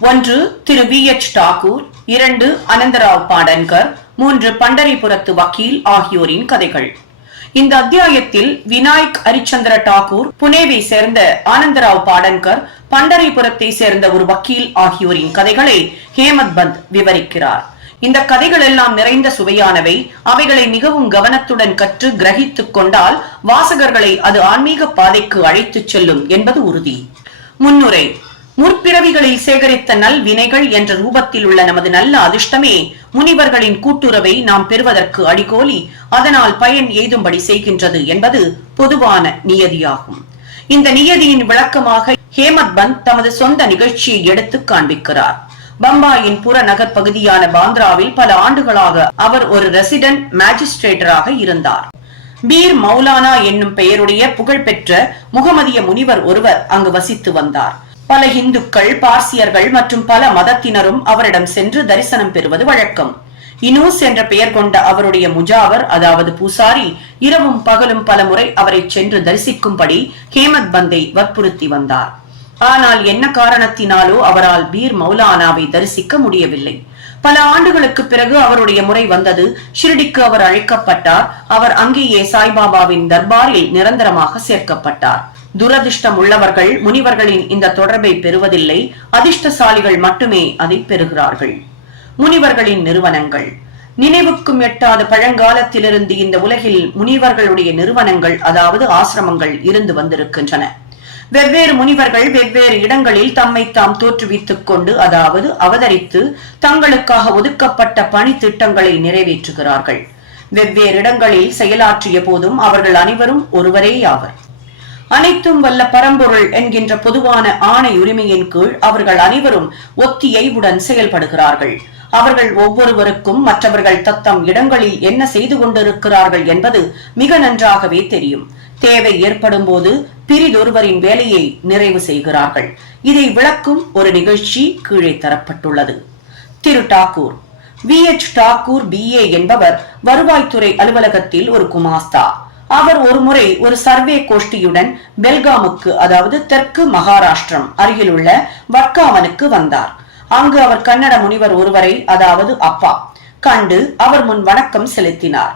1. திரு வி எச் டாகூர். 2. அனந்தராவ் பாடன்கர். 3 பண்டரிபுரத்து வக்கீல் ஆகியோரின் கதைகள். இந்த அத்தியாயத்தில் விநாயக் ஹரிச்சந்திர டாகூர், புனேவை சேர்ந்த ஆனந்தராவ் பாடன்கர், பண்டரிபுரத்தை சேர்ந்த ஒரு வக்கீல் ஆகியோரின் கதைகளை ஹேமத் பந்த் விவரிக்கிறார். இந்த கதைகள் எல்லாம் நிறைந்த சுவையானவை. அவைகளை மிகவும் கவனத்துடன் கற்று கிரகித்துக் கொண்டால் வாசகர்களை அது ஆன்மீக பாதைக்கு அழைத்துச் செல்லும் என்பது உறுதி. முன்னுரை. முற்பிறவிகளில் சேகரித்த நல் வினைகள் என்ற ரூபத்தில் உள்ள நமது நல்ல அதிர்ஷ்டமே முனிவர்களின் கூட்டுறவை நாம் பெறுவதற்கு அடிகோலி, அதனால் பயன் எய்தும்படி செய்கின்றது என்பது பொதுவான நியதியாகும். இந்த நியதியின் விளக்கமாக ஹேமத் பந்த் தமது சொந்த நிகழ்ச்சியை எடுத்து காண்பிக்கிறார். பம்பாயின் புறநகர் பகுதியான பாந்த்ராவில் பல ஆண்டுகளாக அவர் ஒரு ரெசிடென்ட் மேஜிஸ்ட்ரேட்டராக இருந்தார். பீர் மௌலானா என்னும் பெயருடைய புகழ்பெற்ற முகமதிய முனிவர் ஒருவர் அங்கு வசித்து வந்தார். பல இந்துக்கள், பார்சியர்கள் மற்றும் பல மதத்தினரும் அவரிடம் சென்று தரிசனம் பெறுவது வழக்கம். இனூஸ் என்ற பெயர் கொண்ட அவருடைய முஜாவர், அதாவது பூசாரி, இரவும் பகலும் பல முறை அவரை சென்று தரிசிக்கும்படி ஹேமத் பந்தை வற்புறுத்தி வந்தார். ஆனால் என்ன காரணத்தினாலோ அவரால் பீர் மௌலானாவை தரிசிக்க முடியவில்லை. பல ஆண்டுகளுக்கு பிறகு அவருடைய முறை வந்தது. ஷிரடிக்கு அவர் அழைக்கப்பட்டார். அவர் அங்கேயே சாய்பாபாவின் தர்பாரில் நிரந்தரமாக சேர்க்கப்பட்டார். துரதிர்ஷ்டம் உள்ளவர்கள் முனிவர்களின் இந்த தொடர்பை பெறுவதில்லை. அதிர்ஷ்டசாலிகள் மட்டுமே அதை பெறுகிறார்கள். முனிவர்களின் நிறுவனங்கள். நினைவுக்கும் எட்டாத பழங்காலத்திலிருந்து இந்த உலகில் முனிவர்களுடைய நிறுவனங்கள், அதாவது ஆசிரமங்கள் இருந்து வந்திருக்கின்றன. வெவ்வேறு முனிவர்கள் வெவ்வேறு இடங்களில் தம்மை தாம் தோற்றுவித்துக் கொண்டு, அதாவது அவதரித்து, தங்களுக்காக ஒதுக்கப்பட்ட பணி திட்டங்களை நிறைவேற்றுகிறார்கள். வெவ்வேறு இடங்களில் செயலாற்றிய போதும் அவர்கள் அனைவரும் ஒருவரேயாவர். அனைத்தும் வல்ல பரம்பொருள் என்கின்ற பொதுவான ஆணை உரிமையின் கீழ் அவர்கள் அனைவரும் ஒத்தியைவுடன் செயல்படுகிறார்கள். அவர்கள் ஒவ்வொருவருக்கும் மற்றவர்கள் தத்தம் இடங்களில் என்ன செய்து கொண்டிருக்கிறார்கள் என்பது மிக நன்றாகவே தெரியும். தேவை ஏற்படும் போது பிரிதொருவரின் வேலையை நிறைவு செய்கிறார்கள். இதை விளக்கும் ஒரு நிகழ்ச்சி கீழே தரப்பட்டுள்ளது. திரு டாகூர் VH டாகூர் BA என்பவர் வருவாய்த்துறை அலுவலகத்தில் ஒரு குமாஸ்தா. அவர் ஒரு முறை ஒரு சர்வே கோஷ்டியுடன் பெல்காமுக்கு, அதாவது தெற்கு மகாராஷ்டிரம் அருகில் உள்ள வட்காவனுக்கு வந்தார். அங்கு அவர் கன்னட முனிவர் ஒருவரை, அதாவது அப்பா, கண்டு அவர் முன் வணக்கம் செலுத்தினார்.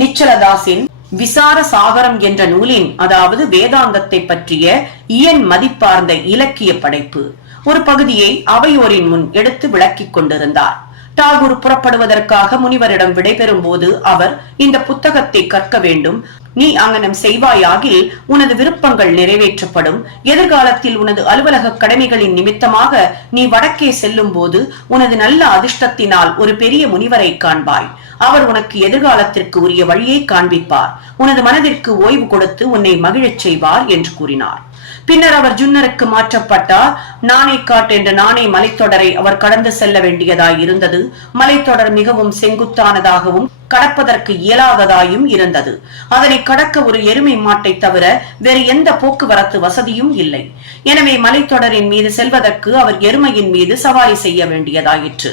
நிச்சலதாசின் விசார சாகரம் என்ற நூலின், அதாவது வேதாந்தத்தை பற்றிய இயன் மதிப்பார்ந்த இலக்கிய படைப்பு ஒரு பகுதியை அவையோரின் முன் எடுத்து விளக்கிக் கொண்டிருந்தார். டாகூர் புறப்படுவதற்காக முனிவரிடம் விடைபெறும் போது அவர், இந்த புத்தகத்தை கற்க வேண்டும், நீ அங்கனம் செய்வாயாகில் உனது விருப்பங்கள் நிறைவேற்றப்படும். எதிர்காலத்தில் உனது அலுவலக கடமைகளின் நிமித்தமாக நீ வடக்கே செல்லும் போது உனது நல்ல அதிர்ஷ்டத்தினால் ஒரு பெரிய முனிவரை காண்பாய். அவர் உனக்கு எதிர்காலத்திற்கு உரிய வழியை காண்பிப்பார். உனது மனதிற்கு ஓய்வு கொடுத்து உன்னை மகிழச் செய்வார் என்று கூறினார். பின்னர் அவர் ஜுன்னருக்கு மாற்றப்பட்டார். நானேகாட் என்ற நானே மலைத்தொடரை அவர் கடந்து செல்ல வேண்டியதாய் இருந்தது. மலைத்தொடர் மிகவும் செங்குத்தானதாகவும் கடப்பதற்கு இயலாததாயும் இருந்தது. அதனை கடக்க ஒரு எருமை மாட்டை தவிர வேறு எந்த போக்குவரத்து வசதியும் இல்லை. எனவே மலைத்தொடரின் மீது செல்வதற்கு அவர் எருமையின் மீது சவாரி செய்ய வேண்டியதாயிற்று.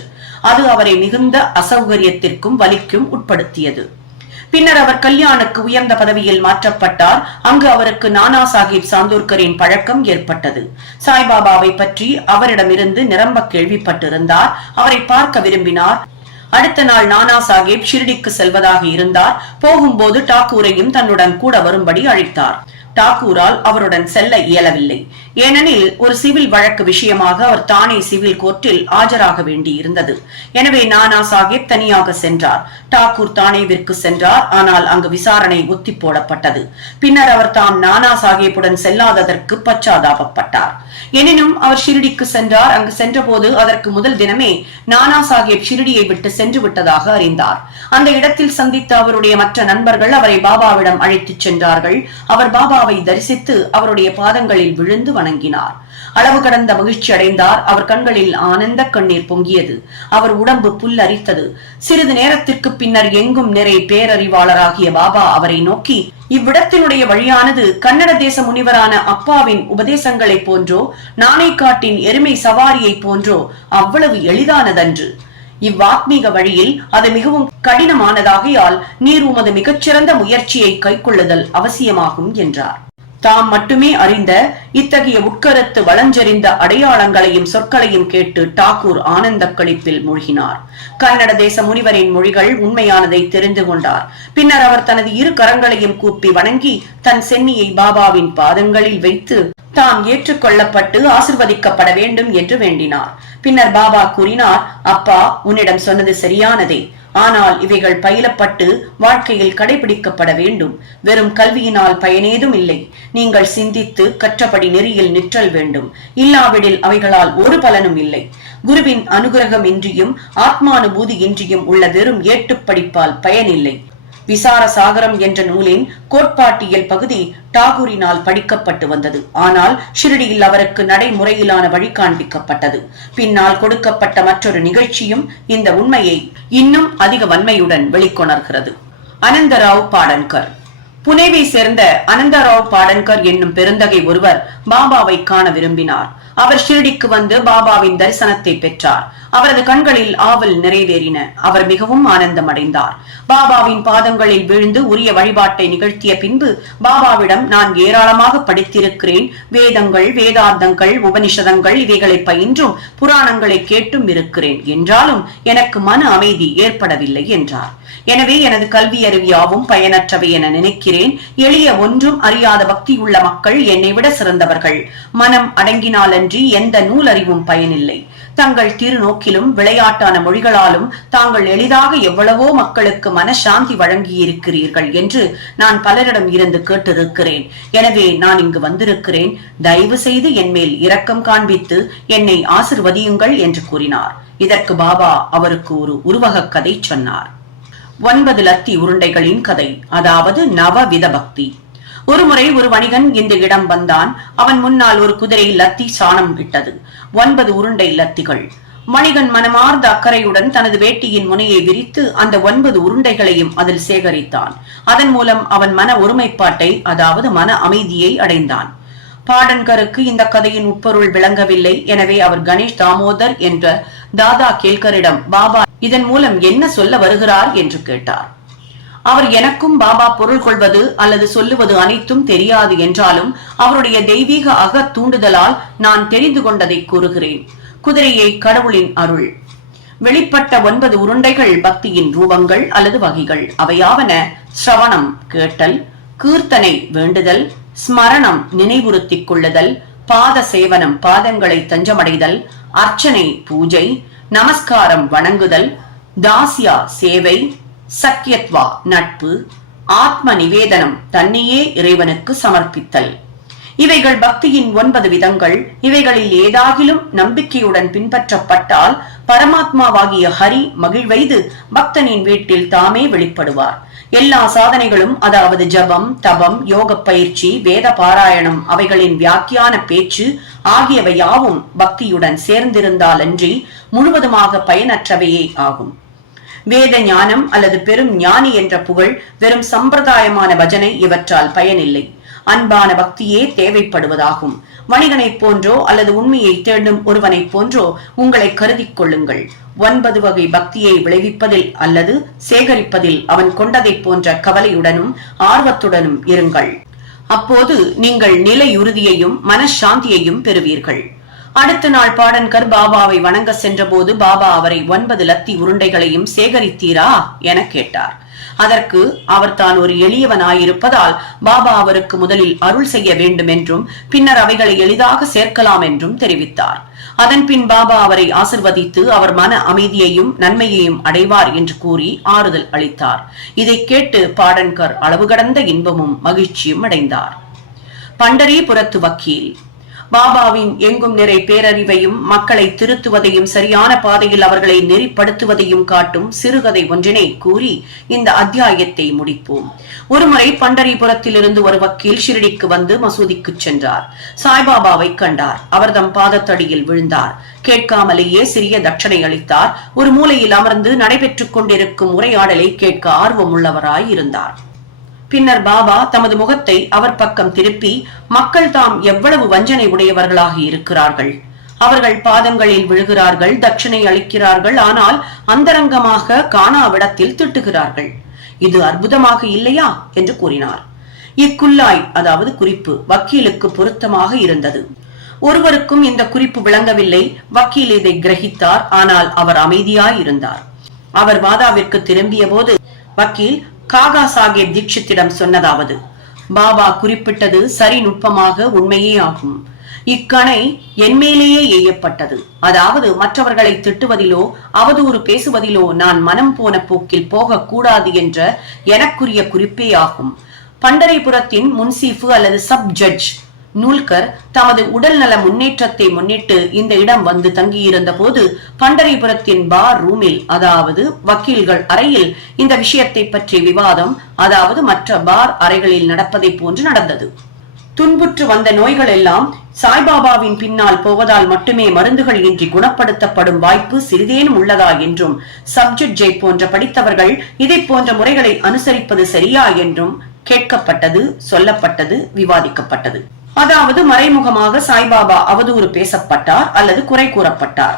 அது அவரை மிகுந்த அசௌகரியத்திற்கும் வலிக்கும் உட்படுத்தியது. பின்னர் அவர் கல்யாணுக்கு உயர்ந்த பதவியில் மாற்றப்பட்டார். அங்கு அவருக்கு நானா சாஹிப் சாந்தோர்கரின் பழக்கம் ஏற்பட்டது. சாய்பாபாவை பற்றி அவரிடமிருந்து நிரம்ப கேள்விப்பட்டிருந்தார். அவரை பார்க்க விரும்பினார். அடுத்த நாள் நானா சாஹிப் ஷிரடிக்கு செல்வதாக இருந்தார். போகும்போது டாகூரையும் தன்னுடன் கூட வரும்படி அழைத்தார். டாகூரால் அவருடன் செல்ல இயலவில்லை. ஏனெனில் ஒரு சிவில் வழக்கு விஷயமாக அவர் தானே சிவில் கோர்ட்டில் ஆஜராக வேண்டி இருந்தது. எனவே நானா சாஹிப் தனியாக சென்றார். டாகூர் தானேவிற்கு சென்றார். ஆனால் அங்கு விசாரணை ஒத்தி போடப்பட்டது. பின்னர் அவர் தாம் நானா சாஹிப்புடன் செல்லாததற்கு பச்சாதாபப்பட்டார். எனினும் அவர் ஷிரடிக்கு சென்றார். அங்கு சென்ற போது அதற்கு முதல் தினமே நானா சாஹிப் ஷிரடியை விட்டு சென்று விட்டதாக அறிந்தார். அந்த இடத்தில் சந்தித்த அவருடைய மற்ற நண்பர்கள் அவரை பாபாவிடம் அழைத்துச் சென்றார்கள். அவர் பாபாவை தரிசித்து அவருடைய பாதங்களில் விழுந்து வணங்கினார். அளவு கடந்த மகிழ்ச்சி அடைந்தார். அவர் கண்களில் ஆனந்த கண்ணீர் பொங்கியது. அவர் உடம்பு புல்லரித்தது. சிறிது நேரத்திற்கு பின்னர் எங்கும் நிறை பேரறிவாளராகிய பாபா அவரை நோக்கி, இவ்விடத்தினுடைய வழியானது கன்னட தேச முனிவரான அப்பாவின் உபதேசங்களை போன்றோ நானேகாட்டின் எருமை சவாரியை போன்றோ அவ்வளவு எளிதானதன்று. இவ்வாத்மீக வழியில் அது மிகவும் கடினமானதாகையால் நீர் உமது மிகச்சிறந்த முயற்சியை கைக்கொள்ளுதல் அவசியமாகும் என்றார். தாம் மட்டுமே அறிந்த இத்தகைய உட்கருத்து வளஞ்செறிந்த அடையாளங்களையும் சொற்களையும் கேட்டு டாகூர் ஆனந்த களிப்பில் மூழ்கினார். கன்னட தேச முனிவரின் மொழிகள் உண்மையானதை தெரிந்து கொண்டார். பின்னர் அவர் தனது இரு கரங்களையும் கூப்பி வணங்கி தன் சென்னியை பாபாவின் பாதங்களில் வைத்து தாம் ஏற்றுக்கொள்ளப்பட்டு ஆசிர்வதிக்கப்பட வேண்டும் என்று வேண்டினார். பின்னர் பாபா கூறினார், அப்பா, உன்னிடம் சொன்னது சரியானதே. ஆனால் இவைகள் பயிலப்பட்டு வாழ்க்கையில் கடைபிடிக்கப்பட வேண்டும். வெறும் கல்வியினால் பயனேதும் இல்லை. நீங்கள் சிந்தித்து கற்றபடி நெறியில் நிற்றல் வேண்டும். இல்லாவிடில் அவைகளால் ஒரு பலனும் இல்லை. குருவின் அனுகிரகம் இன்றியும் ஆத்மானுபூதி இன்றியும் உள்ள வெறும் ஏட்டுப்படிப்பால் பயனில்லை. விசார சாகரம் என்ற நூலின் கோட்பாட்டியல் பகுதி டாகூரினால் படிக்கப்பட்டு வந்தது. ஆனால் ஷிரடியில் அவருக்கு நடைமுறையிலான வழி காண்பிக்கப்பட்டது. பின்னால் கொடுக்கப்பட்ட மற்றொரு நிகழ்ச்சியும் இந்த உண்மையை இன்னும் அதிக வன்மையுடன் வெளிக்கொணர்கிறது. அனந்தராவ் பாடன்கர். புனேவை சேர்ந்த அனந்தராவ் பாடன்கர் என்னும் பெருந்தகை ஒருவர் பாபாவை காண விரும்பினார். அவர் ஷிரடிக்கு வந்து பாபாவின் தரிசனத்தை பெற்றார். அவரது கண்களில் ஆவல் நிறைவேறின. அவர் மிகவும் ஆனந்தம் அடைந்தார். பாபாவின் பாதங்களில் விழுந்து உரிய வழிபாட்டை நிகழ்த்திய பின்பு பாபாவிடம், நான் ஏராளமாக படித்திருக்கிறேன். வேதங்கள், வேதாந்தங்கள், உபனிஷதங்கள் இவைகளை பயின்றும் புராணங்களை கேட்டும் இருக்கிறேன். என்றாலும் எனக்கு மன அமைதி ஏற்படவில்லை என்றார். எனவே எனது கல்வி அறிவியாவும் பயனற்றவை என நினைக்கிறேன். எளிய ஒன்றும் அறியாத பக்தி உள்ள மக்கள் என்னை விட சிறந்தவர்கள். மனம் அடங்கினாலன்றி எந்த நூலறிவும் பயனில்லை. தங்கள் திருநோக்கிலும் விளையாட்டான மொழிகளாலும் தாங்கள் எளிதாக எவ்வளவோ மக்களுக்கு மனசாந்தி வழங்கியிருக்கிறீர்கள் என்று நான் பலரிடம் இருந்து கேட்டிருக்கிறேன். எனவே நான் இங்கு வந்திருக்கிறேன். தயவு செய்து என் மேல் இரக்கம் காண்பித்து என்னை ஆசிர்வதியுங்கள் என்று கூறினார். இதற்கு பாபா அவருக்கு ஒரு உருவக கதை சொன்னார். 9 லத்தி உருண்டைகளின் கதை, அதாவது நவவித பக்தி. ஒருமுறை ஒரு வணிகன் இந்த இடம் வந்தான். அவன் முன்னால் ஒரு குதிரை லத்தி சாணம் இட்டது. 9 உருண்டை லத்திகள். வணிகன் மனமார்ந்த அக்கறையுடன் தனது வேட்டியின் முனையை விரித்து அந்த 9 உருண்டைகளையும் அதில் சேகரித்தான். அதன் மூலம் அவன் மன ஒருமைப்பாட்டை, அதாவது மன அமைதியை அடைந்தான். பாடன்கருக்கு இந்த கதையின் உட்பொருள் விளங்கவில்லை. எனவே அவர் கணேஷ் தாமோதர் என்ற தாதா கேல்கரிடம், பாபா இதன் மூலம் என்ன சொல்ல வருகிறார் என்று கேட்டார். அவர், எனக்கும் பாபா பொருள் கொள்வது அல்லது சொல்லுவது அனைத்தும் தெரியாது என்றாலும் அவருடைய தெய்வீக அக தூண்டுதலால் நான் தெரிந்து கொண்டதை கூறுகிறேன். குதிரையை கடவுளின் அருள். வெளிப்பட்ட 9 உருண்டைகள் பக்தியின் ரூபங்கள் அல்லது வகைகள். அவையாவன: சிரவணம் கேட்டல், கீர்த்தனை வேண்டுதல், ஸ்மரணம் நினைவுறுத்திக் கொள்ளுதல், பாத சேவனம் பாதங்களை தஞ்சமடைதல், அர்ச்சனை பூஜை, நமஸ்காரம் வணங்குதல், தாசியா சேவை, சக்கியத்வா நட்பு, ஆத்ம நிவேதனம் தன்னையே இறைவனுக்கு சமர்ப்பித்தல். இவைகள் பக்தியின் 9 விதங்கள். இவைகளில் ஏதாகிலும் நம்பிக்கையுடன் பின்பற்றப்பட்டால் பரமாத்மாவாகிய ஹரி மகிழ்வைது பக்தனின் வீட்டில் தாமே வெளிப்படுவார். எல்லா சாதனைகளும், அதாவது ஜபம், தபம், யோக பயிற்சி, வேத பாராயணம், அவைகளின் வியாக்கியான பேச்சு ஆகியவை யாவும் பக்தியுடன் சேர்ந்திருந்தாலன்றி முழுவதுமாக பயனற்றவையே ஆகும். வேத ஞானம் அல்லது பெரும் ஞானி என்ற புகழ், வெறும் சம்பிரதாயமான பஜனை இவற்றால் பயனில்லை. அன்பான பக்தியே தேவைப்படுவதாகும். வணிகனைப் போன்றோ அல்லது உண்மையை தேடும் ஒருவனைப் போன்றோ உங்களை கருதிக் கொள்ளுங்கள். 9 வகை பக்தியை விளைவிப்பதில் அல்லது சேகரிப்பதில் அவன் கொண்டதை போன்ற கவலையுடனும் ஆர்வத்துடனும் இருங்கள். அப்போது நீங்கள் நிலையுறுதியையும் மனசாந்தியையும் பெறுவீர்கள். அடுத்த நாள் பாடன்கர் பாபாவை வணங்க சென்ற போது பாபா அவரை 9 லத்தி உருண்டைகளையும் சேகரித்தீரா என கேட்டார். அதற்கு அவர் தான் ஒரு எளியவனாயிருப்பதால் பாபா அவருக்கு முதலில் அருள் செய்ய வேண்டும் என்றும் பின்னர் அவைகளை எளிதாக சேர்க்கலாம் என்றும் தெரிவித்தார். அதன் பின் பாபா அவரை ஆசிர்வதித்து அவர் மன அமைதியையும் நன்மையையும் அடைவார் என்று கூறி ஆறுதல் அளித்தார். இதை கேட்டு பாடன்கர் அளவு கடந்த இன்பமும் மகிழ்ச்சியும் அடைந்தார். பண்டரிபுரத்து வக்கீல். பாபாவின் எங்கும் நிறை பேரறிவையும் மக்களை திருத்துவதையும் சரியான பாதையில் அவர்களை நெறிப்படுத்துவதையும் காட்டும் சிறுகதை ஒன்றினை கூறி இந்த அத்தியாயத்தை முடிப்போம். ஒருமுறை பண்டரிபுரத்திலிருந்து ஒரு வக்கீல் ஷிரடிக்கு வந்து மசூதிக்கு சென்றார். சாய்பாபாவை கண்டார். அவர் தம் பாதத்தடியில் விழுந்தார். கேட்காமலேயே சிறிய தட்சணை அளித்தார். ஒரு மூலையில் அமர்ந்து நடைபெற்றுக் கொண்டிருக்கும் உரையாடலை கேட்க ஆர்வம் உள்ளவராய் இருந்தார். பின்னர் பாபா தமது முகத்தை அவர் பக்கம் திருப்பி, மக்கள் தாம் எவ்வளவு வஞ்சனை உடையவர்களாக இருக்கிறார்கள். அவர்கள் பாதங்களில் விழுகிறார்கள், தட்சணை அளிக்கிறார்கள், ஆனால் அந்தரங்கமாக காணாவிடத்தில் திட்டுகிறார்கள். இது அற்புதமாக இல்லையா என்று கூறினார். இக்குல்லாய் அதாவது குறிப்பு வக்கீலுக்கு பொருத்தமாக இருந்தது. ஒருவருக்கும் இந்த குறிப்பு விளங்கவில்லை. வக்கீல் இதை கிரகித்தார். ஆனால் அவர் அமைதியாய் இருந்தார். அவர் வாதாவிற்கு திரும்பிய போது வக்கீல் காகா சாஹேப் தீட்சித்திடம் சொன்னதாவது: பாபா குறிப்பிட்டது சரி, நுட்பமாக உண்மையே ஆகும். இக்கணை என்மேலேயே எய்யப்பட்டது. அதாவது மற்றவர்களை திட்டுவதிலோ அவதூறு பேசுவதிலோ நான் மனம் போன போக்கில் போகக்கூடாது என்ற எனக்குரிய குறிப்பே ஆகும். பண்டரிபுரத்தின் முன்சீஃபு அல்லது சப் ஜட்ஜ் நூல்கர் தமது உடல் நல முன்னேற்றத்தை முன்னிட்டு இந்த இடம் வந்து தங்கியிருந்த போது பண்டரிபுரத்தின் பார் ரூமில், அதாவது வக்கீல்கள் அறையில், இந்த விஷயத்தை பற்றி விவாதம், அதாவது மற்ற பார் அறைகளில் நடப்பதை போன்று நடந்தது. துன்புற்று வந்த நோய்கள் எல்லாம் சாய்பாபாவின் பின்னால் போவதால் மட்டுமே மருந்துகள் இன்றி குணப்படுத்தப்படும் வாய்ப்பு சிறிதேனும் உள்ளதா என்றும், சப்ஜெக்டை போன்ற படித்தவர்கள் இதை போன்ற முறைகளை அனுசரிப்பது சரியா என்றும் கேட்கப்பட்டது, சொல்லப்பட்டது, விவாதிக்கப்பட்டது. அதாவது மறைமுகமாக சாய்பாபா அவதூறு பேசப்பட்டார் அல்லது குறை கூறப்பட்டார்.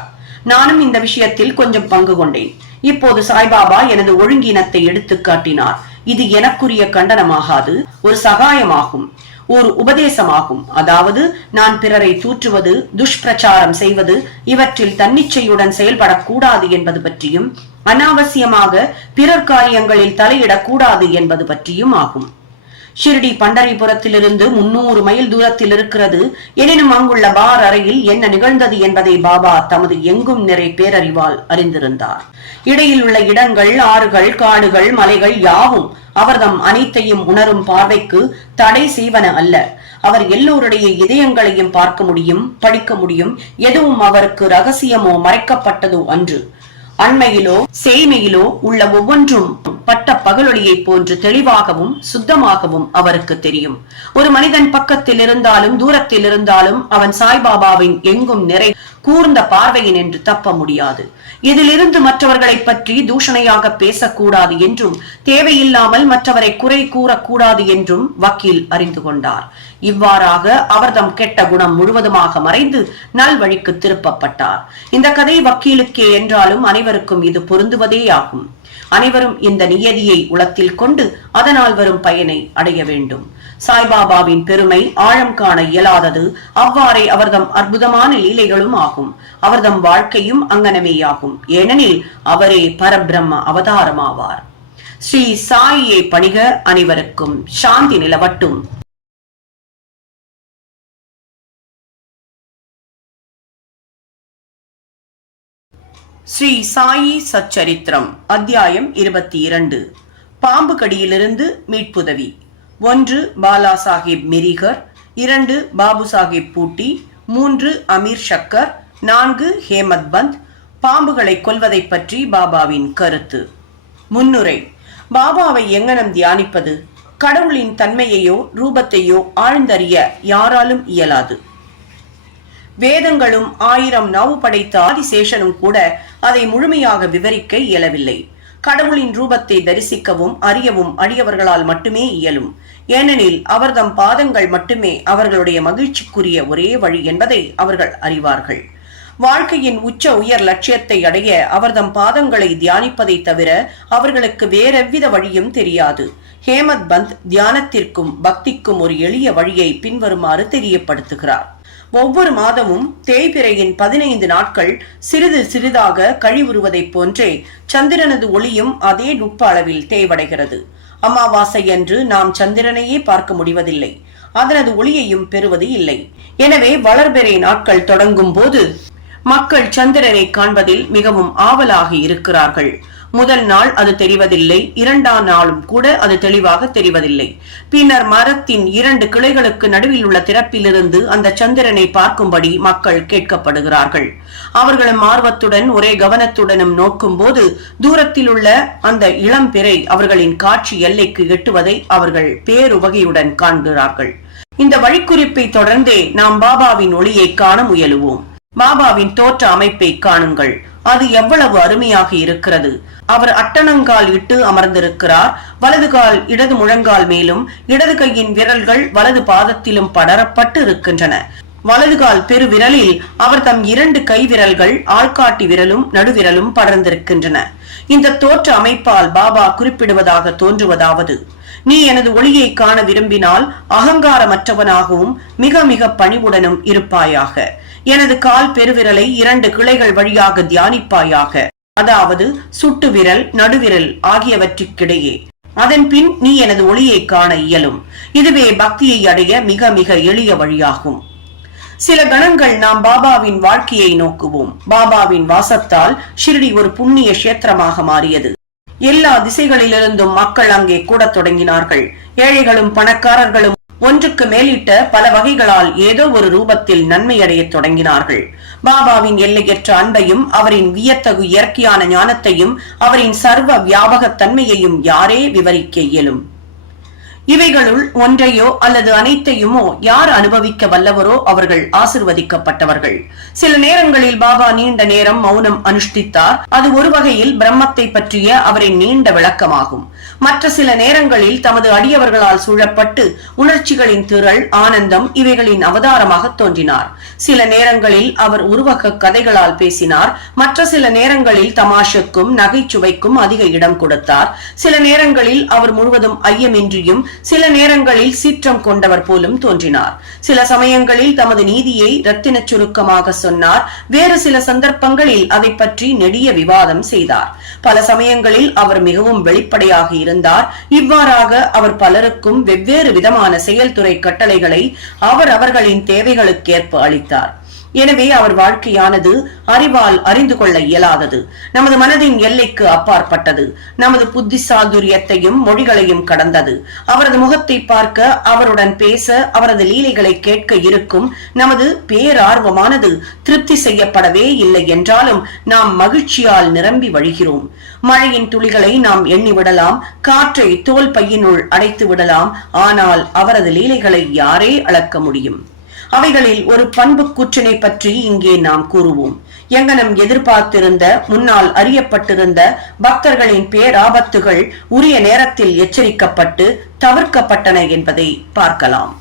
நானும் இந்த விஷயத்தில் கொஞ்சம் பங்கு கொண்டேன். இப்போது சாய்பாபா எனது ஒழுங்கினத்தை எடுத்து காட்டினார். இது எனக்குரிய கண்டனமாகாது, ஒரு சகாயமாகும், ஒரு உபதேசமாகும். அதாவது நான் பிறரை தூற்றுவது, துஷ்பிரச்சாரம் செய்வது, இவற்றில் தன்னிச்சையுடன் செயல்படக்கூடாது என்பது பற்றியும், அனாவசியமாக பிறர் காரியங்களில் தலையிடக்கூடாது என்பது பற்றியும் ஆகும். ஷிர்டி பண்டரிபுரத்திலிருந்து 300 மைல் தூரத்தில் இருக்கிறது. எனினும் அங்குள்ள பார் அறையில் என்ன நிகழ்ந்தது என்பதை பாபா தமது எங்கும் நிறை பேரறிவால் அறிந்திருந்தார். இடையில் உள்ள இடங்கள், ஆறுகள், காடுகள், மலைகள் யாவும் அவர்தம் அனைத்தையும் உணரும் பார்வைக்கு தடை செய்வன அல்ல. அவர் எல்லோருடைய இதயங்களையும் பார்க்க முடியும், படிக்க முடியும். எதுவும் அவருக்கு ரகசியமோ மறைக்கப்பட்டதோ அன்று. அண்மையிலோ செய்மையிலோ உள்ள ஒவ்வொன்றும் பட்ட பகலொளியை போன்று தெளிவாகவும் சுத்தமாகவும் அவருக்கு தெரியும். ஒரு மனிதன் பக்கத்தில் இருந்தாலும் தூரத்தில் இருந்தாலும் அவன் சாய்பாபாவின் எங்கும் நிறை கூர்ந்த பார்வையின் என்று தப்ப முடியாது. இதிலிருந்து மற்றவர்களை பற்றி தூஷணையாக பேசக்கூடாது என்றும், தேவையில்லாமல் மற்றவரை குறை கூறக்கூடாது என்றும் வக்கீல் அறிந்து கொண்டார். இவ்வாறாக அவர்தம் கெட்ட குணம் முழுவதுமாக மறைந்து நல்வழிக்கு திருப்பப்பட்டார். இந்த கதை வக்கீலுக்கே என்றாலும் அனைவருக்கும் இது பொருந்துவதே ஆகும். அனைவரும் இந்த நியதியை உளத்தில் கொண்டு அதனால் வரும் பயனை அடைய வேண்டும். சாய்பாபாவின் பெருமை ஆழம் காண இயலாதது. அவ்வாறே அவர்தம் அற்புதமான லீலைகளும் ஆகும். அவர்தம் வாழ்க்கையும் அங்கனமேயாகும். ஏனெனில் அவரே பரபிரம்ம அவதாரமாவார். ஸ்ரீ சாயியை பணிக. அனைவருக்கும் சாந்தி நிலவட்டும். ஸ்ரீ சாயி சச்சரித்திரம் அத்தியாயம் 22. பாம்பு கடியிலிருந்து மீட்புதவி. 1. பாலா சாஹிப் மிரிகர். 2. பாபு சாஹிப் பூட்டி. 3. அமீர் ஷக்கர். 4. ஹேமத் பந்த். பாம்புகளை கொல்வதை பற்றி பாபாவின் கருத்து. முன்னுரை. பாபாவை எங்கனம் தியானிப்பது? கடவுளின் தன்மையையோ ரூபத்தையோ ஆழ்ந்தறிய யாராலும் இயலாது. வேதங்களும் 1000 நாவு படைத்த ஆதிசேஷனும் கூட அதை முழுமையாக விவரிக்க இயலவில்லை. கடவுளின் ரூபத்தை தரிசிக்கவும் அறியவும் அடியவர்களால் மட்டுமே இயலும். ஏனெனில் அவர்தம் பாதங்கள் மட்டுமே அவர்களுடைய மகிழ்ச்சிக்குரிய ஒரே வழி என்பதை அவர்கள் அறிவார்கள். வாழ்க்கையின் உச்ச உயர் லட்சியத்தை அடைய அவர்தம் பாதங்களை தியானிப்பதை தவிர அவர்களுக்கு வேறெவ்வித வழியும் தெரியாது. ஹேமத் பந்த் தியானத்திற்கும் பக்திக்கும் ஒரு எளிய வழியை பின்வருமாறு தெரியப்படுத்துகிறார். ஒவ்வொரு மாதமும் தேய்பிறையின் 15 நாட்கள் சிறிது சிறிதாக கழிவுறுவதைப் போன்றே சந்திரனது ஒளியும் அதே நுட்ப அளவில் தேய்வடைகிறது. அமாவாசை அன்று நாம் சந்திரனையே பார்க்க முடிவதில்லை, அதனது ஒளியையும் பெறுவது இல்லை. எனவே வளர்பிறை நாட்கள் தொடங்கும் போது மக்கள் சந்திரனை காண்பதில் மிகவும் ஆவலாக இருக்கிறார்கள். முதல் நாள் அது தெரிவதில்லை, 2ஆம் நாளும் கூட அது தெளிவாக தெரிவதில்லை. பின்னர் மரத்தின் 2 கிளைகளுக்கு நடுவில் உள்ள திறப்பிலிருந்து அந்த சந்திரனை பார்க்கும்படி மக்கள் கேட்கப்படுகிறார்கள். அவர்களும் ஆர்வத்துடன் ஒரே கவனத்துடனும் நோக்கும் போது தூரத்தில் உள்ள அந்த இளம் பிறை அவர்களின் காட்சி எல்லைக்கு எட்டுவதை அவர்கள் பேருவகையுடன் காண்கிறார்கள். இந்த வழிக்குறிப்பை தொடர்ந்தே நாம் பாபாவின் ஒளியை காண முயலுவோம். பாபாவின் தோற்ற அமைப்பை காணுங்கள். அது எவ்வளவு அருமையாக இருக்கிறது. அவர் அட்டணங்கால் இட்டு அமர்ந்திருக்கிறார். வலது கால் இடது முழங்கால் மேலும், இடது கையின் விரல்கள் வலது பாதத்திலும் படரப்பட்டு இருக்கின்றன. வலது கால் பெரு விரலில் அவர் தம் 2 கை விரல்கள், ஆள்காட்டி விரலும் நடுவிரலும் படர்ந்திருக்கின்றன. இந்த தோற்ற அமைப்பால் பாபா குறிப்பிடுவதாக தோன்றுவதாவது: நீ எனது ஒளியை காண விரும்பினால் அகங்காரமற்றவனாகவும் மிக மிக பணிவுடனும் இருப்பாயாக. எனது கால் பெருவிரலை 2 கிளைகள் வழியாக தியானிப்பாயாக, அதாவது சுட்டு விரல், நடுவிரல் ஆகியவற்றுக்கிடையே. அதன் பின் நீ எனது ஒளியை காண இயலும். இதுவே பக்தியை அடைய மிக மிக எளிய வழியாகும். சில கணங்கள் நாம் பாபாவின் வாழ்க்கையை நோக்குவோம். பாபாவின் வாசத்தால் ஷிரடி ஒரு புண்ணிய கஷேத்திரமாக மாறியது. எல்லா திசைகளிலிருந்தும் மக்கள் அங்கே கூட தொடங்கினார்கள். ஏழைகளும் பணக்காரர்களும் ஒன்றுக்கு மேலிட்ட பல வகைகளால் ஏதோ ஒரு ரூபத்தில் நன்மை அடைய தொடங்கினார்கள். பாபாவின் எல்லையற்ற அன்பையும் அவரின் வியத்தகு இயற்கையான ஞானத்தையும் அவரின் சர்வ வியாபகத்தன்மையையும் யாரே விவரிக்க இயலும்? இவைகளுள் ஒன்றையோ அல்லது அனைத்தையுமோ யார் அனுபவிக்க வல்லவரோ அவர்கள் ஆசிர்வதிக்கப்பட்டவர்கள். சில நேரங்களில் பாபா நீண்ட நேரம் மௌனம் அனுஷ்டித்தார். அது ஒரு வகையில் பிரம்மத்தை பற்றிய அவரின் நீண்ட விளக்கமாகும். மற்ற சில நேரங்களில் தமது அடியவர்களால் சூழப்பட்டு உணர்ச்சிகளின் திரள், ஆனந்தம் இவைகளின் அவதாரமாக தோன்றினார். சில நேரங்களில் அவர் உருவக கதைகளால் பேசினார். மற்ற சில நேரங்களில் தமாஷுக்கும் நகைச்சுவைக்கும் அதிக இடம் கொடுத்தார். சில நேரங்களில் அவர் முழுவதும் ஐயமின்றியும் சில நேரங்களில் சீற்றம் கொண்டவர் போலும் தோன்றினார். சில சமயங்களில் தமது நீதியை இரத்தின சுருக்கமாக சொன்னார். வேறு சில சந்தர்ப்பங்களில் அதை பற்றி நெடிய விவாதம் செய்தார். பல சமயங்களில் அவர் மிகவும் வெளிப்படையாக இருந்தார். இவ்வாறாக அவர் பலருக்கும் வெவ்வேறு விதமான செயல்துறை கட்டளைகளை அவர்களின் தேவைகளுக்கேற்ப அளித்தார். எனவே அவர் வாழ்க்கையானது அறிவால் அறிந்து கொள்ள இயலாதது, நமது மனதின் எல்லைக்கு அப்பாற்பட்டது, நமது புத்தி சாதுரியத்தையும் மொழிகளையும் கடந்தது. அவரது முகத்தை பார்க்க, அவருடன் பேச, அவரது லீலைகளை கேட்க இருக்கும் நமது பேரார்வமானது திருப்தி செய்யப்படவே இல்லை என்றாலும் நாம் மகிழ்ச்சியால் நிரம்பி வழிகிறோம். மழையின் துளிகளை நாம் எண்ணிவிடலாம், காற்றை தோல் பையினுள் அடைத்து விடலாம். ஆனால் அவரது லீலைகளை யாரே அளக்க முடியும்? அவைகளில் ஒரு பண்பு கூற்றினை பற்றி இங்கே நாம் கூறுவோம். எங்கனம் எதிர்பார்த்திருந்த, முன்னால் அறியப்பட்டிருந்த பக்தர்களின் பேராபத்துகள் உரிய நேரத்தில் எச்சரிக்கப்பட்டு தவிர்க்கப்பட்டன என்பதை பார்க்கலாம்.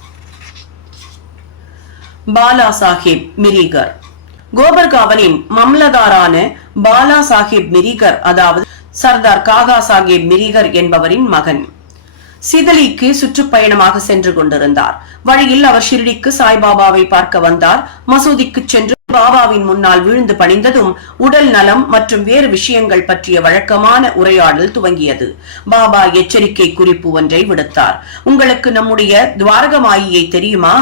பாலா சாஹிப் மிரிகர். கோபர்காவனின் மம்லதாரான பாலா சாஹிப் மிரிகர், அதாவது சர்தார் காகா சாஹிப் மிரிகர் என்பவரின் மகன், சிதலிக்கு சுற்றுப்பயணமாக சென்று கொண்டிருந்தார். வழியில் அவர் ஷிரடிக்கு சாய்பாபாவை பார்க்க வந்தார். மசூதிக்கு சென்று பாபாவின் முன்னால் விழுந்து பணிந்ததும் உடல் நலம் மற்றும் வேறு விஷயங்கள் பற்றிய வழக்கமான உரையாடல் துவங்கியது. பாபா எச்சரிக்கை குறிப்பு ஒன்றை விடுத்தார். உங்களுக்கு நம்முடைய துவாரகமாயியை தெரியுமா?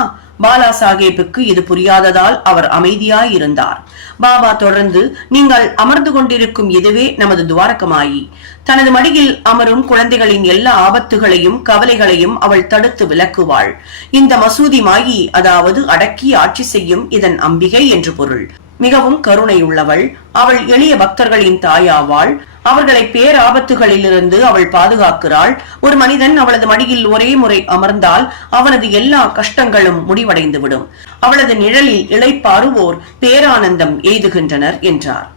பாலா சாஹேபுக்கு இது புரியாததால் அவர் அமைதியாயிருந்தார். பாபா தொடர்ந்து, நீங்கள் அமர்ந்து கொண்டிருக்கும் இதுவே நமது துவாரகமாயி. தனது மடியில் அமரும் குழந்தைகளின் எல்லா ஆபத்துகளையும் கவலைகளையும் அவள் தடுத்து விலக்குவாள். இந்த மசூதி மாயி, அதாவது அடக்கி ஆட்சி செய்யும் இதன் அம்பிகை என்று பொருள். மிகவும் கருணை உள்ளவள். அவள் எளிய பக்தர்களின் தாயாவாள். அவர்களை பேராபத்துகளிலிருந்து அவள் பாதுகாக்கிறாள். ஒரு மனிதன் அவளது மடியில் ஒரே முறை அமர்ந்தால் அவனது எல்லா கஷ்டங்களும் முடிவடைந்துவிடும். அவளது நிழலில் இளைப்பாறுவோர் பேரானந்தம் எய்துகின்றனர் என்றார்.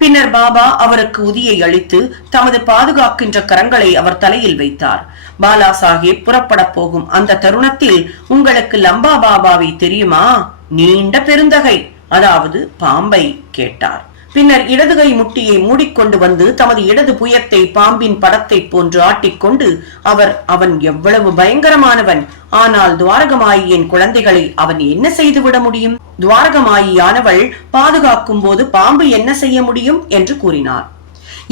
பின்னர் பாபா அவருக்கு உதியை அளித்து தமது பாதுகாக்கின்ற கரங்களை அவர் தலையில் வைத்தார். பாலா சாஹிப் புறப்பட போகும் அந்த தருணத்தில், உங்களுக்கு லம்பா பாபாவை தெரியுமா? நீண்ட பெருந்தகை, அதாவது பாம்பை கேட்டார். பின்னர் இடதுகை முட்டியை மூடிக்கொண்டு வந்து தமது இடது புயத்தை பாம்பின் படத்தை போன்று ஆட்டிக்கொண்டு அவன் எவ்வளவு பயங்கரமானவன், ஆனால் துவாரகமாயியின் குழந்தைகளை அவன் என்ன செய்துவிட முடியும்? துவாரகமாயியானவள் பாதுகாக்கும் போது பாம்பு என்ன செய்ய முடியும் என்று கூறினார்.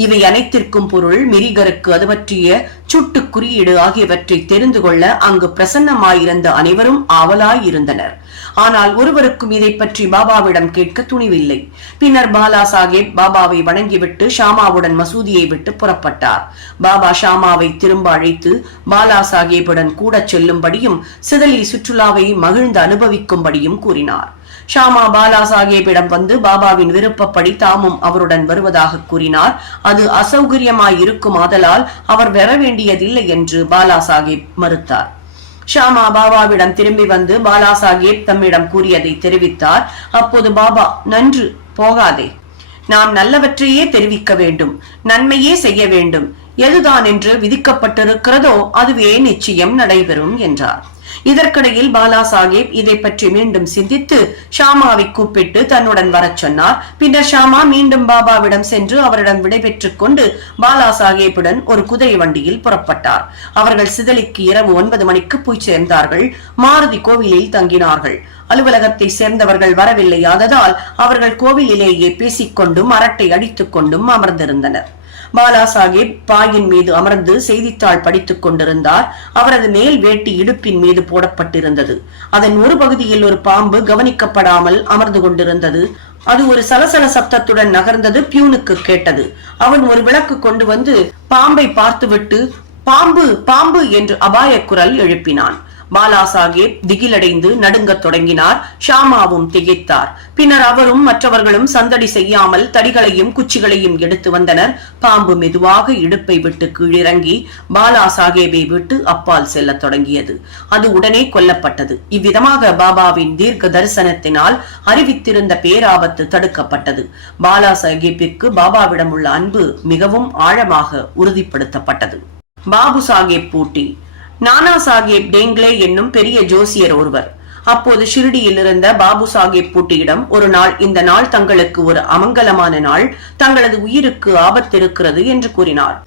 இவை அனைத்திற்கும் பொருள் மிரிகருக்கு அது பற்றிய சுட்டு குறியீடு ஆகியவற்றை தெரிந்து கொள்ள அங்கு பிரசன்னமாயிருந்த அனைவரும் ஆவலாயிருந்தனர். ஆனால் ஒருவருக்கும் இதை பற்றி பாபாவிடம் கேட்க துணிவில்லை. பின்னர் பாலா சாஹேப் பாபாவை வணங்கிவிட்டு ஷாமாவுடன் மசூதியை விட்டு புறப்பட்டார். பாபா ஷாமாவை திரும்ப அழைத்து பாலா சாஹேப்புடன் கூட செல்லும்படியும் சிதலி சுற்றுலாவை மகிழ்ந்து அனுபவிக்கும்படியும் கூறினார். ஷாமா பாலா சாஹேப்பிடம் வந்து பாபாவின் விருப்பப்படி தாமும் அவருடன் வருவதாக கூறினார். அது அசௌகரியமாயிருக்கும் ஆதலால் அவர் வர வேண்டியதில்லை என்று பாலா சாஹேப் மறுத்தார். ஷாமா பாபாவிடம் திரும்பி வந்து பாலா சாஹேப் தம்மிடம் கூறியதை தெரிவித்தார். அப்போது பாபா, நன்று, போகாதே. நாம் நல்லவற்றையே தெரிவிக்க வேண்டும், நன்மையே செய்ய வேண்டும். எதுதான் என்று விதிக்கப்பட்டிருக்கிறதோ அதுவே நிச்சயம் நடைபெறும் என்றார். இதற்கிடையில் பாலா சாஹேப் இதை பற்றி மீண்டும் சிந்தித்து ஷாமாவை கூப்பிட்டு தன்னுடன் வரச் சொன்னார். பின்னர் ஷாமா மீண்டும் பாபாவிடம் சென்று அவரிடம் விடைபெற்றுக் கொண்டு பாலா சாஹேப்புடன் ஒரு குதிரை வண்டியில் புறப்பட்டார். அவர்கள் சிதலிக்கு இரவு 9 மணிக்கு போய் சேர்ந்தார்கள். மாருதி கோவிலில் தங்கினார்கள். அலுவலகத்தை சேர்ந்தவர்கள் வரவில்லையாததால் அவர்கள் கோவிலிலேயே பேசிக்கொண்டும் அரட்டை அடித்துக் கொண்டும் அமர்ந்திருந்தனர். பாலா சாஹேப் பாயின் மீது அமர்ந்து செய்தித்தாள் படித்துக் கொண்டிருந்தார். அவரது மேல் வேட்டி இடுப்பின் மீது போடப்பட்டிருந்தது. அதன் ஒரு பகுதியில் ஒரு பாம்பு கவனிக்கப்படாமல் அமர்ந்து கொண்டிருந்தது. அது ஒரு சலசல சப்தத்துடன் நகர்ந்தது. பியூனுக்கு கேட்டது. அவன் ஒரு விளக்கு கொண்டு வந்து பாம்பை பார்த்துவிட்டு பாம்பு பாம்பு என்று அபாய குரல் எழுப்பினான். பாலா சாஹேப் திகிலடைந்து நடுங்கத் தொடங்கினார். ஷாமாவும் திகைத்தார். பின்னர் அவரும் மற்றவர்களும் சந்தடி செய்யாமல் தடிகளையும் குச்சிகளையும் எடுத்து வந்தனர். பாம்பு மெதுவாக இடுப்பை விட்டு கீழிறங்கி பாலா சாஹேபை விட்டு அப்பால் செல்ல தொடங்கியது. அது உடனே கொல்லப்பட்டது. இவ்விதமாக பாபாவின் தீர்க்க தரிசனத்தினால் அறிவித்திருந்த பேராபத்து தடுக்கப்பட்டது. பாலா சாஹேப்பிற்கு பாபாவிடம் உள்ள அன்பு மிகவும் ஆழமாக உறுதிப்படுத்தப்பட்டது. பாபு சாஹேப் பூட்டி. நானா சாஹேப் டேங்லே என்னும் பெரிய ஜோசியர் ஒருவர் அப்போது ஷிரடியில் இருந்த பாபு சாஹேப் பூட்டியிடம் ஒரு நாள், இந்த நாள் தங்களுக்கு ஒரு அமங்கலமான நாள், தங்களது உயிருக்கு ஆபத்து இருக்கிறது என்று கூறினார்.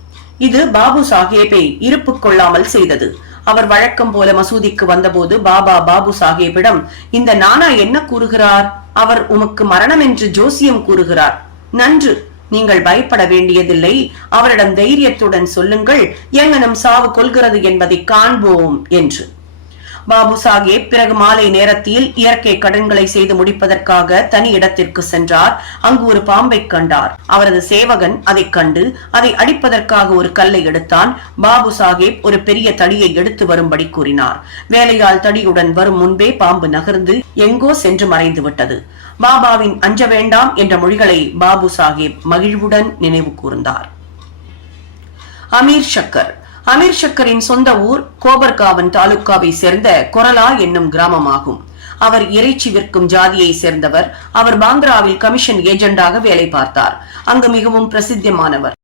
இது பாபு சாஹேப்பை இருப்பு கொள்ளாமல் செய்தது. அவர் வழக்கம் போல மசூதிக்கு வந்தபோது பாபு சாஹேப்பிடம், இந்த நானா என்ன கூறுகிறார்? அவர் உமக்கு மரணம் என்று ஜோசியம் கூறுகிறார். நன்று, நீங்கள் பயப்பட வேண்டியதில்லை. அவரிடம் தைரியத்துடன் சொல்லுங்கள், எங்கனும் சாவு கொள்கிறது என்பதை காண்போம் என்று. பாபு சாஹேப் பிறகு மாலை நேரத்தில் இயற்கை கடன்களை செய்து முடிப்பதற்காக தனி இடத்திற்கு சென்றார். அங்கு ஒரு பாம்பை கண்டார். அவரது சேவகன் அதை கண்டு அதை அடிப்பதற்காக ஒரு கல்லை எடுத்தான். பாபு சாஹேப் ஒரு பெரிய தடியை எடுத்து வரும்படி கூறினார். வேலையால் தடியுடன் வரும் முன்பே பாம்பு நகர்ந்து எங்கோ சென்று மறைந்து விட்டது. பாபாவின் அஞ்ச வேண்டாம் என்ற மொழிகளை பாபு சாஹேப் மகிழ்வுடன் நினைவு கூர்ந்தார். அமீர் ஷக்கர். அமீர் ஷக்கரின் சொந்த ஊர் கோபர்காவன் தாலுக்காவை சேர்ந்த கொரலா என்னும் கிராமமாகும். அவர் இறைச்சி விற்கும் ஜாதியை சேர்ந்தவர். அவர் பாந்திராவில் கமிஷன் ஏஜெண்டாக வேலை பார்த்தார். அங்கு மிகவும் பிரசித்தமானவர்.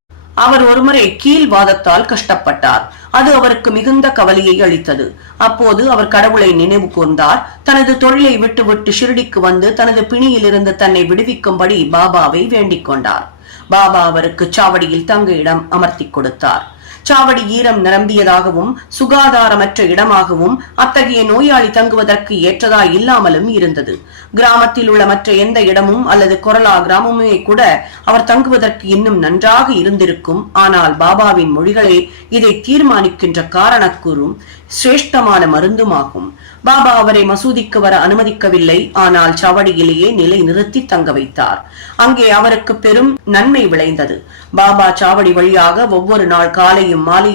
அவர் ஒருமுறை கீழ்வாதத்தால் கஷ்டப்பட்டார். அது அவருக்கு மிகுந்த கவலையை அளித்தது. அப்போது அவர் கடவுளை நினைவு கூர்ந்தார். தனது தொழிலை விட்டுவிட்டு ஷிரடிக்கு வந்து தனது பிணியில் இருந்து தன்னை விடுவிக்கும்படி பாபாவை வேண்டிக் கொண்டார். பாபா அவருக்கு சாவடியில் தங்க இடம் அமர்த்தி கொடுத்தார். சாவடி ஈரம் நிரம்பியதாகவும் சுகாதாரமற்ற இடமாகவும் அத்தகைய நோயாளி தங்குவதற்கு ஏற்றதா இல்லாமலும் இருந்தது. கிராமத்தில் உள்ள மற்ற எந்த இடமும் அல்லது கொரலா கிராமமே கூட அவர் தங்குவதற்கு இன்னும் நன்றாக இருந்திருக்கும். ஆனால் பாபாவின் மொழிகளே இதை தீர்மானிக்கின்ற காரணக்கூறும் சிரேஷ்டமான மருந்துமாகும். பாபா அவரை மசூதிக்கு வர அனுமதிக்கவில்லை. ஆனால் சாவடியிலேயே நிலை நிறுத்தி தங்க வைத்தார். அங்கே அவருக்கு பெரும் நன்மை விளைந்தது. பாபா சாவடி வழியாக ஒவ்வொரு நாள் காலையும் மாலை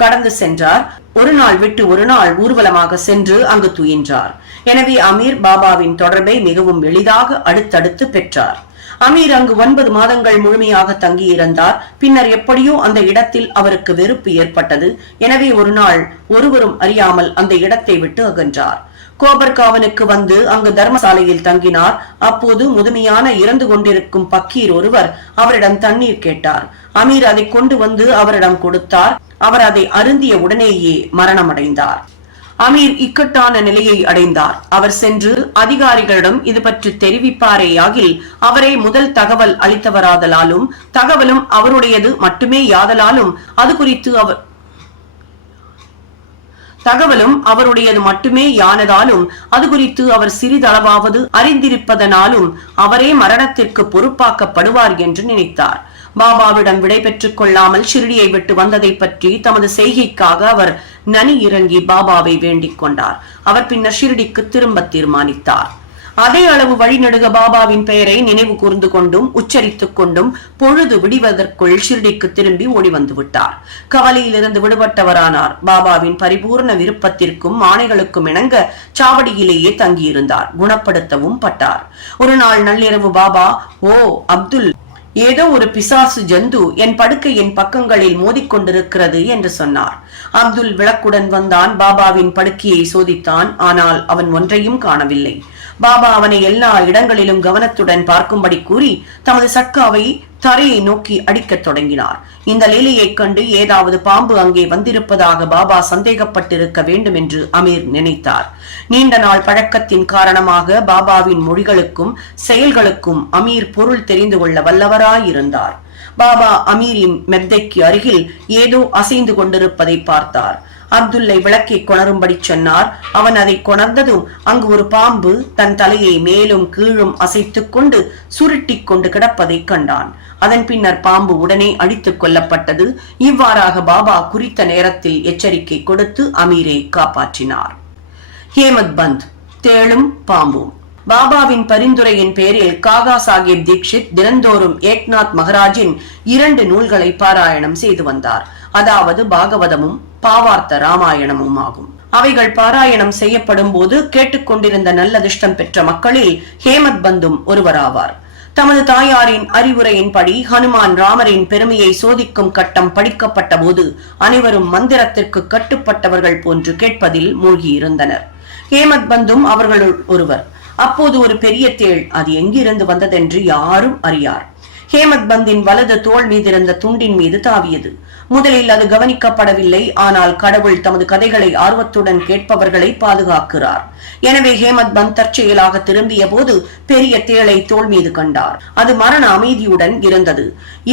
கடந்து சென்றார். ஒரு நாள் விட்டு ஒரு நாள் ஊர்வலமாக சென்று அங்கு துயின்றார். எனவே அமீர் பாபாவின் தொடர்பை மிகவும் எளிதாக அடுத்தடுத்து பெற்றார். அமீர் அங்கு 9 மாதங்கள் முழுமையாக தங்கியிருந்தார். பின்னர் எப்படியோ அந்த இடத்தில் அவருக்கு வெறுப்பு ஏற்பட்டது. எனவே ஒரு நாள் ஒருவரும் அறியாமல் அந்த இடத்தை விட்டு அகன்றார். கோபர்காவனுக்கு வந்து அங்கு தர்மசாலையில் தங்கினார். அப்போது முதுமையான இறந்து கொண்டிருக்கும் பக்கீர் ஒருவர் அவரிடம் தண்ணீர் கேட்டார். அமீர் அதை கொண்டு வந்து அவரிடம் கொடுத்தார். அவர் அதை அருந்திய உடனேயே மரணமடைந்தார். அமீர் இக்கட்டான நிலையை அடைந்தார். அவர் சென்று அதிகாரிகளிடம் இது பற்றி தெரிவிப்பாரேயாகில் அவரே முதல் தகவல் அளித்தவராதலாலும் தகவலும் அவருடையது மட்டுமே யாதலாலும் அது குறித்து அவர் சிறிதளவாவது அறிந்திருப்பதனாலும் அவரே மரணத்திற்கு பொறுப்பாக்கப்படுவார் என்று நினைத்தார். பாபாவிடம் விடை பெற்றுக் கொள்ளாமல் ஷிரடியை விட்டு வந்ததை பற்றி தமது செய்கைக்காக அவர் நனி இறங்கி பாபாவை வேண்டிக் கொண்டார். அவர் பின்னர் ஷிரடிக்கு திரும்ப தீர்மானித்தார். அதே அளவு வழிநெடுக பாபாவின் பெயரை நினைவு கூர்ந்து கொண்டும் உச்சரித்துக் கொண்டும் பொழுது விடுவதற்குள் ஷிரடிக்கு திரும்பி ஓடி வந்து விட்டார். கவலையிலிருந்து விடுபட்டவரானார். பாபாவின் பரிபூர்ண விருப்பத்திற்கும் ஆணைகளுக்கும் இணங்க சாவடியிலேயே தங்கியிருந்தார். குணப்படுத்தவும் பட்டார். ஒரு நாள் நள்ளிரவு பாபா, ஓ அப்துல், ஏதோ ஒரு பிசாசு ஜந்து என் படுக்கையின் பக்கங்களில் மோதிக்கொண்டிருக்கிறது என்று சொன்னார். அப்துல் விளக்குடன் வந்தான். பாபாவின் படுக்கையை சோதித்தான். ஆனால் அவன் ஒன்றையும் காணவில்லை. பாபா அவனை எல்லா இடங்களிலும் கவனத்துடன் பார்க்கும்படி கூறி தமது சட்காவை தரையை நோக்கி அடிக்கத் தொடங்கினார். இந்த லீலையைக் கண்டு ஏதாவது பாம்பு அங்கே வந்திருப்பதாக பாபா சந்தேகப்பட்டிருக்க வேண்டும் என்று அமீர் நினைத்தார். நீண்ட நாள் பழக்கத்தின் காரணமாக பாபாவின் மொழிகளுக்கும் செயல்களுக்கும் அமீர் பொருள் தெரிந்து கொள்ள வல்லவராயிருந்தார். பாபா அமீரின் மெத்தைக்கு அருகில் ஏதோ அசைந்து கொண்டிருப்பதை பார்த்தார். அப்துல்லை விளக்கை கொணரும்படி சொன்னார். அவன் அதை கொணர்ந்ததும் அங்கு ஒரு பாம்பு தன் தலையை மேலும் கீழும் அசைத்துக் கொண்டு சுருட்டி கொண்டு கிடப்பதை கண்டான். அதன் பின்னர் பாம்பு உடனே அடித்துக் கொல்லப்பட்டது. இவ்வாறாக பாபா குறித்த நேரத்தில் எச்சரிக்கை கொடுத்து அமீரை காப்பாற்றினார். ஹேமத் பந்த், தேளும் பாம்பும். பாபாவின் பரிந்துரையின் பேரில் காகா சாஹிப் தீக்ஷித் தினந்தோறும் ஏக்நாத் மகராஜின் 2 நூல்களை பாராயணம் செய்து வந்தார். அதாவது பாகவதமும் பாவார்த்த ராமாயணமும் ஆகும். அவைகள் பாராயணம் செய்யப்படும் போது கேட்டுக்கொண்டிருந்த நல்லதிஷ்டம் பெற்ற மக்களில் ஹேமத் பந்தும் ஒருவராவார். தமது தாயாரின் அறிவுரையின்படி ஹனுமான் ராமரின் பெருமையை சோதிக்கும் கட்டம் படிக்கப்பட்ட போது அனைவரும் மந்திரத்திற்கு கட்டுப்பட்டவர்கள் போன்று கேட்பதில் மூழ்கியிருந்தனர். ஹேமத் பந்தும் அவர்களுள் ஒருவர். அப்போது ஒரு பெரிய தேள் அது எங்கிருந்து வந்ததென்று யாரும் அறியார். ஹேமத் பந்தின் வலது தோள் மீதிருந்த துண்டின் மீது தாவியது. முதலில் அது கவனிக்கப்படவில்லை. ஆனால் கடவுள் தமது கதைகளை ஆர்வத்துடன் கேட்பவர்களை பாதுகாக்கிறார். எனவே ஹேமத் பந்த் தற்செயலாக திரும்பிய போது பெரிய தேளை தோள் மீது கண்டார். அது மரண அமைதியுடன் இருந்தது.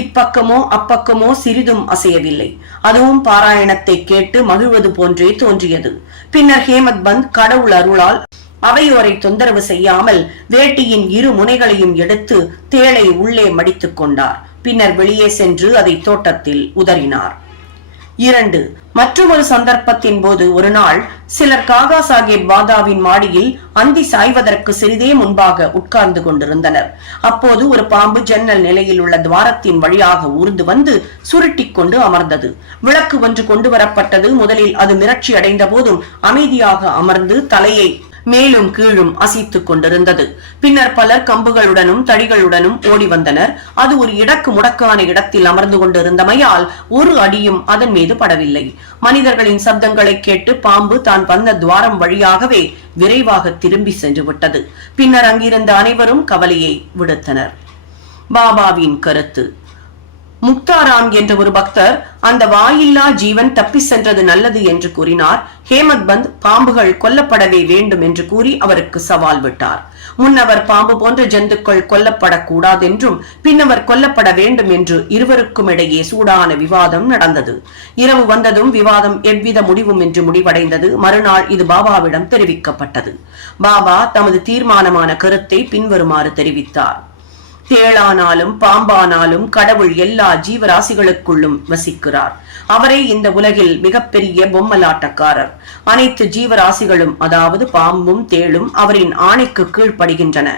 இப்பக்கமோ அப்பக்கமோ சிறிதும் அசையவில்லை. அதுவும் பாராயணத்தை கேட்டு மகிழ்வது போன்றே தோன்றியது. பின்னர் ஹேமத் பந்த் கடவுள் அருளால் அவையோரை தொந்தரவு செய்யாமல் வேட்டியின் 2 முனைகளையும் எடுத்து தேளை உள்ளே மடித்துக் கொண்டார். பின்னர் வெளியே சென்று அதை தோட்டத்தில் உதறினார். 2. மற்றொரு சந்தர்ப்பத்தின் போது ஒரு நாள் சிலர் காகா சாஹிப் பாதாவின் மாடியில் அந்தி சாய்வதற்கு சிறிதே முன்பாக உட்கார்ந்து கொண்டிருந்தனர். அப்போது ஒரு பாம்பு ஜன்னல் நிலையில் உள்ள துவாரத்தின் வழியாக ஊர்ந்து வந்து சுருட்டி கொண்டு அமர்ந்தது. விளக்கு ஒன்று கொண்டு வரப்பட்டது. முதலில் அது மிரட்சி அடைந்த போதும் அமைதியாக அமர்ந்து தலையை மேலும் கீழும் அசைத்துக் கொண்டிருந்தது. பின்னர் பலர் கம்புகளுடனும் தடிகளுடனும் ஓடி வந்தனர். அது ஒரு இடக்கு முடக்கான இடத்தில் அமர்ந்து கொண்டிருந்தமையால் ஒரு அடியும் அதன் மீது படவில்லை. மனிதர்களின் சப்தங்களை கேட்டு பாம்பு தான் வந்த துவாரம் வழியாகவே விரைவாக திரும்பி சென்று விட்டது. பின்னர் அங்கிருந்த அனைவரும் கவலையை விடுத்தனர். பாபாவின் கருத்து. முக்தாராம் என்ற ஒரு பக்தர் அந்த வாயில்லா ஜீவன் தப்பி சென்றது நல்லது என்று கூறினார். ஹேமத் பந்த் பாம்புகள் கொல்லப்படவே வேண்டும் என்று கூறி அவருக்கு சவால் விட்டார். முன்னவர் பாம்பு போன்ற ஜந்துக்கள் கொல்லப்படக்கூடாது என்றும் பின்னவர் கொல்லப்பட வேண்டும் என்று இருவருக்கும் இடையே சூடான விவாதம் நடந்தது. இரவு வந்ததும் விவாதம் எவ்வித முடிவும் என்று முடிவடைந்தது. மறுநாள் இது பாபாவிடம் தெரிவிக்கப்பட்டது. பாபா தமது தீர்மானமான கருத்தை பின்வருமாறு தெரிவித்தார். தேளானாலும் பாம்பானாலும் கடவுள் எல்லா ஜீவராசிகளுக்குள்ளும் வசிக்கிறார். அவரே இந்த உலகில் மிகப்பெரிய பொம்மலாட்டக்காரர். அனைத்து ஜீவராசிகளும் அதாவது பாம்பும் தேளும் அவரின் ஆணைக்கு கீழ்ப்படுகின்றன.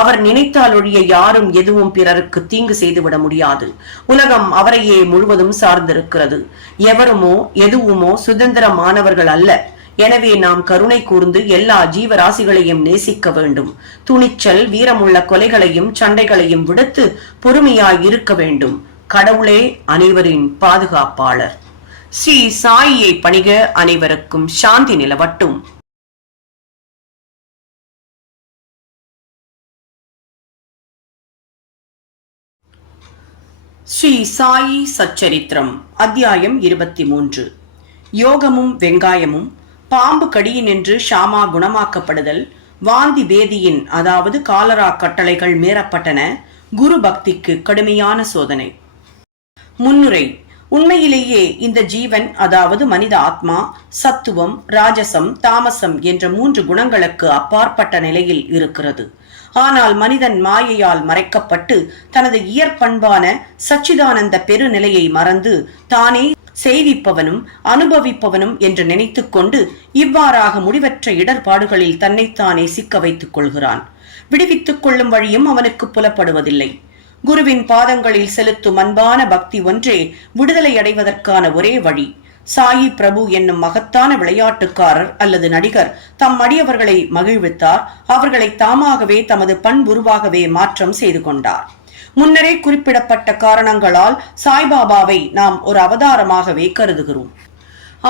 அவர் நினைத்தால் ஒழிய யாரும் எதுவும் பிறருக்கு தீங்கு செய்துவிட முடியாது. உலகம் அவரையே முழுவதும் சார்ந்திருக்கிறது. எவருமோ எதுவுமோ சுதந்திரமானவர்கள் அல்ல. எனவே நாம் கருணை கூர்ந்து எல்லா ஜீவராசிகளையும் நேசிக்க வேண்டும். துணிச்சல் வீரமுள்ள கொலைகளையும் சண்டைகளையும் விடுத்து பொறுமையாய் இருக்க வேண்டும். கடவுளே அனைவரின் பாதுகாப்பாளர். ஸ்ரீ சாயியை பணிக. அனைவருக்கும் சாந்தி நிலவட்டும். ஸ்ரீ சாயி சச்சரித்திரம். அத்தியாயம் 23. யோகமும் வெங்காயமும். பாம்பு கடியினின்று ஷாமா குணமாக்கப்படுதல். வாந்தி பேதியின் அதாவது காலரா கட்டளைகள் மீறப்பட்டன. குரு பக்திக்கு கடுமையான சோதனை. முன்னுரை. உண்மையிலேயே இந்த ஜீவன் அதாவது மனித ஆத்மா சத்துவம், ராஜசம், தாமசம் என்ற 3 குணங்களுக்கு அப்பாற்பட்ட நிலையில் இருக்கிறது. ஆனால் மனிதன் மாயையால் மறைக்கப்பட்டு தனது இயற்பண்பான சச்சிதானந்த பெருநிலையை மறந்து தானே செய்விப்பவனும் அனுபவிப்பவனும் என்று நினைத்துக் கொண்டு இவ்வாறாக முடிவற்ற இடர்பாடுகளில் தன்னைத்தானே சிக்க வைத்துக் கொள்கிறான். விடுவித்துக் கொள்ளும் வழியும் அவனுக்கு புலப்படுவதில்லை. குருவின் பாதங்களில் செலுத்தும் அன்பான பக்தி ஒன்றே விடுதலை அடைவதற்கான ஒரே வழி. சாயி பிரபு என்னும் மகத்தான விளையாட்டுக்காரர் அல்லது நடிகர் தம் அடியவர்களை மகிழ்வித்தார். அவர்களை தாமாகவே தமது பண்புருவாகவே மாற்றம் செய்து கொண்டார். முன்னரே குறிப்பிடப்பட்ட காரணங்களால் சாய்பாபாவை நாம் ஒரு அவதாரமாகவே கருதுகிறோம்.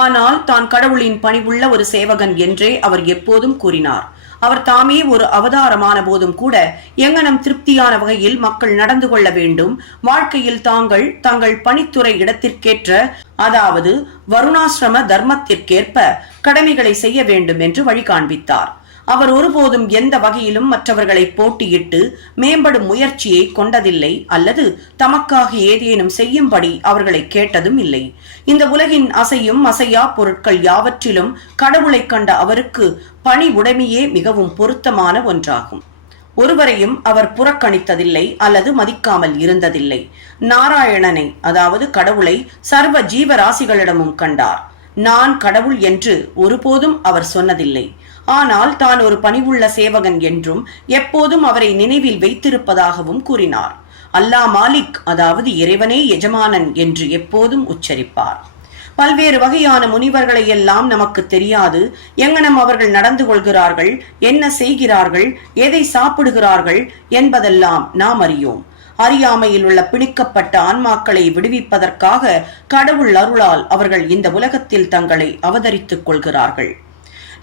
ஆனால் தான் கடவுளின் பணிவுள்ள ஒரு சேவகன் என்றே அவர் எப்போதும் கூறினார். அவர் தாமே ஒரு அவதாரமான போதும் கூட எங்கனம் திருப்தியான வகையில் மக்கள் நடந்து கொள்ள வேண்டும், வாழ்க்கையில் தங்கள் பணித்துறை இடத்திற்கேற்ற, அதாவது வருணாசிரம தர்மத்திற்கேற்ப கடமைகளை செய்ய வேண்டும் என்று வழி காண்பித்தார். அவர் ஒருபோதும் எந்த வகையிலும் மற்றவர்களை போட்டியிட்டு மேம்படும் முயற்சியை கொண்டதில்லை அல்லது தமக்காக ஏதேனும் செய்யும்படி அவர்களை கேட்டதும் இல்லை. இந்த உலகின் அசையும் அசையா பொருட்கள் யாவற்றிலும் கடவுளை கண்ட அவருக்கு பணி உடைமையே மிகவும் பொருத்தமான ஒன்றாகும். ஒருவரையும் அவர் புறக்கணித்ததில்லை அல்லது மதிக்காமல் இருந்ததில்லை. நாராயணனை, அதாவது கடவுளை, சர்வ ஜீவராசிகளிடமும் கண்டார். நான் கடவுள் என்று ஒருபோதும் அவர் சொன்னதில்லை. ஆனால் தான் ஒரு பணிவுள்ள சேவகன் என்றும் எப்போதும் அவரை நினைவில் வைத்திருப்பதாகவும் கூறினார். அல்லாஹ் மாலிக், அதாவது இறைவனே எஜமானன் என்று எப்போதும் உச்சரிப்பார். பல்வேறு வகையான முனிவர்களை எல்லாம் நமக்கு தெரியாது. எங்கனம் அவர்கள் நடந்து கொள்கிறார்கள், என்ன செய்கிறார்கள், எதை சாப்பிடுகிறார்கள் என்பதெல்லாம் நாம் அறியோம். அறியாமையில் உள்ள பிணிக்கப்பட்ட ஆன்மாக்களை விடுவிப்பதற்காக கடவுள் அருளால் அவர்கள் இந்த உலகத்தில் தங்களை அவதரித்துக் கொள்கிறார்கள்.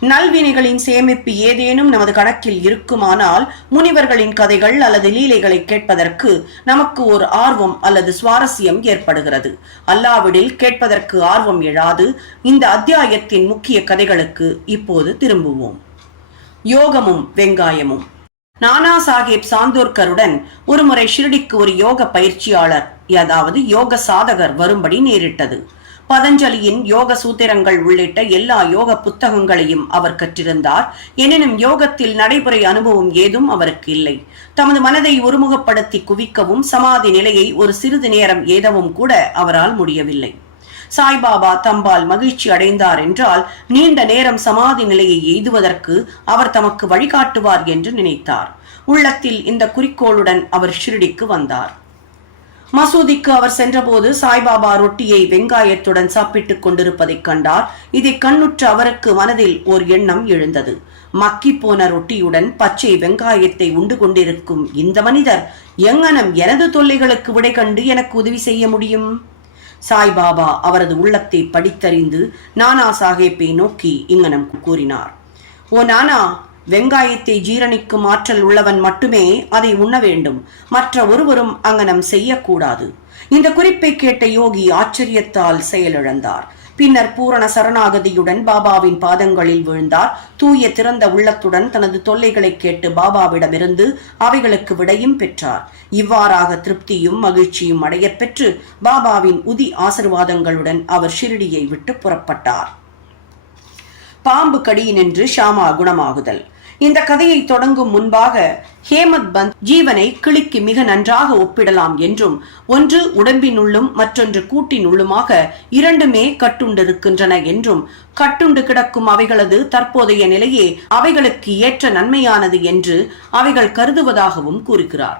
நல்வினைகளின் சேமிப்பு ஏதேனும் நமது கணக்கில் இருக்குமானால் முனிவர்களின் கதைகள் அல்லது லீலைகளை கேட்பதற்கு நமக்கு ஒரு ஆர்வம் அல்லது சுவாரஸ்யம் ஏற்படுகிறது. அல்லாவிடில் கேட்பதற்கு ஆர்வம் எழாது. இந்த அத்தியாயத்தின் முக்கிய கதைகளுக்கு இப்போது திரும்புவோம். யோகமும் வெங்காயமும். நானா சாஹேப் சாந்தோர்கருடன் ஒருமுறை ஷிரடிக்கு ஒரு யோக பயிற்சியாளர், அதாவது யோக சாதகர் வரும்படி நேரிட்டது. பதஞ்சலியின் யோக சூத்திரங்கள் உள்ளிட்ட எல்லா யோக புத்தகங்களையும் அவர் கற்றிருந்தார். எனினும் யோகத்தில் நடைமுறை அனுபவம் ஏதும் அவருக்கு இல்லை. தமது மனதை ஒருமுகப்படுத்தி குவிக்கவும் சமாதி நிலையை ஒரு சிறிது நேரம் ஏதவும் கூட அவரால் முடியவில்லை. சாய்பாபா தம்பால் மகிழ்ச்சி அடைந்தார் என்றால் நீண்ட நேரம் சமாதி நிலையை எய்துவதற்கு அவர் தமக்கு வழிகாட்டுவார் என்று நினைத்தார். உள்ளத்தில் இந்த குறிக்கோளுடன் அவர் ஷிரடிக்கு வந்தார். மசூதிக்கு அவர் சென்றபோது சாய்பாபா ரொட்டியை வெங்காயத்துடன் சாப்பிட்டுக் கொண்டிருப்பதைக் கண்டார். இதை கண்ணுற்ற அவருக்கு மனதில் ஓர் எண்ணம் எழுந்தது. மக்கி போன ரொட்டியுடன் பச்சை வெங்காயத்தை உண்டு கொண்டிருக்கும் இந்த மனிதர் எங்கனம் எனது தொல்லைகளுக்கு விடை கண்டு எனக்கு உதவி செய்ய முடியும்? சாய்பாபா அவரது உள்ளத்தை படித்தறிந்து நானா சாஹேப்பை நோக்கி இங்கனம் கூறினார். ஓ நானா, வெங்காயத்தை ஜீரணிக்கும் ஆற்றல் உள்ளவன் மட்டுமே அதை உண்ண வேண்டும். மற்ற ஒருவரும் அங்கனம் செய்யக்கூடாது. இந்த குறிப்பை கேட்ட யோகி ஆச்சரியத்தால் செயலிழந்தார். பின்னர் பூரண சரணாகதியுடன் பாபாவின் பாதங்களில் விழுந்தார். தூய திறந்த உள்ளத்துடன் தனது தொல்லைகளை கேட்டு பாபாவிடமிருந்து அவைகளுக்கு விடையும் பெற்றார். இவ்வாறாக திருப்தியும் மகிழ்ச்சியும் அடையப் பெற்று பாபாவின் உதி ஆசிர்வாதங்களுடன் அவர் ஷிரடியை விட்டு புறப்பட்டார். பாம்பு கடியினின்று ஷாமா குணமாகுதல். இந்த கதையை தொடங்கும் முன்பாக ஹேமத் பந்த் ஜீவனை கிளிக்கு மிக நன்றாக ஒப்பிடலாம் என்றும், ஒன்று உடம்பினுள்ளும் மற்றொன்று கூட்டினுள்ளுமாக இரண்டுமே கட்டுண்டிருக்கின்றன என்றும், கட்டுண்டு கிடக்கும் அவைகளது தற்போதைய நிலையே அவைகளுக்கு ஏற்ற நன்மையானது என்று அவைகள் கருதுவதாகவும் கூறுகிறார்.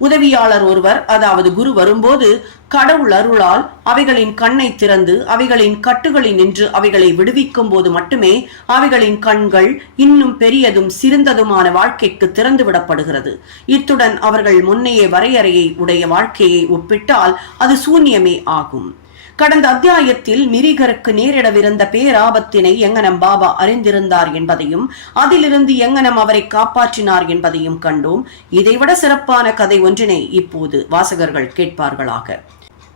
உதவியாளர் ஒருவர், அதாவது குரு வரும்போது கடவுள் அருளால் அவைகளின் கண்ணை திறந்து அவைகளின் கட்டுகளில் நின்று அவைகளை விடுவிக்கும் போது மட்டுமே அவைகளின் கண்கள் இன்னும் பெரியதும் சிறந்ததுமான வாழ்க்கைக்கு திறந்து விடப்படுகிறது. இத்துடன் அவர்கள் முன்னைய வரையறையை உடைய வாழ்க்கையை ஒப்பிட்டால் அது சூன்யமே ஆகும். கடந்த அத்தியாயத்தில் மிரிகருக்கு நேரிடவிருந்த பேராபத்தினை எங்கனம் பாபா அறிந்திருந்தார் என்பதையும் அதிலிருந்து எங்கனம் அவரை காப்பாற்றினார் என்பதையும் கண்டோம். இதைவிட சிறப்பான கதை ஒன்றினை இப்போது வாசகர்கள் கேட்பார்களாக.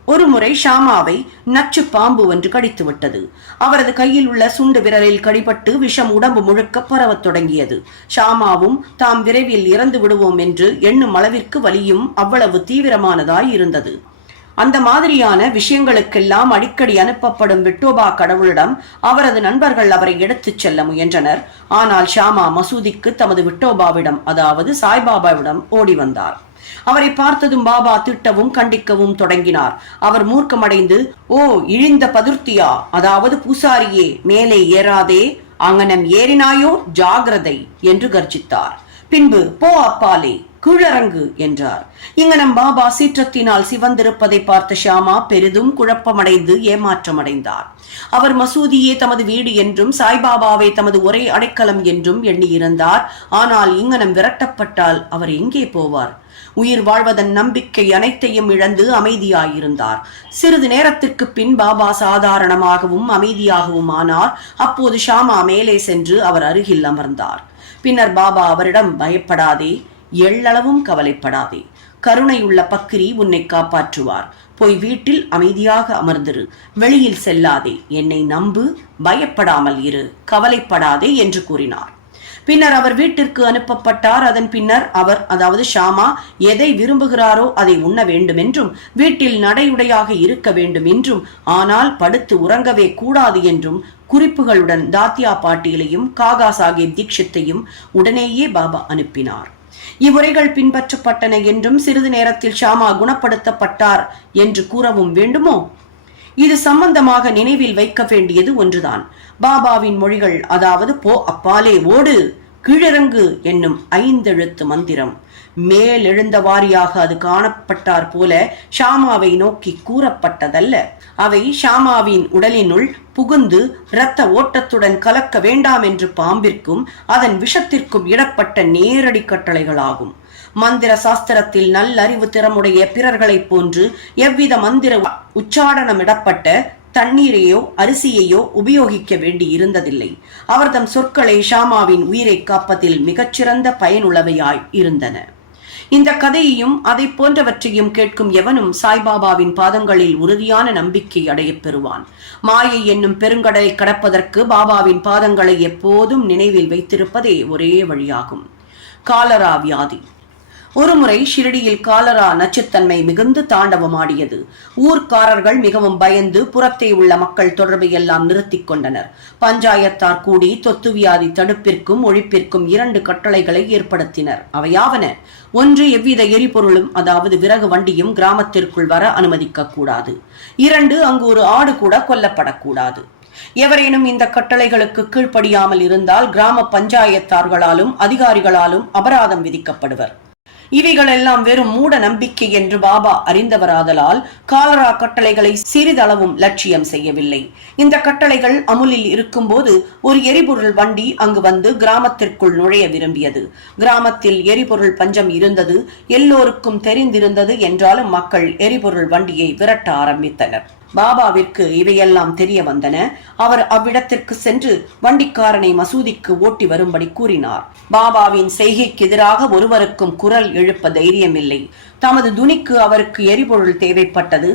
ஒருமுறை ஷாமாவை நச்சு பாம்பு ஒன்று கடித்து விட்டது. அவரது கையில் உள்ள சுண்டு விரலில் கடிபட்டு விஷம் உடம்பு முழுக்க பரவத் தொடங்கியது. ஷாமாவும் தாம் விரைவில் இறந்து விடுவோம் என்று எண்ணும் அளவிற்கு வலியும் அவ்வளவு தீவிரமானதாய் இருந்தது. அந்த மாதிரியான விஷயங்களுக்கெல்லாம் அடிக்கடி அனுப்பப்படும் விட்டோபா கடவுளிடம் அவரது நண்பர்கள் அவரை எடுத்துச் செல்ல முயன்றனர். ஆனால் ஷாமா மசூதிக்கு தமது விட்டோபாவிடம், அதாவது சாய்பாபாவிடம் ஓடி வந்தார். அவரை பார்த்ததும் பாபா திட்டவும் கண்டிக்கவும் தொடங்கினார். அவர் மூர்க்கமடைந்து, ஓ இழிந்த பதுர்த்தியா, அதாவது பூசாரியே, மேலே ஏறாதே, அங்கனம் ஏறினாயோ ஜாகிரதை என்று கர்ஜித்தார். பின்பு போ அப்பாலே, கீழறங்கு என்றார். இங்கனம் பாபா சீற்றத்தினால் சிவந்திருப்பதை பார்த்த ஷாமா பெரிதும் குழப்பமடைந்து ஏமாற்றமடைந்தார். அவர் மசூதியே தமது வீடு என்றும் சாய்பாபாவை தமது ஒரே அடைக்கலம் என்றும் எண்ணியிருந்தார். ஆனால் இங்கனம் விரட்டப்பட்டால் அவர் எங்கே போவார்? உயிர் வாழ்வதன் நம்பிக்கை அனைத்தையும் இழந்து அமைதியாயிருந்தார். சிறிது நேரத்திற்கு பின் பாபா சாதாரணமாகவும் அமைதியாகவும் ஆனார். அப்போது ஷாமா மேலே சென்று அவர் அருகில் அமர்ந்தார். பின்னர் பாபா அவரிடம், பயப்படாதே, எள்ளளவும் கவலைப்படாதே, கருணையுள்ள பக்கிரி உன்னை காப்பாற்றுவார், போய் வீட்டில் அமைதியாக அமர்ந்திரு, வெளியில் செல்லாதே, என்னை நம்பு, பயப்படாமல் இரு, கவலைப்படாதே என்று கூறினார். பின்னர் அவர் வீட்டிற்கு அனுப்பப்பட்டார். அதன் பின்னர் அவர், அதாவது ஷாமா, எதை விரும்புகிறாரோ அதை உண்ண வேண்டும் என்றும், வீட்டில் நடையுடையாக இருக்க வேண்டும் என்றும், ஆனால் படுத்து உறங்கவே கூடாது என்றும் குறிப்புகளுடன் தாத்தியா பாட்டீலையும் காகா சாஹேப் தீக்ஷித்தையும் உடனேயே பாபா அனுப்பினார். இவ்வுரைகள் பின்பற்றப்பட்டன என்றும் சிறிது நேரத்தில் ஷாமா குணப்படுத்தப்பட்டார் என்று கூறவும் வேண்டுமோ? இது சம்பந்தமாக நினைவில் வைக்க வேண்டியது ஒன்றுதான். பாபாவின் மொழிகள், அதாவது போ அப்பாலே ஓடு, கீழிறங்கு என்னும் 5 எழுத்து மந்திரம் மேலெழுந்த வாரியாக அது காணப்பட்டார் போல ஷாமாவை நோக்கி கூறப்பட்டதல்ல. அவை ஷாமாவின் உடலினுள் புகுந்து இரத்த ஓட்டத்துடன் கலக்க வேண்டாம் என்று பாம்பிற்கும் அதன் விஷத்திற்கும் இடப்பட்ட நேரடி கட்டளைகளாகும். மந்திர சாஸ்திரத்தில் நல்லறிவு திறமுடைய பிறர்களைப் போன்று எவ்வித மந்திர உச்சாடனமிடப்பட்ட தண்ணீரையோ அரிசியையோ உபயோகிக்க வேண்டி இருந்ததில்லை. அவர்தம் சொற்களை ஷாமாவின் உயிரை காப்பதில் மிகச்சிறந்த பயனுள்ளவையாய் இருந்தன. இந்த கதையையும் அதை போன்றவற்றையும் கேட்கும் எவனும் சாய்பாபாவின் பாதங்களில் உறுதியான நம்பிக்கை அடையப் பெறுவான். மாயை என்னும் பெருங்கடலை கடப்பதற்கு பாபாவின் பாதங்களை எப்போதும் நினைவில் வைத்திருப்பதே ஒரே வழியாகும். காலரா வியாதி. ஒருமுறை ஷிரடியில் காலரா நச்சுத்தன்மை மிகுந்து தாண்டவமாடியது. ஊர்க்காரர்கள் மிகவும் பயந்து புறத்தே உள்ள மக்கள் தொடர்பை எல்லாம் நிறுத்திக் கொண்டனர். பஞ்சாயத்தார் கூடி தொத்து வியாதி தடுப்பிற்கும் ஒழிப்பிற்கும் 2 கட்டளைகளை ஏற்படுத்தினர். அவையாவன: 1, எவ்வித எரிபொருளும், அதாவது விறகு வண்டியும் கிராமத்திற்குள் வர அனுமதிக்க கூடாது. 2, அங்கு ஒரு ஆடு கூட கொல்லப்படக்கூடாது. எவரேனும் இந்த கட்டளைகளுக்கு கீழ்ப்படியாமல் இருந்தால் கிராம பஞ்சாயத்தார்களாலும் அதிகாரிகளாலும் அபராதம் விதிக்கப்படுவர். இவைகளெல்லாம் வெறும் மூட நம்பிக்கை என்று பாபா அறிந்தவராதலால் காலரா கட்டளைகளை சிறிதளவும் லட்சியம் செய்யவில்லை. இந்த கட்டளைகள் அமுலில் இருக்கும்போது ஒரு எரிபொருள் வண்டி அங்கு வந்து கிராமத்திற்குள் நுழைய விரும்பியது. கிராமத்தில் எரிபொருள் பஞ்சம் இருந்தது, எல்லோருக்கும் தெரிந்திருந்தது. என்றாலும் மக்கள் எரிபொருள் வண்டியை விரட்ட ஆரம்பித்தனர். பாபாவிற்கு இவையெல்லாம் தெரிய வந்தன. அவர் அவ்விடத்திற்கு சென்று வண்டிக்காரனை மசூதிக்கு ஓட்டி வரும்படி கூறினார். பாபாவின் செய்கைக்கு எதிராக ஒருவருக்கும் குரல் எழுப்ப தைரியமில்லை. தமது துணிக்கு அவருக்கு எரிபொருள் தேவைப்பட்டது.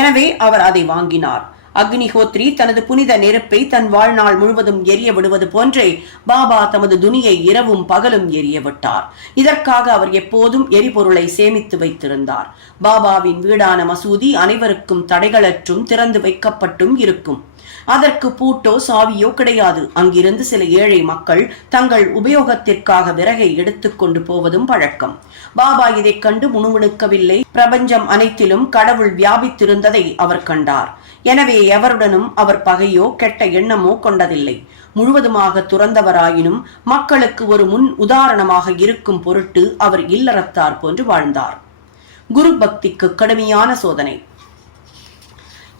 எனவே அவர் அதை வாங்கினார். அக்னிஹோத்ரி தனது புனித நெருப்பை தன் வாழ்நாள் முழுவதும் எரிய விடுவது போன்றே பாபா தமது துணியை இரவும் பகலும் எரிய விட்டார். இதற்காக அவர் எப்போதும் எரிபொருளை சேமித்து வைத்திருந்தார். பாபாவின் வீடான மசூதி அனைவருக்கும் தடைகளற்றும் திறந்து வைக்கப்பட்டும் இருக்கும். அதற்கு பூட்டோ சாவியோ கிடையாது. அங்கிருந்து சில ஏழை மக்கள் தங்கள் உபயோகத்திற்காக விறகை எடுத்துக்கொண்டு போவதும் பழக்கம். பாபா இதை கண்டு முணுமுணுக்கவில்லை. பிரபஞ்சம் அனைத்திலும் கடவுள் வியாபித்திருந்ததை அவர் கண்டார். எனவே எவருடனும் அவர் பகையோ கெட்ட எண்ணமோ கொண்டதில்லை. முழுவதுமாக துறந்தவராயினும் மக்களுக்கு ஒரு முன் உதாரணமாக இருக்கும் பொருட்டு அவர் இல்லறத்தார் போன்று வாழ்ந்தார். குரு பக்திக்கு கடுமையான சோதனை.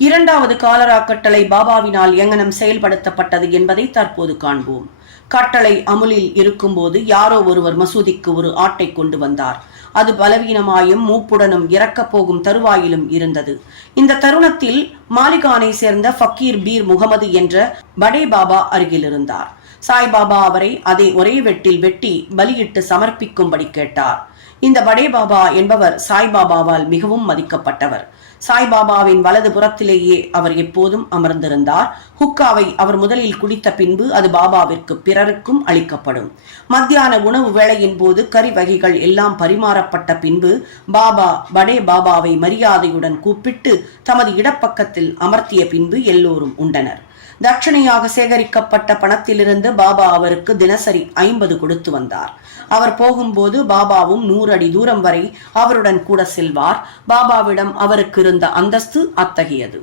2வது காலரா கட்டளை பாபாவினால் எங்கனம் செயல்படுத்தப்பட்டது என்பதை தற்போது காண்போம். கட்டளை அமுலில் இருக்கும்போது யாரோ ஒருவர் மசூதிக்கு ஒரு ஆட்டை கொண்டு வந்தார். அது பலவீனமாயும் மூப்புடனும் இறக்கப் போகும் தருவாயிலும் இருந்தது. இந்த தருணத்தில் மாலிகானை சேர்ந்த ஃபக்கீர் பீர் முகமது என்ற படே பாபா அருகில் இருந்தார். சாய்பாபா அவரை அதை ஒரே வெட்டில் வெட்டி பலியிட்டு சமர்ப்பிக்கும்படி கேட்டார். இந்த படே பாபா என்பவர் சாய்பாபாவால் மிகவும் மதிக்கப்பட்டவர். சாய்பாபாவின் வலது புறத்திலேயே அவர் எப்போதும் அமர்ந்திருந்தார். ஹுக்காவை அவர் முதலில் குடித்த பின்பு அது பாபாவிற்கு பிறருக்கும் அளிக்கப்படும். மத்தியான உணவு வேளையின் போது கறி வகைகள் எல்லாம் பரிமாறப்பட்ட பின்பு பாபா படே பாபாவை மரியாதையுடன் கூப்பிட்டு தமது இடப்பக்கத்தில் அமர்த்திய பின்பு எல்லோரும் உண்டனர். தட்சணையாக சேகரிக்கப்பட்ட பணத்திலிருந்து பாபா அவருக்கு தினசரி 50 கொடுத்து வந்தார். அவர் போகும்போது பாபாவும் 100 அடி தூரம் வரை அவருடன் கூட செல்வார். பாபாவிடம் அவருக்கு இருந்த அந்தஸ்து அத்தகையது.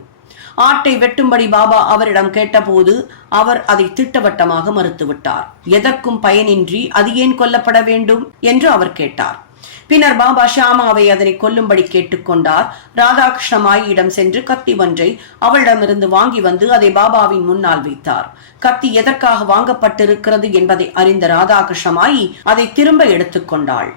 ஆட்டை வெட்டும்படி பாபா அவரிடம் கேட்டபோது அவர் அதை திட்டவட்டமாக மறுத்துவிட்டார். எதற்கும் பயனின்றி அது ஏன் கொல்லப்பட வேண்டும் என்று அவர் கேட்டார். பின்னர் பாபா ஷியாமாவை அதனை கொல்லும்படி கேட்டுக்கொண்டார். ராதாகிருஷ்ணமாயிடம் சென்று கத்தி ஒன்றை அவளிடமிருந்து வாங்கி வந்து அதை பாபாவின் முன்னால் வைத்தார். கத்தி எதற்காக வாங்கப்பட்டிருக்கிறது என்பதை அறிந்த ராதாகிருஷ்ணமாயி அதை திரும்ப எடுத்துக்கொண்டாள்.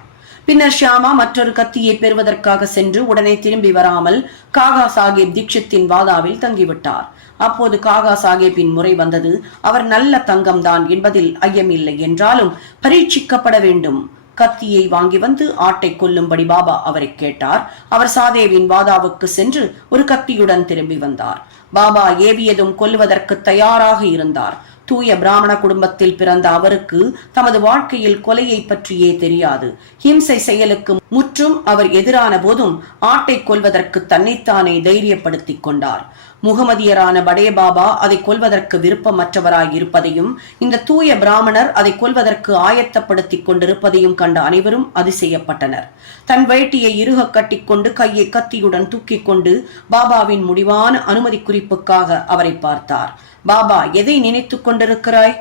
பின்னர் ஷியாமா மற்றொரு கத்தியை பெறுவதற்காக சென்று உடனே திரும்பி வராமல் காகா சாஹேப் தீக்ஷித்தின் வாதாவில் தங்கிவிட்டார். அப்போது காகா சாஹேப்பின் முறை வந்தது. அவர் நல்ல தங்கம்தான் என்பதில் ஐயமில்லை என்றாலும் பரீட்சிக்கப்பட வேண்டும். கத்தியை வாங்கி வந்து ஆட்டை கொல்லும்படி பாபா அவரை கேட்டார். அவர் சாதேவின் வாதாவுக்கு சென்று ஒரு கத்தியுடன் திரும்பி வந்தார். பாபா ஏவியதும் கொல்லுவதற்கு தயாராக இருந்தார். தூய பிராமண குடும்பத்தில் பிறந்த அவருக்கு தமது வாழ்க்கையில் கொலையை பற்றியே தெரியாது. ஹிம்சை செயலுக்கு முற்றும் அவர் எதிரான போதும் ஆட்டை கொல்வதற்கு தன்னைத்தானே தைரியப்படுத்திக் கொண்டார். முகமதியரான படே பாபா அதை கொல்வதற்கு விருப்பமற்றவராய் இருப்பதையும் இந்த தூய பிராமணர் அதை கொல்வதற்கு ஆயத்தப்படுத்திக் கொண்டிருப்பதையும் கண்ட அனைவரும் அதிசயப்பட்டனர். தன் வேட்டியை இறுக கட்டிக்கொண்டு கையை கத்தியுடன் தூக்கிக் கொண்டு பாபாவின் முடிவான அனுமதி குறிப்புக்காக அவரை பார்த்தார். பாபா, எதை நினைத்துக் கொண்டிருக்கிறாய்?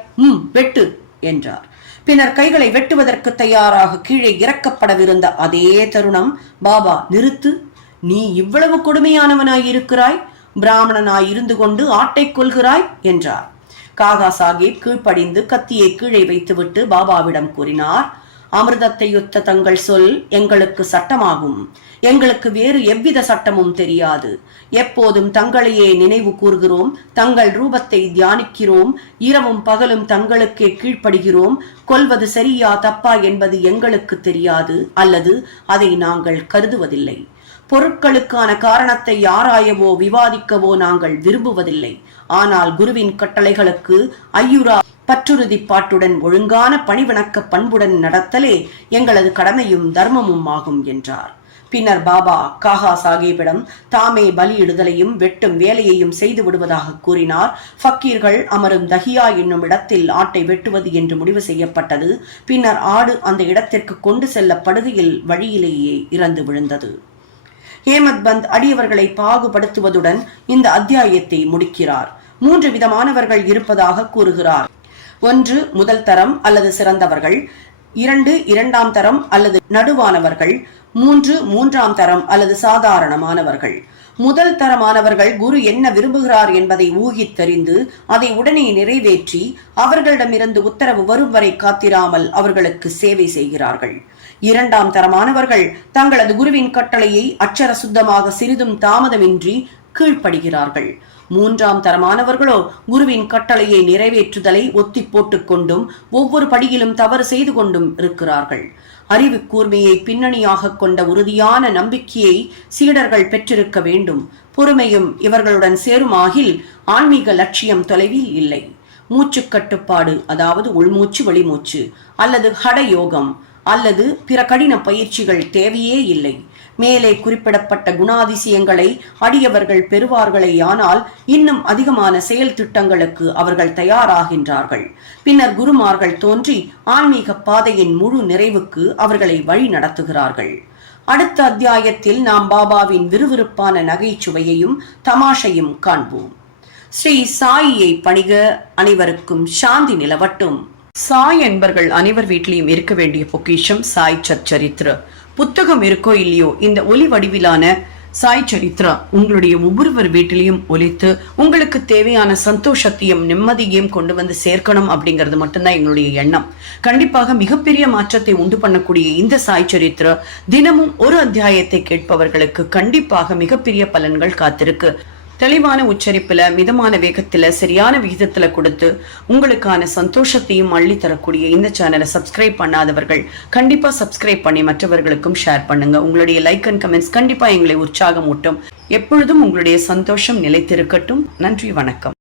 வெட்டு என்றார். பின்னர் கைகளை வெட்டுவதற்கு தயாராக கீழே இறக்கப்படவிருந்த அதே தருணம் பாபா, நிறுத்து, நீ இவ்வளவு கொடுமையானவனாயிருக்கிறாய், பிராமணனாய் இருந்து கொண்டு ஆட்டை கொள்கிறாய் என்றார். காகா சாஹிப் கீழ்ப்படிந்து கத்தியை கீழே வைத்துவிட்டு பாபாவிடம் கூறினார், அமிர்தத்தை யுத்த தங்கள் சொல் எங்களுக்கு சட்டமாகும். எங்களுக்கு வேறு எவ்வித சட்டமும் தெரியாது. எப்போதும் தங்களையே நினைவு கூறுகிறோம், தங்கள் ரூபத்தை தியானிக்கிறோம், இரவும் பகலும் தங்களுக்கே கீழ்ப்படுகிறோம். கொல்வது சரியா தப்பா என்பது எங்களுக்கு தெரியாது, அல்லது அதை நாங்கள் கருதுவதில்லை. பொருட்களுக்கான காரணத்தை ஆராயவோ விவாதிக்கவோ நாங்கள் விரும்புவதில்லை. ஆனால் குருவின் கட்டளைகளுக்கு ஐயுரா பற்றுறுதிப்பாட்டுடன் ஒழுங்கான பணிவணக்க பண்புடன் நடத்தலே எங்களது கடமையும் தர்மமும் ஆகும் என்றார். பின்னர் பாபா காகா சாஹேப்பிடம் தாமே பலியிடுதலையும் வெட்டும் வேலையையும் செய்து விடுவதாக கூறினார். ஃபக்கீர்கள் அமரும் தஹியா என்னும் இடத்தில் ஆட்டை வெட்டுவது என்று முடிவு செய்யப்பட்டது. பின்னர் ஆடு அந்த இடத்திற்கு கொண்டு செல்லப்படுகையில் வழியிலேயே இறந்து விழுந்தது. ஹேமத் பந்த் அடியவர்களை பாகுபடுத்துவதுடன் இந்த அத்தியாயத்தை முடிக்கிறார். 3 விதமானவர்கள் இருப்பதாக கூறுகிறார். 1 முதல் தரம் அல்லது சிறந்தவர்கள், 2 இரண்டாம் தரம் அல்லது நடுவானவர்கள், 3 மூன்றாம் தரம் அல்லது சாதாரணமானவர்கள். முதல் தரமானவர்கள் குரு என்ன விரும்புகிறார் என்பதை ஊகித்தறிந்து அதை உடனே நிறைவேற்றி அவர்களிடமிருந்து உத்தரவு வரும் வரை காத்திராமல் அவர்களுக்கு சேவை செய்கிறார்கள். இரண்டாம் தரமானவர்கள் தங்களது குருவின் கட்டளையை அச்சர சுத்தமாக சிறிதும் தாமதமின்றி கீழ்ப்படுகிறார்கள். மூன்றாம் தரமானவர்களோ குருவின் கட்டளையை நிறைவேற்றுதலை ஒத்தி போட்டுக் கொண்டும் ஒவ்வொரு படியிலும் தவறு செய்து கொண்டும் இருக்கிறார்கள். அறிவு கூர்மையை பின்னணியாக கொண்ட உறுதியான நம்பிக்கையை சீடர்கள் பெற்றிருக்க வேண்டும். பொறுமையும் இவர்களுடன் சேருமாகில் ஆன்மீக லட்சியம் தொலைவில் இல்லை. மூச்சு கட்டுப்பாடு, அதாவது உள்மூச்சு வெளிமூச்சு அல்லது ஹட யோகம் அல்லது பிற கடின பயிற்சிகள் தேவையே இல்லை. மேலே குறிப்பிடப்பட்ட குணாதிசயங்களை அடியவர்கள் பெறுவார்களேயானால் இன்னும் அதிகமான செயல் திட்டங்களுக்கு அவர்கள் தயாராகின்றார்கள். பின்னர் குருமார்கள் தோன்றி ஆன்மீக பாதையின் முழு நிறைவுக்கு அவர்களை வழி நடத்துகிறார்கள். அடுத்த அத்தியாயத்தில் நாம் பாபாவின் விறுவிறுப்பான நகைச்சுவையையும் தமாஷையும் காண்போம். ஸ்ரீ சாயியை பணிக. அனைவருக்கும் சாந்தி நிலவட்டும். சாய் என்பர்கள் அனைவர் வீட்டிலையும் இருக்க வேண்டிய பொக்கிஷம் சாய் சச்சரித்ர. புத்தகம் இருக்கோ இல்லையோ, இந்த ஒலி வடிவிலான சாய் சரித்ரா உங்களுடைய ஒவ்வொருவர் வீட்டிலையும் ஒலித்து உங்களுக்கு தேவையான சந்தோஷத்தையும் நிம்மதியையும் கொண்டு வந்து சேர்க்கணும் அப்படிங்கிறது மட்டும்தான் எங்களுடைய எண்ணம். கண்டிப்பாக மிகப்பெரிய மாற்றத்தை உண்டு பண்ணக்கூடிய இந்த சாய் சரித்ரா தினமும் ஒரு அத்தியாயத்தை கேட்பவர்களுக்கு கண்டிப்பாக மிகப்பெரிய பலன்கள் காத்திருக்கு. தெளிவான உச்சரிப்புல, மிதமான வேகத்துல, சரியான விகிதத்துல கொடுத்து உங்களுக்கான சந்தோஷத்தையும் அள்ளி தரக்கூடிய இந்த சேனலை சப்ஸ்கிரைப் பண்ணாதவர்கள் கண்டிப்பா சப்ஸ்கிரைப் பண்ணி மற்றவர்களுக்கும் ஷேர் பண்ணுங்க. உங்களுடைய லைக் அண்ட் கமெண்ட்ஸ் கண்டிப்பா எங்களை உற்சாகம் ஊட்டும். எப்பொழுதும் உங்களுடைய சந்தோஷம் நிலைத்திருக்கட்டும். நன்றி, வணக்கம்.